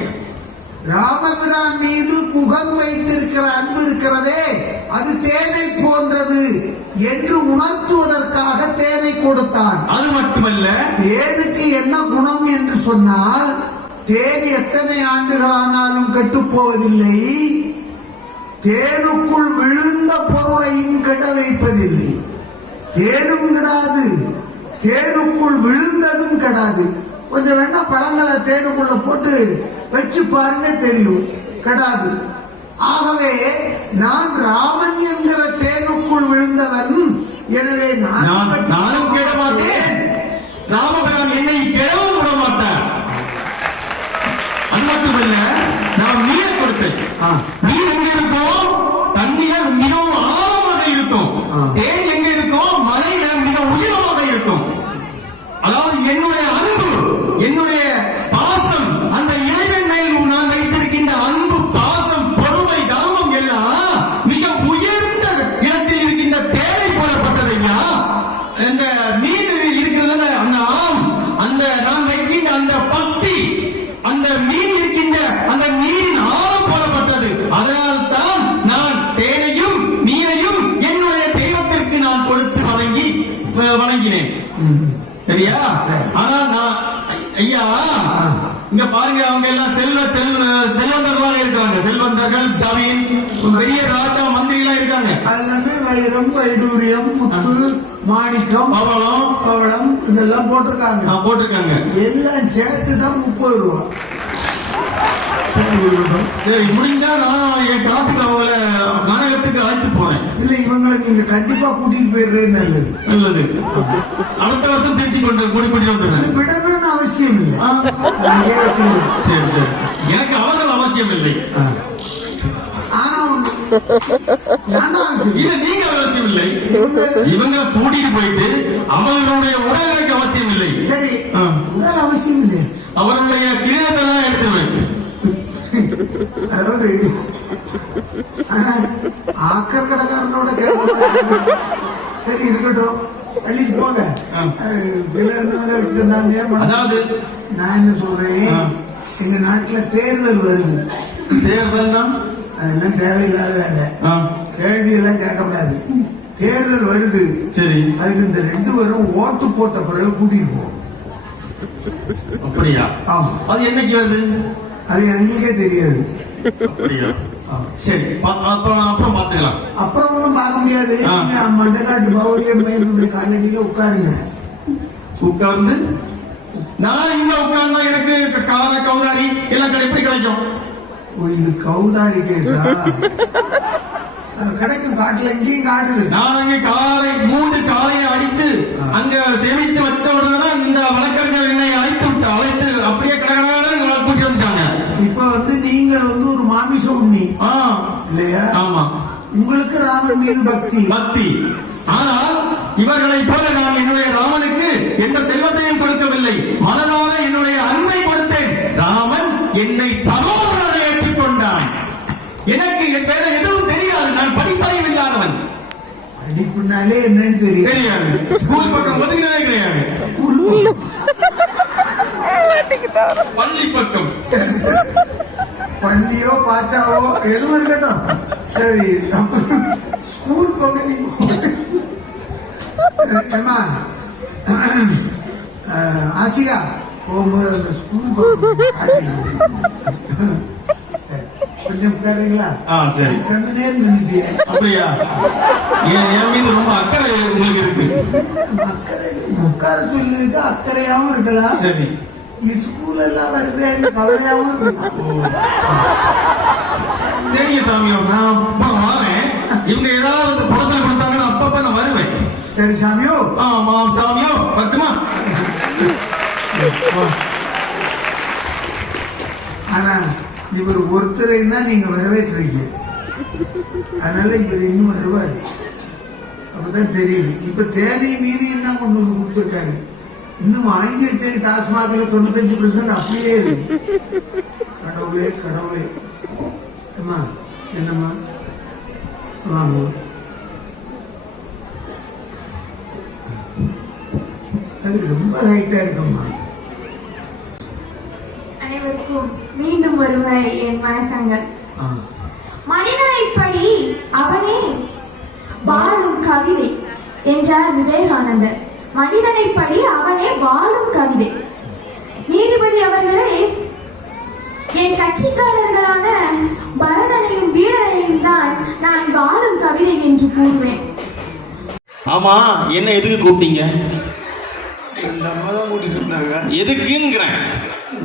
ராமபிரான் மீது குகன் வைத்திருக்கிற அன்பு இருக்கிறதே, அது தேனை போன்றது என்று உணர்த்துவதற்காக தேனை கொடுத்தான். அது மட்டுமல்ல, தேனுக்கு என்ன குணம் என்று சொன்னால், தேன் எத்தனை ஆண்டுகளானாலும் கெட்டு போவதில்லை, தேனுக்குள் விழுந்த பொருளையும் கெட வைப்பதில்லை. தேனும் கெடாது, தேனுக்குள் விழுந்ததும் கெடாது. கொஞ்சம் வேணா பழங்களை தேனுக்குள்ள போட்டு வச்சு பாருங்க, தெரியும், கெடாது. ஆகவே நான் ராமன் என்கிற தேனுக்குள் விழுந்தவன், எனவே நானும் கெட மாட்டேன், ராமபிரான் என்னை கெடவும் விட மாட்டார். அது மட்டுமல்ல, நான் நீரை கொடுத்தேன். நீர் எங்க இருக்கும்? தண்ணீர் மிகவும் ஆழமாக இருக்கும். தேன் எங்க இருக்கும்? மலையில மிக உயரமாக இருக்கும். அதாவது என்னுடைய அன்பு, என்னுடைய பாசம், அந்த இறைவன் மேல் நான் வைத்திருக்கின்ற அன்பு, பாசம், பொறுமை, தர்மம் எல்லாம் மிக உயர்ந்த இடத்தில் இருக்கின்ற தேனை போலப்பட்டதையா. இந்த மீன் இருக்கிறது, அந்த அந்த நான் வைக்கின்ற அந்த பக்தி, அந்த மீன் இருக்கின்ற அந்த நீரின் ஆழம் போலப்பட்டது. அதனால் தான் நான் தேனையும் நீரையும் என்னுடைய தெய்வத்திற்கு நான் கொடுத்து வணங்கினேன். சரியா? ஆனால் நான் ஐயா இங்க பாருங்க, அவங்க எல்லாம் செல்வந்தர்களாக இருக்கிறாங்க. செல்வந்தர்கள், ஜமீன், பெரிய ராஜா, மந்திரி எல்லாம் இருக்காங்க. எல்லாமே வைரம், வைடூரியம், முத்து, மாணிக்கம், பவளம் இதெல்லாம் போட்டிருக்காங்க. எல்லாம் சேர்த்து தான் 30 ரூபா. சரி, முடிஞ்சா நான் என் காட்டுக்கு அவங்கள நாடகத்துக்கு அழைத்து போறேன். இல்ல, இவங்களை நீங்க கண்டிப்பா கூட்டிட்டு போயிடுறது நல்லது. அடுத்த வருஷம் திருச்சி கூட்டிட்டு வந்துடுறேன். விடணும்னு அவசியம் இல்லை, அங்கே வச்சுக்கலாம். சரி, எனக்கு அவர்கள் அவசியம் இல்லை. ஆனா நீங்க அவசியம் இல்லை. இவங்களை கூட்டிட்டு போயிட்டு அவர்களுடைய உடல் எனக்கு அவசியம் இல்லை. சரி, உடல் அவசியம் இல்லை, அவர்களுடைய கிரீடத்தை தான் எடுத்துருவேன். அதாவது ஆக்கர் கடைக்காரனோட சரி இருக்கட்டும். அள்ளிட்டு போங்க. அதாவது நான் என்ன சொல்றேன், எங்க நாட்டுல தேர்தல் வருது. தேர்தல்னா அதெல்லாம் தேவையில்லாத வேலை, கேள்வி எல்லாம் கேட்கக்கூடாது. தேர்தல் வருது, சரி. அதுக்கு இந்த 2 பேரும் ஓட்டு போட்ட பிறகு கூட்டிட்டு போவோம். அப்படியா? ஆமா. அது என்னைக்கு வருது? அது எங்களுக்கே தெரியாது. அப்படியா? சரி, அப்புறம் பாத்துக்கலாம். அப்புறம் ஒன்றும் பார்க்க முடியாது. நீங்க மண்டநாட்டு பௌரியம்மையினுடைய காலடியில உட்காருங்க. உட்கார்ந்து நான் இங்க உட்கார்ந்தா எனக்கு காரை கௌதாரி எல்லாம் எப்படி கிடைக்கும்? இது கௌதாரி கேஸா? கிடைக்கும், காட்டுல இங்கேயும் காட்டுது. நான் அங்கே காலை 3 காலையை அடித்து அங்க சேமிச்சு வச்ச உடனே இந்த வழக்கறிஞர் என்னை அழைத்து அப்படியே கடகடாக கூட்டி வந்துட்டாங்க. இப்ப நீங்கள் ஒரு மாமிச உண்ணி இல்லையா? ஆமா. உங்களுக்கு ராமன் மீது பக்தி. ஆனால் இவர்களை போல நான் என்னுடைய ராமனுக்கு எந்த செல்வத்தையும் கொடுக்கவில்லை, மனதான என்னுடைய அன்பை கொடுத்தேன். ராமன் என்னை சகோதரனை ஏற்றுக்கொண்டான். எனக்கு வேற எதுவும் தெரியாது, நான் படிப்பறிவு இல்லாதவன். படிப்புனாலே என்னன்னு தெரியாது. ஸ்கூல் பக்கம் ஒதுங்கினதே கிடையாது. பள்ளி பக்கம், பள்ளியோ பாச்சாவோ எதுவும் இருக்கட்டும். சரி, ஸ்கூல் பக்கம் ஏமா ஆசிகா போகும்போது அந்த ஸ்கூல் கொஞ்சம் உட்காருங்களா? சரி. ரெண்டு நேரம் நின்றுட்டியே. அப்படியா? என் மீது ரொம்ப அக்கறை உங்களுக்கு இருக்கு. அக்கறை உட்கார சொல்லிருக்கு, அக்கறையாவும் இருக்கலாம். சரி. ஸ்கூல் எல்லாம் வருது, கவலையாவும் இருக்கலாம். சரிங்க சாமியோ, நான் அப்புறம் வரேன். இவங்க ஏதாவது புடச்சல் கொடுத்தாங்கன்னா அப்பப்ப நான் வருவேன். சரி சாமியோ. ஆமா சாமியோ, வரட்டுமா? ஆனா இவர் ஒருத்தரை தான் நீங்க வரவேற்றீங்க, அதனால இவர் இன்னும் வருவார். அப்பதான் தெரியுது. இப்ப தேதி மீறி என்ன கொண்டு வந்து கொடுத்துருக்காரு. இன்னும் வாங்கி வச்ச டாஸ்மாக்ல 95% அப்படியே இருக்கு. கடவுளே. அம்மா என்னம்மா வாங்க. அது ரொம்ப ஹைட்டா இருக்கும்மா. அனைவருக்கும் மீண்டும் ஒருமுறை என் வணக்கங்கள். மனிதனைப்படி அவனே வாழும் கவிதை என்றார் விவேகானந்தர். மனிதனைப்படி அவனே வாழும் கவிதை. நீதிபதி அவர்களே, என் கட்சிக்காரர்களான பரதனையும் வீரனையும் தான் நான் வாழும் கவிதை என்று கூறுவேன். ஆமா, என்ன எதுக்கு கூப்பிட்டீங்க? இந்த அம்மா தான் கூட்டிட்டு இருந்தாங்க. எதுக்குங்கிறேன்.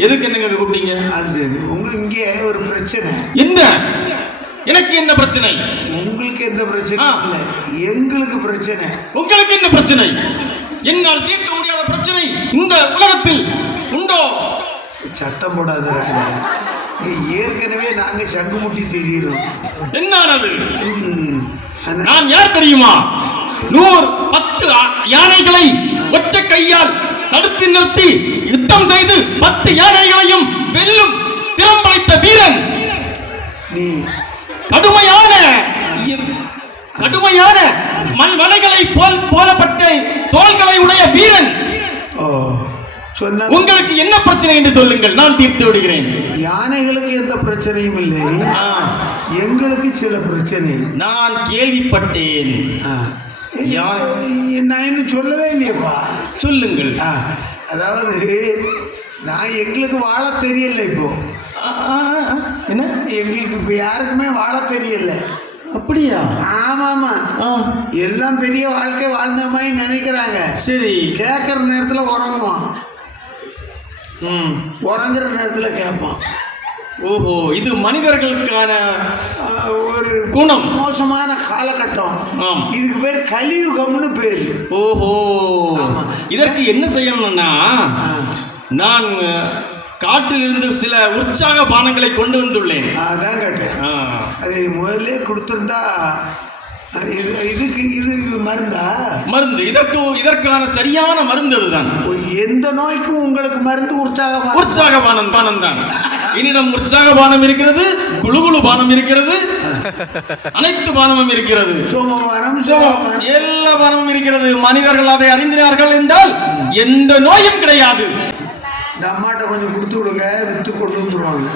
எதுக்கு என்னங்க கூப்பிட்டீங்க? அது சரி, உங்களுக்கு இங்கே ஒரு பிரச்சனை. என்ன? எனக்கு என்ன பிரச்சனை? உங்களுக்கு எந்த பிரச்சனை இல்லை, எங்களுக்கு பிரச்சனை. உங்களுக்கு என்ன பிரச்சனை? என்னால் தீர்க்க முடியாத பிரச்சனை இந்த உலகத்தில் உண்டோ? சத்தம் போடாத. ஏற்கனவே நாங்க சங்கு முட்டி தெரிகிறோம். என்னானது? நான் யார் தெரியுமா? 110 யானைகளை ஒற்ற கையால் தடுத்து நிறுத்தி யுத்தம் செய்து 10 யானைகளையும் வெல்லும் திறம் படைத்த வீரன். நீ கடுமையான மண் வலைகளை போலப்பட்ட தோள்களை உடைய வீரன். உங்களுக்கு என்ன பிரச்சனை என்று சொல்லுங்கள், நான் தீர்த்து விடுகிறேன். யானைகளுக்கு எந்த பிரச்சனையும் இல்லை, எங்களுக்கு சில பிரச்சனை. நான் கேள்விப்பட்டேன். நான் இன்னும் சொல்லவே இல்லையப்பா. சொல்லுங்கள். அதாவது நான் எங்களுக்கு வாழ தெரியல. இப்போ என்ன? எங்களுக்கு இப்போ யாருக்குமே வாழ தெரியல. அப்படியா? ஆமாமா, எல்லாம் பெரிய வாழ்க்கை வாழ்ந்த மாதிரி நினைக்கிறாங்க. சரி. கேட்கற நேரத்துல உறங்குவான், உறங்குற நேரத்துல கேட்பான். ஓஹோ, இது மனிதர்களுக்கான ஒரு குணம். மோசமான காலகட்டம். இதுக்கு பேர் கலியுகம்னு பேரு. ஓஹோ, இதற்கு என்ன செய்யணும்னா, நான் காட்டில் இருந்து சில உற்சாக பானங்களை கொண்டு வந்துள்ளேன். அதான் கேட்டேன். அதை முதல்ல கொடுத்திருந்தா. இது மருந்தா? மருந்து. இதற்கான சரியான மருந்து அதுதான். எந்த நோய்க்கும் உங்களுக்கு மருந்து உற்சாக பானம் தான். என்னிடம் உற்சாக பானம் இருக்கிறது, குளுகுளு பானம் இருக்கிறது, அனைத்து பானமும் இருக்கிறது. சோமபானம், எல்லா சுகாதாரமும் இருக்கிறது. மனிதர்கள் அதை அறிந்தினார்கள் என்றால் எந்த நோயும் கிடையாது. இந்த அம்மாட்ட கொஞ்சம் கொடுத்து விடுங்க, வித்து கொண்டு வந்துருவாங்க.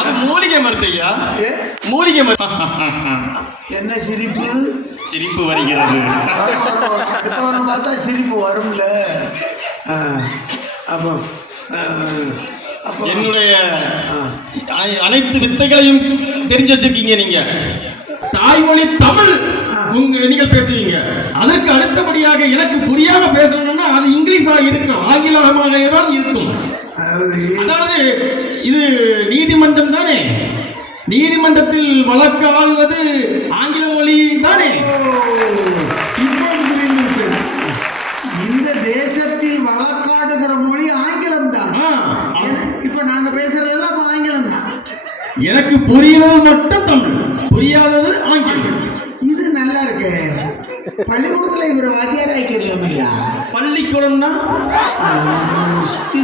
அது மூலிகை மருந்து ஐயா, ஏ, மூலிகை மருந்து. என்ன சிரிப்பு? சிரிப்பு வருகிறது. அடுத்த வாரம் பார்த்தா சிரிப்பு வரும்ல. அப்போ அப்போ என்னுடைய அனைத்து வித்தைகளையும் தெரிஞ்சு வச்சிருக்கீங்க நீங்க. தாய்மொழி தமிழ் நீங்கள் பேசுவீங்க. அதற்கு அடுத்தபடியாக எனக்கு புரியாம பேசணும்னா அது இங்கிலீஷா இருக்கும், ஆங்கிலமாக தான் இருக்கும். அதாவது இது நீதிமன்றம் தானே, நீதிமன்றத்தில் வழக்கு ஆளுவது ஆங்கில மொழி தானே. இப்போது புரிந்திருக்கிறது. இந்த தேசத்தில் வழக்காடுகிற மொழி ஆங்கிலம் தான். இப்ப நாங்க பேசுறதெல்லாம் ஆங்கிலம் தான். எனக்கு புரியுறது மட்டும் தமிழ், புரியாதது ஆங்கிலம். இது நல்லா இருக்கு. பள்ளிக்கூடத்துல இவர் வாத்தியார் ஆகிக்கலையா? பள்ளிக்கூடம்னா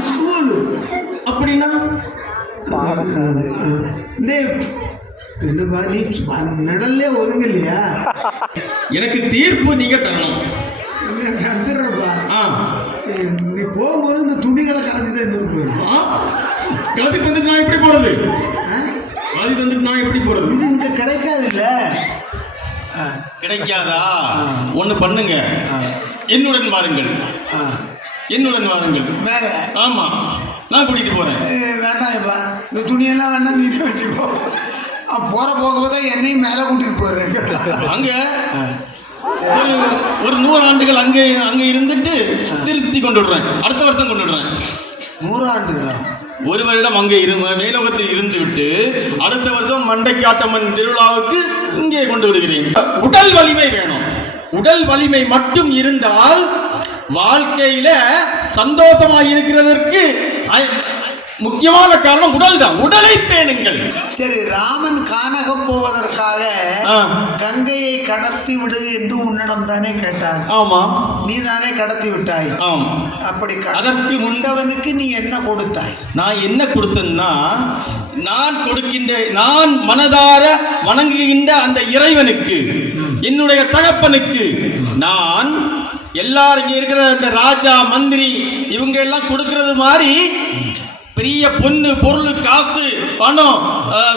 ஸ்கூல் அப்படின்னா என்னப்பா நீ நிழல்லே ஒதுங்கலையா? எனக்கு தீர்ப்பு நீங்க தரணும். தந்துடுறப்பா. நீ போகும்போது இந்த துணிகளை கலந்து தான் போயிருப்பா. கலந்து தந்துட்டு நான் எப்படி போறது? கலந்து தந்துட்டு நான் எப்படி போறது? இது இங்க கிடைக்காது இல்ல. கிடைக்காதா? ஒண்ணு பண்ணுங்க, என்னுடன் வாருங்கள். என்னுடன் வாருங்கள். மேல ஆமா, நான் கூட்டிட்டு போறேன். வேண்டாம்ப்பா, இந்த துணியெல்லாம் வேணா நீ வச்சுக்கோ. போற போகும்போது என்னையும் மேல கூட்டிட்டு போறேன். அங்க ஒரு 100 ஆண்டுகள் அங்கே அங்க இருந்துட்டு திருப்தி கொண்டு விடுறேன். அடுத்த வருஷம் கொண்டு விடுறேன். 100 ஆண்டுகளா? ஒரு வருடம் அங்கே மேலோகத்தில் இருந்து விட்டு அடுத்த வருஷம் மண்டைக்காட்டம்மன் திருவிழாவுக்கு இங்கே கொண்டு விடுகிறேன். உடல் வலிமை வேணும். உடல் வலிமை மட்டும் இருந்தால் வாழ்க்கையில சந்தோஷமாக இருக்கிறதற்கு முக்கியமான காரணம் உடல் தான். உடலை பேணுங்கள். சரி, ராமன் கானகம் போவதற்காக கங்கையை கடத்தி விடு என்று உன்னிடம் தானே கேட்டார். ஆமா, நீ தானே கடத்தி விட்டாய். ஆமா. அப்படி அதற்கு உண்டவனுக்கு நீ என்ன கொடுத்தாய்? நான் என்ன கொடுத்தேன்னா, நான் மனதார வணங்குகின்ற அந்த இறைவனுக்கு, என்னுடைய தகப்பனுக்கு நான் எல்லாரும் இங்க இருக்கிற இந்த ராஜா மந்திரி இவங்க எல்லாம் கொடுக்கிறது மாதிரி பெரிய பொண்ணு பொருள் காசு பணம்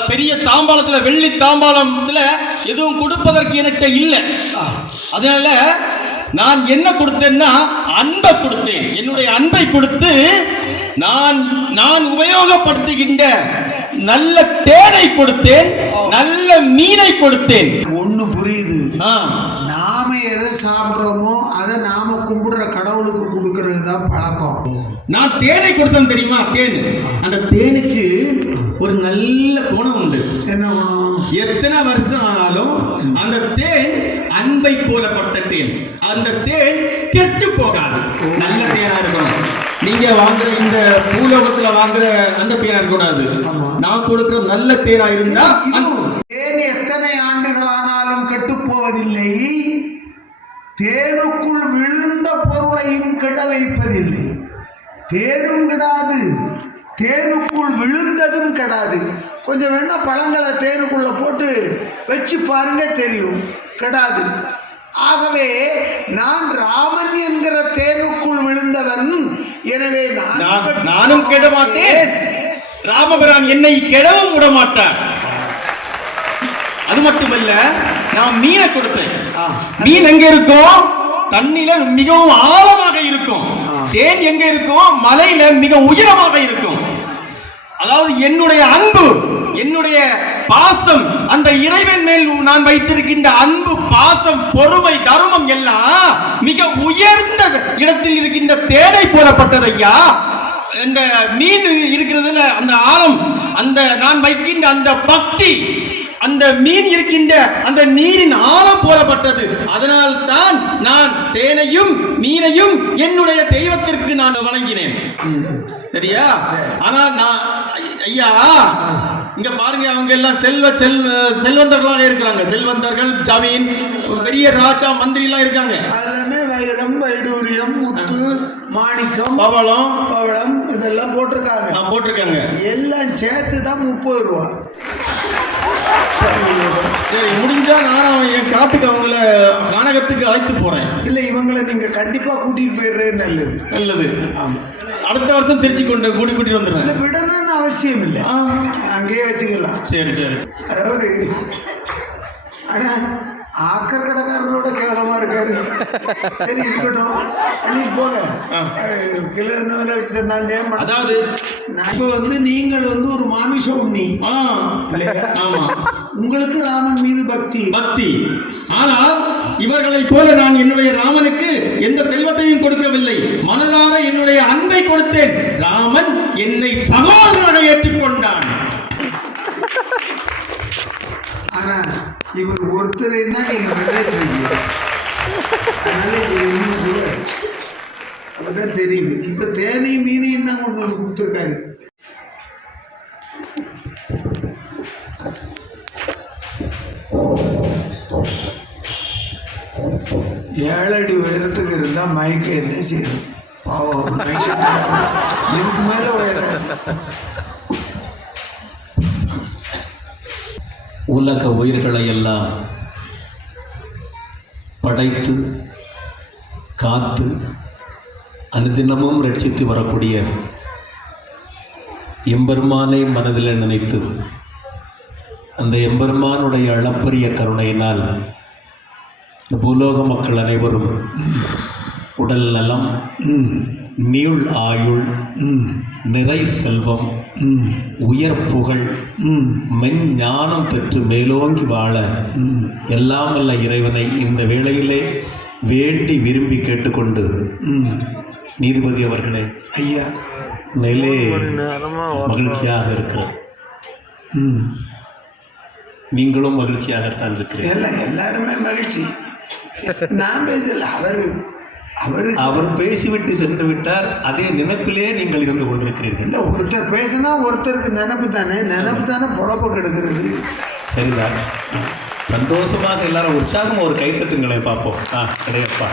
பெரிய தாம்பாளத்துல வெள்ளி தாம்பாளத்துல எதுவும் கொடுப்பதற்கு எனக்கு இல்லை. அதனால நான் என்ன கொடுத்தேன்னா அன்பை கொடுத்தேன். என்னுடைய அன்பை கொடுத்து நான் உபயோகப்படுத்துகின்ற நல்ல தேனை கொடுத்தேன், நல்ல மீனை கொடுத்தேன். ஒண்ணு புரியுது. நாம எதை சாப்பிடுறோமோ அதை நாம கும்பிடுற கடவுளுக்கு கொடுக்கறது தான் பழக்கம். நான் தேனை கொடுத்தேன் தெரியுமா? தேன். அந்த தேனுக்கு ஒரு நல்ல குணம் உண்டு. என்ன குணம்? எத்தனை வருஷம் ஆனாலும் அந்த தேன் அன்பை போலப்பட்ட தேன். அந்த தேன் கெட்டு போகாது. நல்ல தேனா இருக்கணும். நீங்க வாங்குற இந்த பூலோகத்துல வாங்குற அந்த தேனா இருக்கக்கூடாது. நான் கொடுக்கிற நல்ல தேனா இருந்தா தேன் எத்தனை ஆண்டுகளானாலும் கெட்டு போவதில்லை. தேனுக்குள் விழுந்த பொருளையும் கெட வைப்பதில்லை. தேனும் கெடாது, தேனுக்குள் விழுந்ததும் கெடாது. கொஞ்சம் வேணா பழங்களை தேனுக்குள்ள போட்டு வச்சு பாருங்க, தெரியும், கெடாது. ஆகவே நான் ராமன் என்கிற தேனுக்குள் விழுந்தவன். எனவே நானும் கெட மாட்டேன். ராமபிரான் என்னை கெடவும் விட மாட்டார். அது மட்டுமல்ல, நான் மீனை கொடுத்தேன். மீன் எங்க இருக்கும்? தண்ணில மிகவும் ஆழமாக இருக்கும். தேன் எங்க இருக்கும்? மலையில மிக உயரமாக இருக்கும். அதாவது என்னுடைய அன்பு, என்னுடைய பாசம், அந்த இறைவன் மேல் நான் வைத்திருக்கின்ற அன்பு, பாசம், பொறுமை, தர்மம் எல்லாம் மிக உயர்ந்த இடத்தில் இருக்கின்ற தேனை போலப்பட்டது ஐயா. இந்த மீன் இருக்கிறதுல அந்த ஆழம், அந்த நான் வைக்கின்ற அந்த பக்தி, அந்த மீன் இருக்கின்ற அந்த நீரின் ஆழம் போலப்பட்டது. அதனால் தான் நான் தேனையும் மீனையும் என்னுடைய தெய்வத்திற்கு நான் வணங்கினேன். சரியா? ஆனால் நான் ஐயா இங்க பாருங்க, அவங்க எல்லாம் செல்வந்தர்களாக இருக்கிறாங்க. செல்வந்தர்கள், ஜமீன், பெரிய ராஜா மந்திரி எல்லாம் இருக்காங்க. எல்லாமே வைரம், வைடூரியம், முத்து, மாணிக்கம், பவளம் இதெல்லாம் போட்டிருக்காங்க. எல்லாம் சேர்த்து தான் 30 ரூபா. சரி, முடிஞ்சா நானும் என் காட்டுக்கு அவங்கள கானகத்துக்கு அழைத்து போறேன். இல்லை, இவங்களை நீங்க கண்டிப்பா கூட்டிட்டு போயிடுறது நல்லது. நல்லது. ஆமா, அடுத்த வருஷம் திருச்சி கூட்டிட்டு வந்துடுறேன். இல்லை விடணும்னு அவசியம் இல்லை, அங்கேயே வச்சுக்கலாம். சரி சரி. அதாவது ஆனா ஆக்கர் கடைக்காரரோட கேவலமா இருக்காரு. சரி இருக்கட்டும், அள்ளிட்டு போல கிலோ என்ன விலை வச்சிருந்தாலும். அதாவது இப்போ நீங்கள் ஒரு மாமிச உண்ணி இல்லையா? ஆமா, உங்களுக்கு ராமன் மீது பக்தி. ஆனால் இவர்களை போல நான் என்னுடைய ராமனுக்கு எந்த செல்வத்தையும் கொடுக்கவில்லை. மனதார என்னுடைய அன்பை கொடுத்தேன். ராமன் என்னை சகோதரனாக ஏற்றுக்கொண்டான். ஆனா இவர் ஒருத்தரை தான் நீங்க நிறைவேற்றீங்க. அதனால இவர் இன்னும் கூட அப்பதான் தெரியுது. இப்ப தேனையும் மீனையும் தான் கொண்டு வந்து கொடுத்துருக்காரு. ஏழடி உயரத்துக்கு இருந்தா மயக்க என்ன செய்யும்? பாவம், இதுக்கு மேல உயரம். உலக உயிர்களை எல்லாம் படைத்து காத்து அனுதினமும் ரட்சித்து வரக்கூடிய எம்பெருமானை மனதில் நினைத்து அந்த எம்பெருமானுடைய அளப்பரிய கருணையினால் இந்த பூலோக மக்கள் அனைவரும் உடல் நலம், நீள் ஆயுள், நிறை செல்வம், உயர் புகழ், மெஞ்ஞானம் பெற்று மேலோங்கி வாழ எல்லாம் வல்ல இறைவனை இந்த வேளையிலே வேண்டி விரும்பி கேட்டுக்கொண்டு, நீதிபதி அவர்களே, ஐயா மேலே மகிழ்ச்சியாக இருக்கிறார். நீங்களும் மகிழ்ச்சியாகத்தான் இருக்கிறீர்கள். எல்லாருமே மகிழ்ச்சி. நான் பேசல, அவர் பேசிவிட்டு சென்று விட்டார். அதே நினைப்பிலே நீங்கள் இருந்து கொண்டிருக்கிறீர்கள். இல்லை, ஒருத்தர் பேசினா ஒருத்தருக்கு நினைப்பு தானே பொழப்ப கெடுக்கிறது. சரிதான், சந்தோஷமாக எல்லாரும் உற்சாகமாக ஒரு கைத்தட்டுங்களை பார்ப்போம். கிடையப்பா.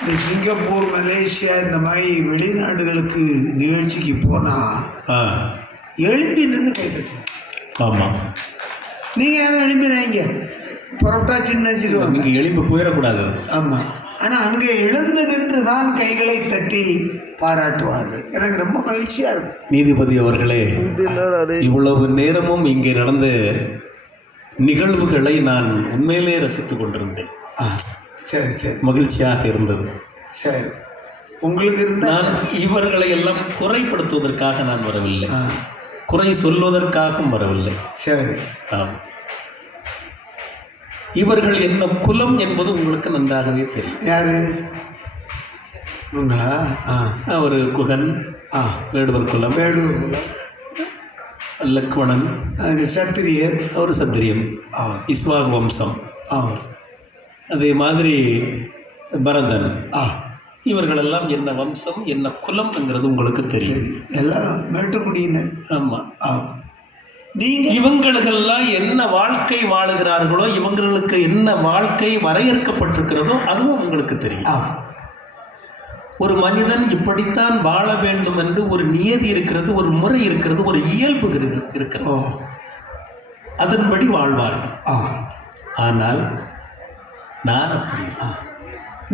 இந்த சிங்கப்பூர், மலேசியா இந்த மாதிரி வெளிநாடுகளுக்கு நிகழ்ச்சிக்கு போனால் எழுப்பி நின்று கைத்தட்டு. ஆமாம், நீங்கள் யாரும் எழுப்பினாங்க புறப்பட்டா சின்ன வச்சிருவாங்க. நீங்கள் எழுப்பி போயிடக்கூடாது. ஆமாம், ஆனால் அங்கே எழுந்து நின்று தான் கைகளை தட்டி பாராட்டுவார்கள். எனக்கு ரொம்ப மகிழ்ச்சியாக இருக்கும். நீதிபதி அவர்களே, இவ்வளவு நேரமும் இங்கே நடந்த நிகழ்வுகளை நான் உண்மையிலே ரசித்துக் கொண்டிருந்தேன். சரி சரி, மகிழ்ச்சியாக இருந்தது. சரி, உங்களுக்கு இருந்தால் நான் இவர்களை எல்லாம் குறைப்படுத்துவதற்காக நான் வரவில்லை, குறை சொல்வதற்காகவும் வரவில்லை. சரி, ஆம், இவர்கள் என்ன குலம் என்பது உங்களுக்கு நன்றாகவே தெரியும். யாரு? அவர் குகன், வேடுவர் குலம், லக்வணன் சத்திரியர், அவர் சத்திரியன், இஸ்வாக் வம்சம். அதே மாதிரி பரதன். இவர்களெல்லாம் என்ன வம்சம், என்ன குலம்ங்கிறது உங்களுக்கு தெரியும். எல்லாம் மேட்டுக்குடியினர். ஆமாம், நீங்கள் இவங்களுக்கெல்லாம் என்ன வாழ்க்கை வாழுகிறார்களோ, இவங்களுக்கு என்ன வாழ்க்கை வரையறுக்கப்பட்டிருக்கிறதோ அதுவும் உங்களுக்கு தெரியும். ஒரு மனிதன் இப்படித்தான் வாழ வேண்டும் என்று ஒரு நியதி இருக்கிறது, ஒரு முறை இருக்கிறது, ஒரு இயல்பு இருக்கிறது. அதன்படி வாழ்வார். ஆனால் நான் அப்படி,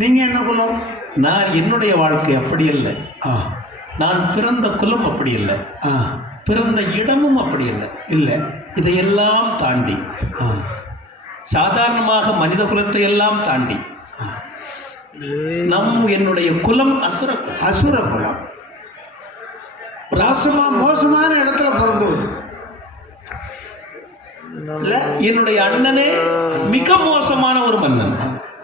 நீங்க என்ன குலம்? நான் என்னுடைய வாழ்க்கை அப்படி இல்லை. நான் பிறந்த குலம் அப்படி இல்லை, பிறந்த இடமும் அப்படி இல்லை. இதையெல்லாம் தாண்டி, சாதாரணமாக மனித குலத்தை எல்லாம் தாண்டி என்னுடைய குலம் அசுர குலம். மோசமான இடத்துல பிறந்தவர். என்னுடைய அண்ணனே மிக மோசமான ஒரு மன்னன்,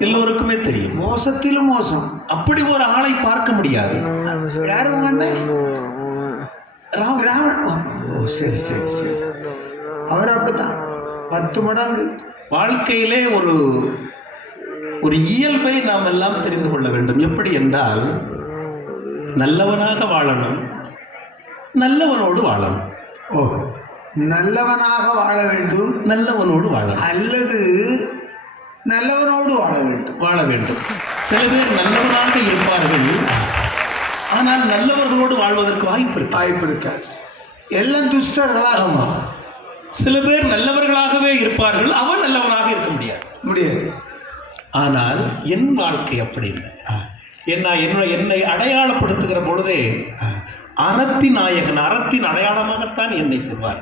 எல்லோருக்குமே தெரியும். மோசத்திலும் மோசம். அப்படி ஒரு ஆளை பார்க்க முடியாது. யாரும் ராவணன். சரி சரி சரி, அவர் அப்படித்தான் 10 மடங்கு. வாழ்க்கையிலே ஒரு இயல்பை நாம் எல்லாம் தெரிந்து கொள்ள வேண்டும். எப்படி என்றால், நல்லவனாக வாழணும், நல்லவனோடு வாழணும். நல்லவனாக வாழ வேண்டும், நல்லவனோடு வாழணும், அல்லது நல்லவனோடு வாழ வேண்டும். சில பேர் நல்லவனாக இருப்பார்கள், ஆனால் நல்லவர்களோடு வாழ்வதற்கு வாய்ப்பு இருக்காது. எல்லாம் துஷ்டர்களா? ஆமா. சில பேர் நல்லவர்களாகவே இருப்பார்கள், அவன் நல்லவனாக இருக்க முடியாது. ஆனால் என் வாழ்க்கை அப்படி இல்லை. என்னை அடையாளப்படுத்துகிற பொழுதே அறத்தின் நாயகன், அறத்தின் அடையாளமாகத்தான் என்னை சொல்வார்.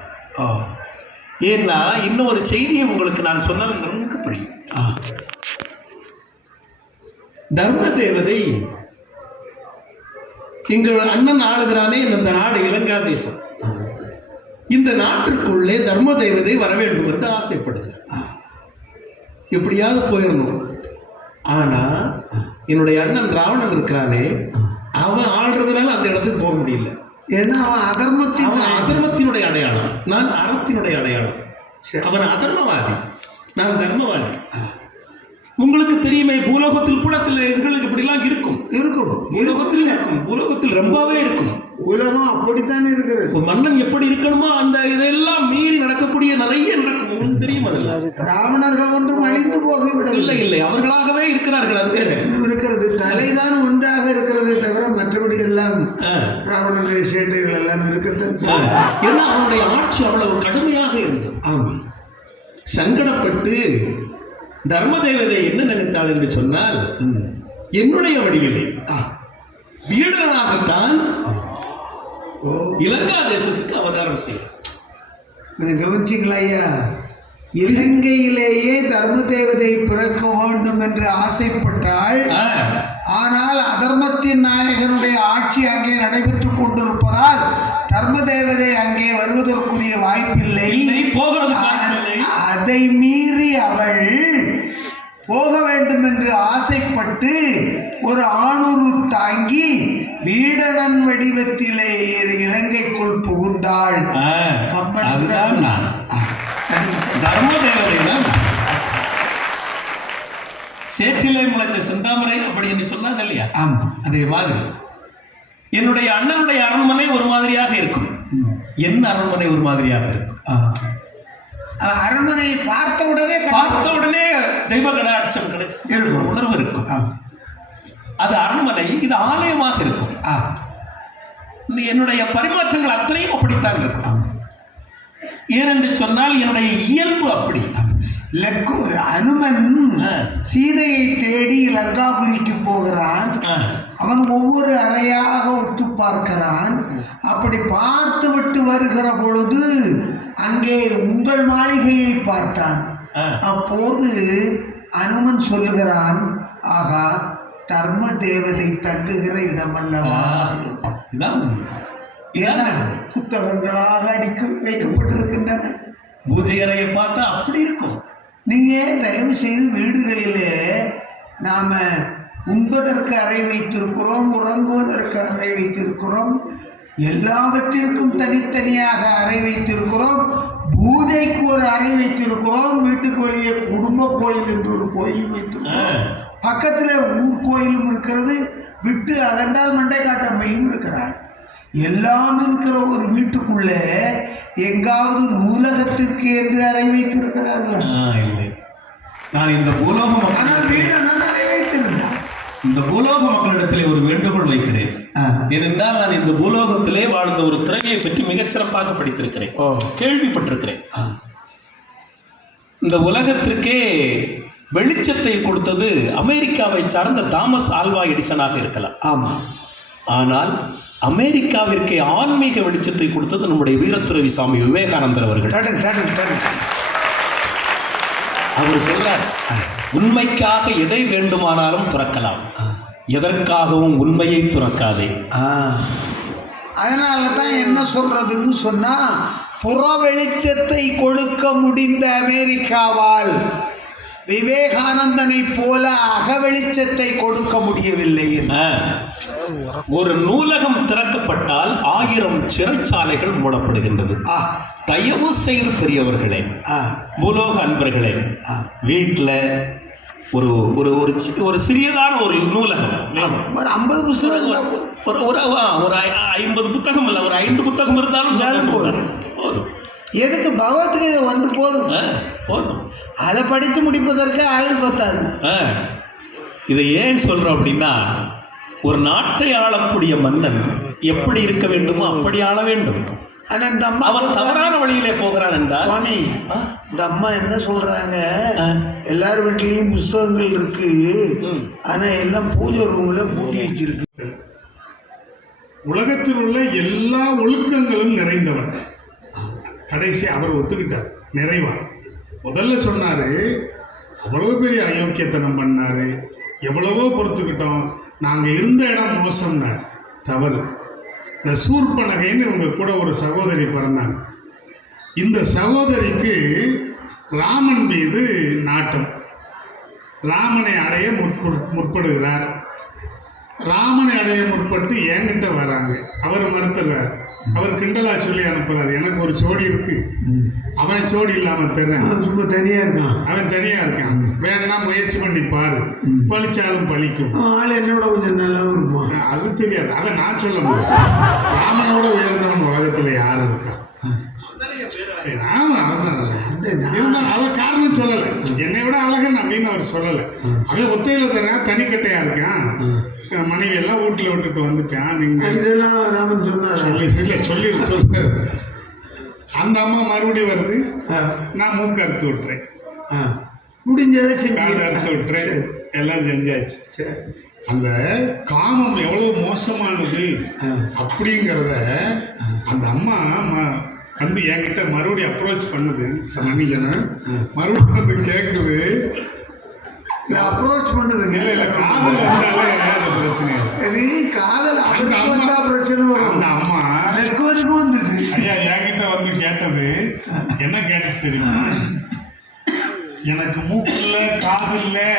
ஏன்னா இன்னும் ஒரு செய்தியை உங்களுக்கு நான் சொன்னது நன்கு புரியும். தர்ம தேவதை எங்கள் அண்ணன் ஆளுகிறானே, இந்த நாடு இலங்கா தேசம். இந்த நாட்டிற்குள்ளே தர்ம தேவதை வர வேண்டும் என்று ஆசைப்படுது. எப்படியாவது போயிடணும். ஆனா என்னுடைய அண்ணன் ராவணன் இருக்கிறானே, அவன் ஆள்றதுனால அந்த இடத்துக்கு போக முடியல. ஏன்னா அவன் அதர்மத்தினுடைய அடையாளம், நான் அறத்தினுடைய அடையாளம். அவன் அதர்மவாதி, நான் தர்மவாதி. உங்களுக்கு தெரியுமே, பூலோகத்தில் கூட சில இதுகளுக்கு இப்படிலாம் இருக்கும். பூலோகத்தில் ரொம்பவே இருக்கும். உலகம் அப்படித்தானே இருக்கிறது. மன்னன் எப்படி இருக்கணுமோ அந்த இதெல்லாம் மீறி நடக்கக்கூடிய நிறைய நடக்கும். உங்களுக்கு தெரியும். ராவணர்கள் ஒன்றும் அழிந்து போகவிடவில்லை. இல்லை, அவர்களாகவே இருக்கிறார்கள். அது வேற இருக்கிறது. தலைதான் ஒன்றாக இருக்கிறது தவிர மற்றபடி எல்லாம் ராவணனுடைய சேட்டைகள் எல்லாம் இருக்கத்தான். ஏன்னா அவனுடைய ஆட்சி அவ்வளவு கடுமையாக இருந்தது. ஆமாம். சங்கடப்பட்டு தர்ம தேவதை என்ன நினைத்தாள் என்று சொன்னால், என்னுடைய வடிவிலே வீரனாகத்தான் இலங்கா தேசத்துக்கு அவதாரம் செய்யும். கவனிச்சிங்களா ஐயா? இலங்கையிலேயே தர்ம தேவதை பிறக்க வேண்டும் என்று ஆசைப்பட்டால், ஆனால் அதர்மத்தின் நாயகனுடைய ஆட்சி அங்கே நடைபெற்றுக் கொண்டிருப்பதால் தர்ம தேவதை அங்கே வருவதற்குரிய வாய்ப்பில்லை. அதை மீறி அவள் போக வேண்டும் என்று ஆசைப்பட்டு ஒரு ஆணுரு தாங்கி வீடனன் வடிவத்திலே இலங்கைக்குள் புகுந்தாள். அதுதான் நான் தர்மதேவதை தான். சேற்றிலே முளைத்த செந்தாமரை அப்படி என்று சொன்னாங்க இல்லையா? ஆமா, அதே மாதிரி என்னுடைய அண்ணனுடைய அரண்மனை ஒரு மாதிரியாக இருக்கும், என் அரண்மனை ஒரு மாதிரியாக இருக்கும். அரண்மனையை பார்த்த உடனே தெய்வ கடாட்சம் கிடைச்ச உணர்வு இருக்கும். அது அரண்மனை, இது ஆலயமாக இருக்கும். என்னுடைய பரிமாற்றங்கள் அத்தனையும் அப்படித்தான் இருக்கும். ஏனென்று சொன்னால் என்னுடைய இயல்பு அப்படி. அனுமன் சீதையை தேடி லங்காபுரிக்கு போகிறான். அவன் ஒவ்வொரு அறையாக ஒத்து பார்க்கிறான். அப்படி பார்த்து விட்டு வருகிற பொழுது அங்கே உங்கள் மாளிகையை பார்த்தான். அப்போது அனுமன் சொல்லுகிறான், ஆகா, தர்ம தேவதை தங்குகிற இடமல்லவா. ஏன்னா புத்தகங்களாக வைக்கப்பட்டிருக்கின்றன. பூஜை அறையை பார்த்தா அப்படி இருக்கும். நீங்க தயவு செய்து வீடுகளிலே நாம உண்பதற்கு அறை வைத்திருக்கிறோம், உறங்குவதற்கு அறை வைத்திருக்கிறோம், எல்லாவற்றிற்கும் தனித்தனியாக அறை வைத்திருக்கிறோம், பூஜைக்கு ஒரு அறை வைத்திருக்கிறோம், வீட்டுக்கு வெளியே குடும்ப கோயில் என்று ஒரு கோயில் வைத்திருக்கிறோம், பக்கத்தில் ஊர் கோயிலும் இருக்கிறது, விட்டு அகன்றால் மண்டை காட்டம்மையும் இருக்கிறார். எல்லாம் இருக்கிற ஒரு வீட்டுக்குள்ள எங்காவது நூலகத்திற்கு என்று அறை வைத்திருக்கிறார்களா? இல்லை. நான் இந்த பூலோக அறை வைத்திருந்தேன். இந்த பூலோக மக்களிடத்திலே ஒரு வேண்டுகோள் வைக்கிறேன். ஏனென்றால் நான் இந்த பூலோகத்திலே வாழ்ந்த ஒரு திறமையை பற்றி மிகச்சிறப்பாக படித்திருக்கிறேன், கேள்விப்பட்டிருக்கிறேன். இந்த உலகத்திற்கே வெளிச்சத்தை கொடுத்தது அமெரிக்காவை சார்ந்த தாமஸ் ஆல்வா எடிசனாக இருக்கலாம். ஆமாம். ஆனால் அமெரிக்காவிற்கே ஆன்மீக வெளிச்சத்தை கொடுத்தது நம்முடைய வீரத்துறவி சுவாமி விவேகானந்தர் அவர்கள். அவர் சொல்றார், உண்மைக்காக எதை வேண்டுமானாலும் துறக்கலாம், எதற்காகவும் உண்மையை துறக்காதே. அதனால தான் என்ன சொல்றதுன்னு சொன்னா, புற வெளிச்சத்தை கொடுக்க முடிந்த அமெரிக்காவால் விவேகானந்தனை போல அக வெளிச்சத்தை கொடுக்க முடியவில்லை. ஒரு நூலகம் திறக்கப்பட்டால் 1000 சிறைச்சாலைகள் மூடப்படுகின்றது. தயவு செய்து பெரியவர்களே, பூலோக அன்பர்களே, வீட்டில் ஒரு ஒரு ஒரு சிறியதான ஒரு நூலகம், ஒரு 50 புத்தகம், ஒரு 50 புத்தகம் இல்லை, ஒரு 5 புத்தகம் இருந்தாலும் போதும். எதுக்கு பகவத்கீதை ஒன்று போதும். அதை படித்து முடிப்பதற்கு ஆள் பத்தாது. இதை ஏன் சொல்றோம் அப்படின்னா, ஒரு நாட்டை ஆளக்கூடிய மன்னன் எப்படி இருக்க வேண்டுமோ அப்படி ஆள வேண்டும். ஆனா இந்த அம்மா அவன் தவறான வழியிலே போகிறான் என்றால் சுவாமி, இந்த அம்மா என்ன சொல்றாங்க, எல்லார் வீட்லயும் புஸ்தகங்கள் இருக்கு, ஆனா எல்லாம் பூஜை ரூம்ல பூட்டி வச்சிருக்கு. உலகத்தில் உள்ள எல்லா ஒழுக்கங்களும் நிறைந்தவன். கடைசி அவர் ஒத்துக்கிட்டார் நிறைவா. முதல்ல சொன்னாரு அவ்வளவு பெரிய அயோக்கியத்தனம் பண்ணாரு, எவ்வளவோ பொறுத்துக்கிட்டோம், நாங்க இருந்த இடம் மோசம்னார். தவறு. இந்த சூர்பனகைன்னு இவங்க கூட ஒரு சகோதரி பிறந்தாங்க. இந்த சகோதரிக்கு ராமன் மீது நாட்டம். ராமனை அடைய முற்படுகிறார். ராமனை அடைய முற்பட்டு என்கிட்ட வராங்க. அவர் மறுத்துறார். அவர் கிண்டலா சொல்லி அனுப்புறாரு, எனக்கு ஒரு சோடி இருக்கு, அவன் சோடி இல்லாம தர்றேன், சும்மா தனியா இருக்கான், அவன் தனியா இருக்கான், வேணா முயற்சி பண்ணி பாரு, பழிச்சாலும் பழிக்கும். ஆள் என்னோட கொஞ்சம் நல்லாவும் இருப்பான். அது தெரியாது, அதை நான் சொல்ல முடியும். ராமனோட உயர்ந்தவன் உலகத்துல யாரு இருக்கா? ஆமா, அத காரணம் சொல்லல, என்னை விட அழகன் அப்படின்னு அவர் சொல்லல. அவன் ஒத்தையில தரேன், தனிக்கட்டையா இருக்கான், மனைவி எல்லாம் வீட்டுல விட்டுட்டு வந்துட்டான். நீங்க இதெல்லாம் ராமன் சொன்னார். சொல்லு. அந்த அம்மா மறுபடியும் வருது, நான் மூக்கு அறுத்து விட்டுறேன், முடிஞ்சதை காது அறுத்து விட்டுறேன், எல்லாம் செஞ்சாச்சு. அந்த காமம் எவ்வளவு மோசமானது அப்படிங்கிறத அந்த அம்மா வந்து என்கிட்ட மறுபடியும் அப்ரோச் பண்ணுது. மன்னிக்கன மறுபடியும் வந்து கேட்குது, அப்ரோச் பண்ணுதுங்க. இல்லை காதல் வந்தாலே அது பிரச்சனை. இது காதல் வந்தா பிரச்சனை வரும். அந்த அம்மா நெக்குவதுக்கும் வந்துட்டு ஐயா என்கிட்ட வந்து கேட்டது என்ன கேட்டு தெரியுமா? எனக்கு மூக்கு இல்லை, காது இல்லை,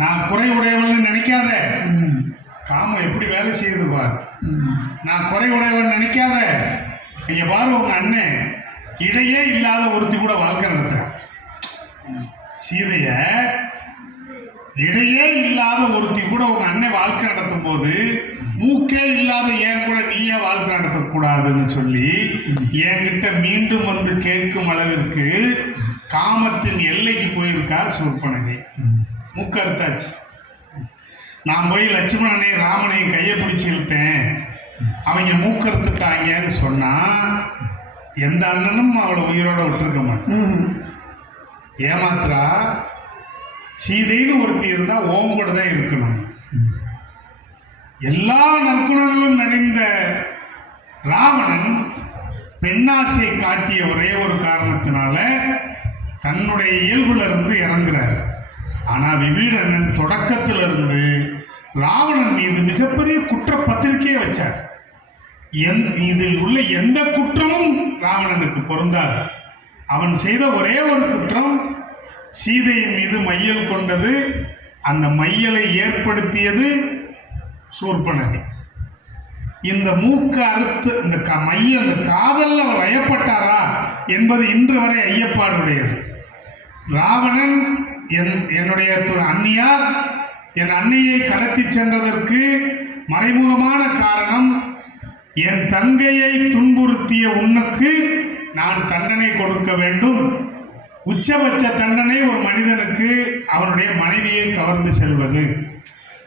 நான் குறை உடையவள்னு நினைக்காத. காமம் எப்படி வேலை செய்யுது பாரு. நான் குறை உடையவன் நினைக்காத. இங்க பாரு, உங்க அண்ணன் இடையே இல்லாத ஒருத்தி கூட வாழ்க்கை நடத்துறான். சீதைய இடையே இல்லாத ஒருத்தி கூட உங்க அண்ணன் வாழ்க்கை நடத்தும் போது மூக்கே இல்லாத ஏன் கூட நீயே வாழ்க்கை நடத்தக்கூடாதுன்னு சொல்லி என்கிட்ட மீண்டும் வந்து கேட்கும் அளவிற்கு காமத்தின் எல்லைக்கு போயிருக்கா சூர்பனகை. மூக்கு அறுத்தாச்சு. நான் போய் லட்சுமணனை ராமனையும் கையை பிடிச்சி இழுத்தேன், அவங்க மூக்கறுத்துட்டாங்கன்னு சொன்னா எந்த அண்ணனும் அவளை உயிரோட விட்டுருக்க மாட்டேன். ஏமாத்திரா சீதைன்னு ஒருத்தி இருந்தா ஓம் கூட தான் இருக்கணும். எல்லா நற்குணங்களும் நிறைந்த ராவணன் பெண்ணாசை காட்டிய ஒரே ஒரு காரணத்தினால தன்னுடைய இயல்புல இருந்து இறங்குறார். ஆனா விபீடனன் தொடக்கத்திலிருந்து ராவணன் மீது மிகப்பெரிய குற்றப்பத்திரிக்கையை வச்சார். இதில் உள்ள எந்த குற்றமும் ராவணனுக்கு பொருந்தாது. அவன் செய்த ஒரே ஒரு குற்றம் சீதையின் மீது மையல் கொண்டது. அந்த மையலை ஏற்படுத்தியது சூர்பனகை. இந்த மூக்கு அறுத்து இந்த இந்த காதல்ல அவர் வயப்பட்டாரா என்பது இன்று வரை ஐயப்பாடுடையது. ராவணன் என்னுடைய அன்னியார் என் அன்னையை கடத்தி சென்றதற்கு மறைமுகமான காரணம், என் தங்கையை துன்புறுத்திய உன்னுக்கு நான் தண்டனை கொடுக்க வேண்டும். உச்சபட்ச தண்டனை ஒரு மனிதனுக்கு அவனுடைய மனைவியை கவர்ந்து செல்வது.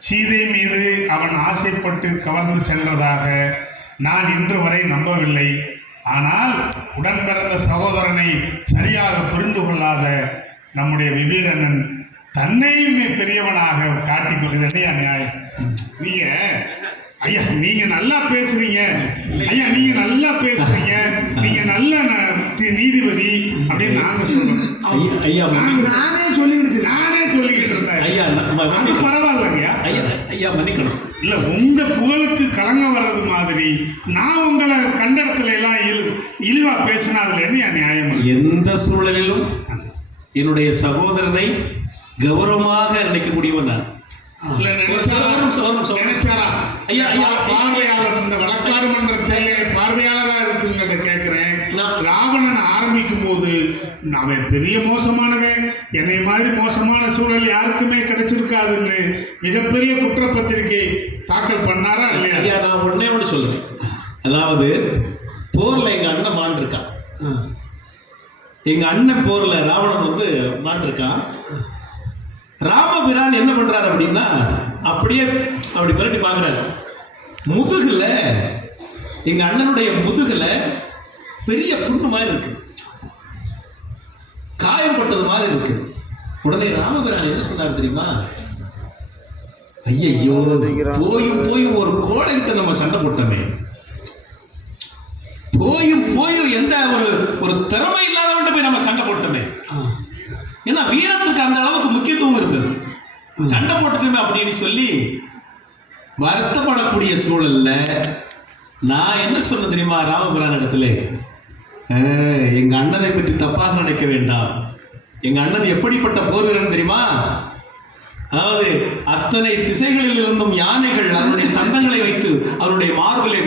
சீதை மீது அவன் ஆசைப்பட்டு கவர்ந்து சென்றதாக நான் இன்று வரை நம்பவில்லை. ஆனால் உடன் பிறந்த சகோதரனை சரியாக புரிந்து கொள்ளாத நம்முடைய விபீடனன் தன்னையுமே பெரியவனாக காட்டிக்கொள்ளுதே அநியாயம். நீங்க ஐயா நீங்க நல்லா பேசுறீங்க, ஐயா நீங்க நல்லா பேசுறீங்க, நீங்க நல்ல நீதிபதி அப்படின்னு நாங்க சொல்லணும். நானே சொல்லிக்கிட்டு இருந்தேன். ஐயா அது பரவாயில்லைங்கய்யா. ஐயா மன்னிக்கணும். இல்ல உங்க புகழுக்கு கலங்க வர்றது மாதிரி நான் உங்களை கண்டடத்துல எல்லாம் இழிவா பேசினா அதுல என்ன நியாயம்? எந்த சூழலிலும் என்னுடைய சகோதரனை கௌரவமாக நினைக்கக்கூடியவன் நான். பார்வையாளர் இந்த வழக்காடு மன்றத்தில் பார்வையாளராக இருக்குங்கிறத கேட்கிறேன். ராவணன் ஆரம்பிக்கும் போது அவன் பெரிய மோசமானவன், என்னை மாதிரி மோசமான சூழல் யாருக்குமே கிடைச்சிருக்காதுன்னு மிகப்பெரிய குற்றப்பத்திரிகை தாக்கல் பண்ணாரா இல்லையா? ஐயா நான் ஒன்னே ஒன்று சொல்றேன். அதாவது போர்ல எங்க அண்ணன் மாண்டிருக்கான். எங்க அண்ணன் போர்ல ராவணன் வந்து மாண்டிருக்கான். ராமபிரான் என்ன பண்றாரு அப்படின்னா அப்படியே அப்படி புரட்டி பார்க்குறாரு. முதுகுல எங்க அண்ணனுடைய முதுகுல பெரிய புண்ணு மாதிரி இருக்கு, காயப்பட்டது மாதிரி இருக்கு. உடனே ராமபிரான் என்ன சொன்னார் தெரியுமா? ஐயையோ, போயும் ஒரு கோழைகிட்ட நம்ம சண்டை போட்டோமே, போயும் எந்த ஒரு திறமை இல்லாதவன்ட்டு போய் நம்ம சண்டை போட்டோமே. ஏன்னா வீரத்துக்கு அந்த அளவுக்கு முக்கியத்துவம் இருந்தது. சண்டை போட்டுட்டோமே அப்படின்னு சொல்லி வருத்தப்படக்கூடிய சூழல்ல நான் என்ன சொன்ன தெரியுமா ராமபிரான் இடத்துல? எங்க அண்ணனை பற்றி தப்பாக நினைக்க வேண்டாம். எங்க அண்ணன் எப்படிப்பட்ட போர் வீரன் தெரியுமா? அதாவது அத்தனை திசைகளில் இருந்தும் யானைகள் அவருடைய தந்தங்களை வைத்து அவருடைய மார்பிலை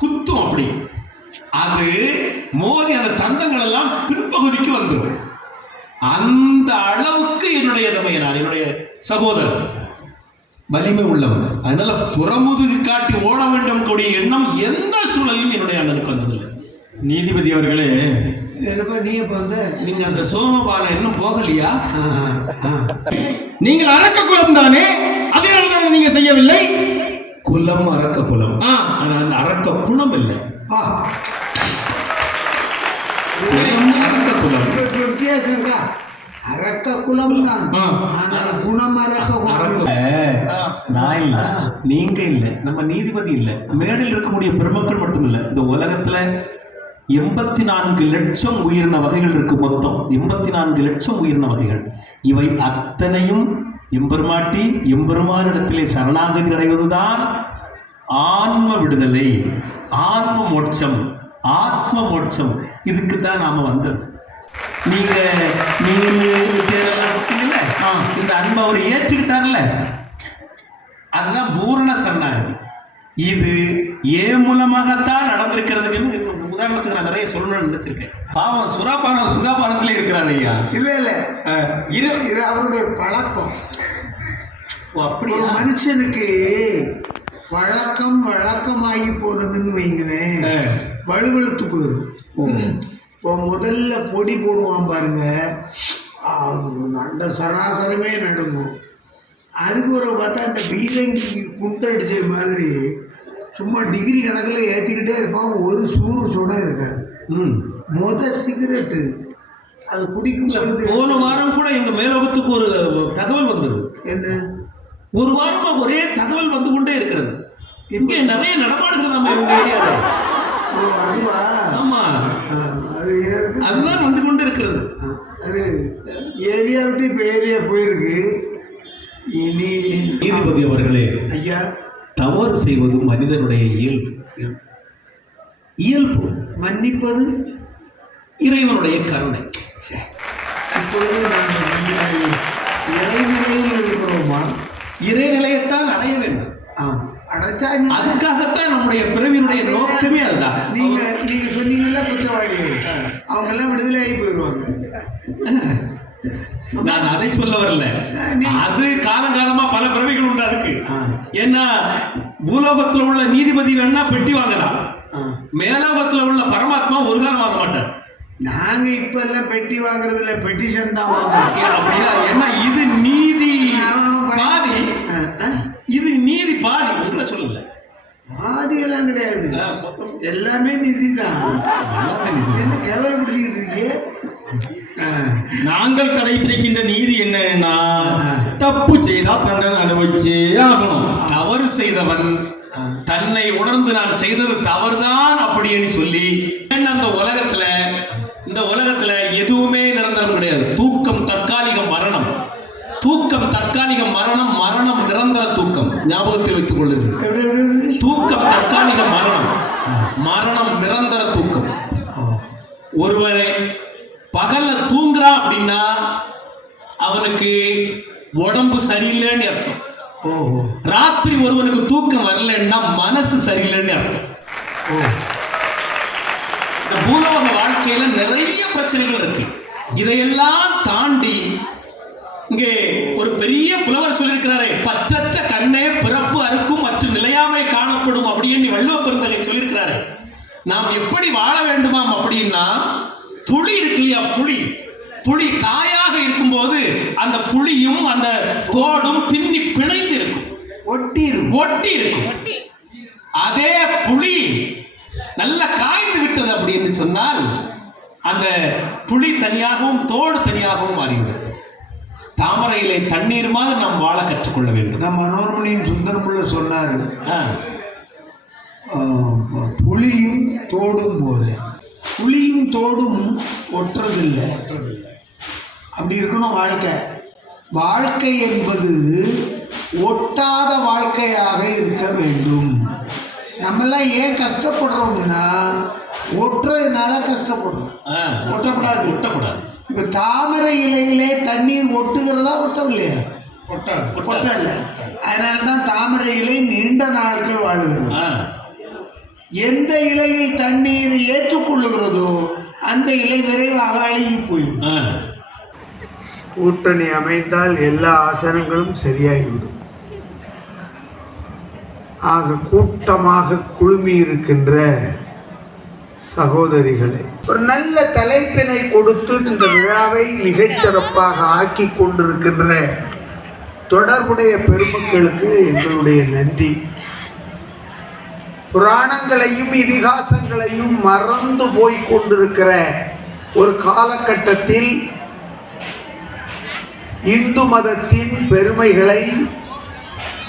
குத்தும். அப்படி அது மோதி அந்த தந்தங்கள் எல்லாம் பின்பகுதிக்கு வந்துடும். அந்த அளவுக்கு என்னுடைய சகோதரர் வலிமை உள்ளவன். அதனால புறமுதுகு காட்டி ஓட வேண்டும் கூடிய எண்ணம் எந்த சூழலிலும் என்னுடைய அண்ணனுக்கு வந்ததில்லை. நீதிபதி அவர்களே, நீங்க அந்த சோமபாலம் இன்னும் போகலையா? நீங்கள் அரக்க குலம் தானே, அதனால தானே நீங்க செய்யவில்லை? குலம் அரக்க குலம், ஆனா அந்த அரக்க குணம் இல்லை. அரக்க குலம் வித்தியாசம் இருக்கா? அரக்க குலம் தான், ஆனால் குணம் அரக்க குலம். நான் இல்ல, நீங்க இல்ல, நம்ம நீதிபதி இல்ல, மேடையில் இருக்கக்கூடிய பெருமக்கள் மட்டும் இல்ல, இந்த உலகத்துல 84 லட்சம் உயிரின வகைகள் இருக்கு. மொத்தம் 84 லட்சம் உயிரின வகைகள். இவை அத்தனையும் எம்பெருமாட்டி எம்பெருமானிடத்திலே சரணாகதி அடைவதுதான் ஆன்ம விடுதலை, ஆன்ம மோட்சம், ஆத்ம மோட்சம். இதுக்கு தான் நாம வந்தது. நீங்க இந்த அன்பை அவர் ஏற்றுக்கிட்டார்ல, அதுதான் பூரண சரணாகதி. இது ஏன் மூலமாகத்தான் நடந்திருக்கிறதுன்னு உதாரணத்துக்கு நான் நிறைய சொல்லணும்னு நினைச்சிருக்கேன். பாவம் சுகாபானத்திலே இருக்கிறார் ஐயா. இல்ல இது அவருடைய பழக்கம். அப்படி ஒரு மனுஷனுக்கு வழக்கமாகி போனதுன்னு வைங்களேன், வலுவழுத்து போயிடும். இப்போ முதல்ல பொடி போடுவான் பாருங்க, அந்த சராசரமே நடுங்கும். அதுக்கு ஒரு பார்த்தா அந்த பீரங்கி குண்டடிச்ச மாதிரி சும்மா டிகிரி கணக்கில் ஏற்றிக்கிட்டே இருப்பான். ஒரு சூறு சுடம் இருக்காது. சிகரெட்டு அது குடிக்கும். போன வாரம் கூட எங்க மேலோகத்துக்கு ஒரு தகவல் வந்தது. என்ன? ஒரு வாரமா ஒரே தகவல் வந்து கொண்டே இருக்கிறது. இங்கே நிறைய நடமாடுகள் நம்ம ஏரியாவில். அதுவா? ஆமா, அதுதான் வந்து கொண்டு இருக்கிறது. அது ஏரியா விட்டு இப்போ ஏரியா போயிருக்கு. இனி நீதிபதி அவர்களே, ஐயா, தவறு செய்வது மனிதனுடைய இயல்பு. மன்னிப்பது இறைவனுடைய கருணை. இப்பொழுது இறைநிலையில் இருக்கிறோமா? இறைநிலையத்தான் அடைய வேண்டும். அடைச்சா அதுக்காகத்தான் நம்முடைய பிறவியினுடைய நோக்கமே அதுதான். நீங்க சொன்னீங்கல்ல குற்றவாளிகள், அவங்க எல்லாம் விடுதலை ஆகி போயிடுவாங்க. நான் அதை சொல்ல வரல. அது காலங்காலமா பல பிறவிகள் உண்டு அதுக்கு. ஏன்னா பூலோகத்துல உள்ள நீதிபதி வேணா பெட்டி வாங்கலாம், மேலோகத்துல உள்ள பரமாத்மா ஒரு காலம் வாங்க மாட்டார். நாங்க இப்ப எல்லாம் பெட்டி வாங்குறது இல்ல, பெட்டிஷன் தான் வாங்குறோம். அப்படியா? ஏன்னா இது நீதி பாதி, இது நீதி பாதி. உங்களை சொல்லல, பாதி எல்லாம் கிடையாது, எல்லாமே நிதி தான். என்ன கேவலப்படுத்திக்கிட்டு இருக்கீங்க? நாங்கள் கடைபிடிக்கின்ற நீதி என்னன்னா, தப்பு செய்தா தண்டனை அனுபவிச்சே ஆகணும். தவறு செய்தவன் தன்னை உணர்ந்து நான் செய்தது தவறுதான் அப்படின்னு சொல்லி, இந்த உலகத்துல எதுவுமே நிரந்தரம் கிடையாது. தூக்கம் தற்காலிக மரணம், தூக்கம் தற்காலிக மரணம், மரணம் நிரந்தர தூக்கம். ஞாபகத்தில் வைத்துக் கொள்ளுங்கள். தூக்கம் தற்காலிக மரணம், மரணம் நிரந்தர தூக்கம். ஒருவரை பகல்ல தூங்குறா அப்படின்னா அவனுக்கு உடம்பு சரியில்லைன்னு அர்த்தம். ராத்திரி ஒருவனுக்கு தூக்கம் வரலன்னா மனசு சரியில்லைன்னு அர்த்தம். இந்த பூலோக வாழ்க்கையில நிறைய பிரச்சனைகள் இருக்கு. இதையெல்லாம் தாண்டி இங்கே ஒரு பெரிய புலவர் சொல்லியிருக்கிறாரே, பற்றற்ற கண்ணே பிறப்பு அறுக்கும் மற்றும் நிலையாமை காணப்படும் அப்படின்னு வள்ளுவ பெருந்தகை சொல்லியிருக்கிறாரு. நாம் எப்படி வாழ வேண்டுமாம் அப்படின்னா, புளி இருக்கு இல்லையா, புளி காயாக இருக்கும்போது அந்த புளியும் அந்த தோடும் பின்னி பிணைந்து இருக்கும், ஒட்டி இருக்கும். அதே புளி நல்லா காய்ந்து விட்டது அப்படி என்று சொன்னால் அந்த புளி தனியாகவும் தோடு தனியாகவும் மாறிவிடும். தாமரை இலை தண்ணீர் மாதிரி நாம் வாழ கற்றுக்கொள்ள வேண்டும். நம்ம மனோன்மணியும் சுந்தரமுள்ள சொன்னார், ஆ, புளியும் தோடும் போது புளியும் தோடும் ஒட்டுறதில்லை. அப்படி இருக்கணும் வாழ்க்கை. வாழ்க்கை என்பது ஒட்டாத வாழ்க்கையாக இருக்க வேண்டும். நம்மெல்லாம் ஏன் கஷ்டப்படுறோம்னா ஒட்டுறதுனால கஷ்டப்படுறோம். ஒட்டக்கூடாது. ஒட்டக்கூடாது. இப்போ தாமரை இலையிலே தண்ணீர் ஒட்டுகிறதா ஒட்டவில்லையா? ஒட்டல. அதனால தான் தாமரை இலை நீண்ட நாட்கள் வாழுகிறது. எந்த இலையில் தண்ணீர் ஏற்றுக்கொள்ளுகிறதோ அந்த இலை விரைவாக அழுகி போயிடும். கூட்டணி அமைந்தால் எல்லா ஆசனங்களும் சரியாகிவிடும். ஆக கூட்டமாக குழுமி இருக்கின்ற சகோதரிகளை ஒரு நல்ல தலைப்பினை கொடுத்து இந்த விழாவை மிகச்சிறப்பாக ஆக்கி கொண்டிருக்கின்ற தொடர்புடைய பெருமக்களுக்கு எங்களுடைய நன்றி. புராணங்களையும் இதிகாசங்களையும் மறந்து போய் கொண்டிருக்கிற ஒரு காலகட்டத்தில் இந்து மதத்தின் பெருமைகளை,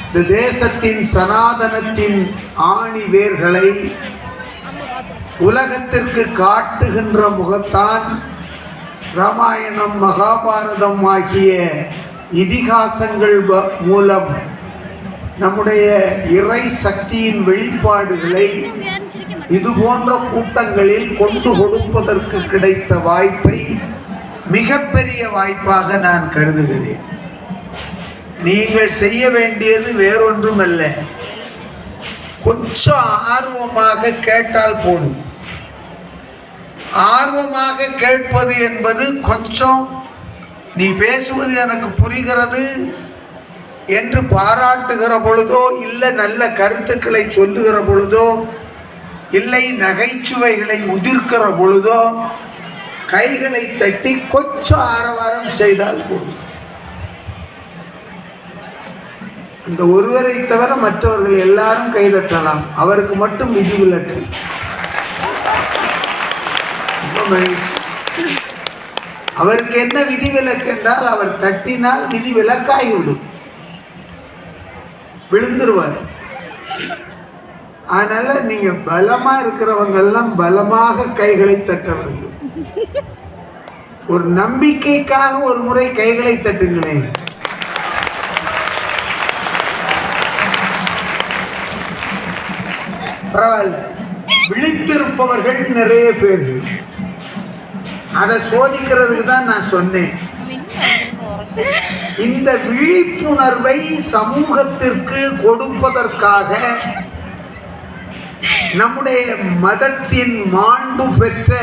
இந்த தேசத்தின் சனாதனத்தின் ஆணி வேர்களை உலகத்திற்கு காட்டுகின்ற முகத்தான் ராமாயணம் மகாபாரதம் ஆகிய இதிகாசங்கள் மூலம் நம்முடைய இறை சக்தியின் வெளிப்பாடுகளை இது போன்ற கூட்டங்களில் கொண்டு கொடுப்பதற்கு கிடைத்த வாய்ப்பை மிகப்பெரிய வாய்ப்பாக நான் கருதுகிறேன். நீங்கள் செய்ய வேண்டியது வேறொன்றுமல்ல, கொஞ்சம் ஆர்வமாக கேட்டால் போதும். ஆர்வமாக கேட்பது என்பது கொஞ்சம் நீ பேசுவது எனக்கு புரிகிறது என்று பாராட்டுகிற பொழுதோ, இல்லை நல்ல கருத்துக்களை சொல்லுகிற பொழுதோ, இல்லை நகைச்சுவைகளை உதிர்க்கிற பொழுதோ கைகளை தட்டி கொஞ்சம் ஆரவாரம் செய்தால் போதும். இந்த ஒருவரை தவிர மற்றவர்கள் எல்லாரும் கைதட்டலாம், அவருக்கு மட்டும் விதிவிலக்கு. அவருக்கு என்ன விதிவிலக்கு என்றால், அவர் தட்டினால் விதிவிலக்காகிவிடும், விழுந்துருவார். அதனால நீங்க பலமா இருக்கிறவங்க எல்லாம் பலமாக கைகளை தட்ட வேண்டும். ஒரு நம்பிக்கைக்காக ஒரு முறை கைகளை தட்டுங்களேன். பரவாயில்ல, விழித்திருப்பவர்கள் நிறைய பேர். அதை சோதிக்கிறதுக்கு தான் நான் சொன்னேன். இந்த விழிப்புணர்வை சமூகத்திற்கு கொடுப்பதற்காக நம்முடைய மதத்தின் மாண்பு பெற்ற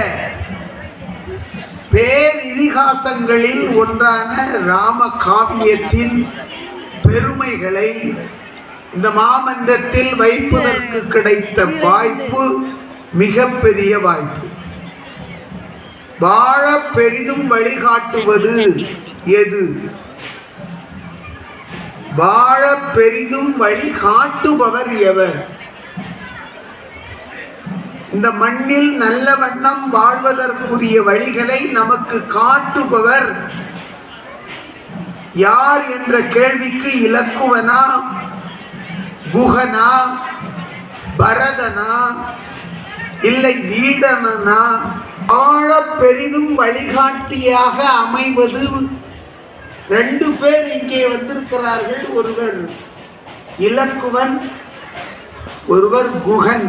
பேர் இதிகாசங்களில் ஒன்றான ராம காவியத்தின் பெருமைகளை இந்த மாமன்றத்தில் வைப்பதற்கு கிடைத்த வாய்ப்பு மிகப்பெரிய வாய்ப்பு. வாழ பெரிதும் வழிகாட்டுவது எது? வாழ பெரிதும் வழிகாட்டுபவர் எவர்? இந்த மண்ணில் நல்ல வண்ணம் வாழ்வதற்குரிய வழிகளை நமக்கு காட்டுபவர் யார் என்ற கேள்விக்கு இலக்குவனா, குகனா, பரதனா, இல்லை வீடனா? வாழ பெரிதும் வழிகாட்டியாக அமைவது ரெண்டு பேர் இங்கே வந்திருக்கிறார்கள். ஒருவர் இலக்குவன், ஒருவர் குகன்.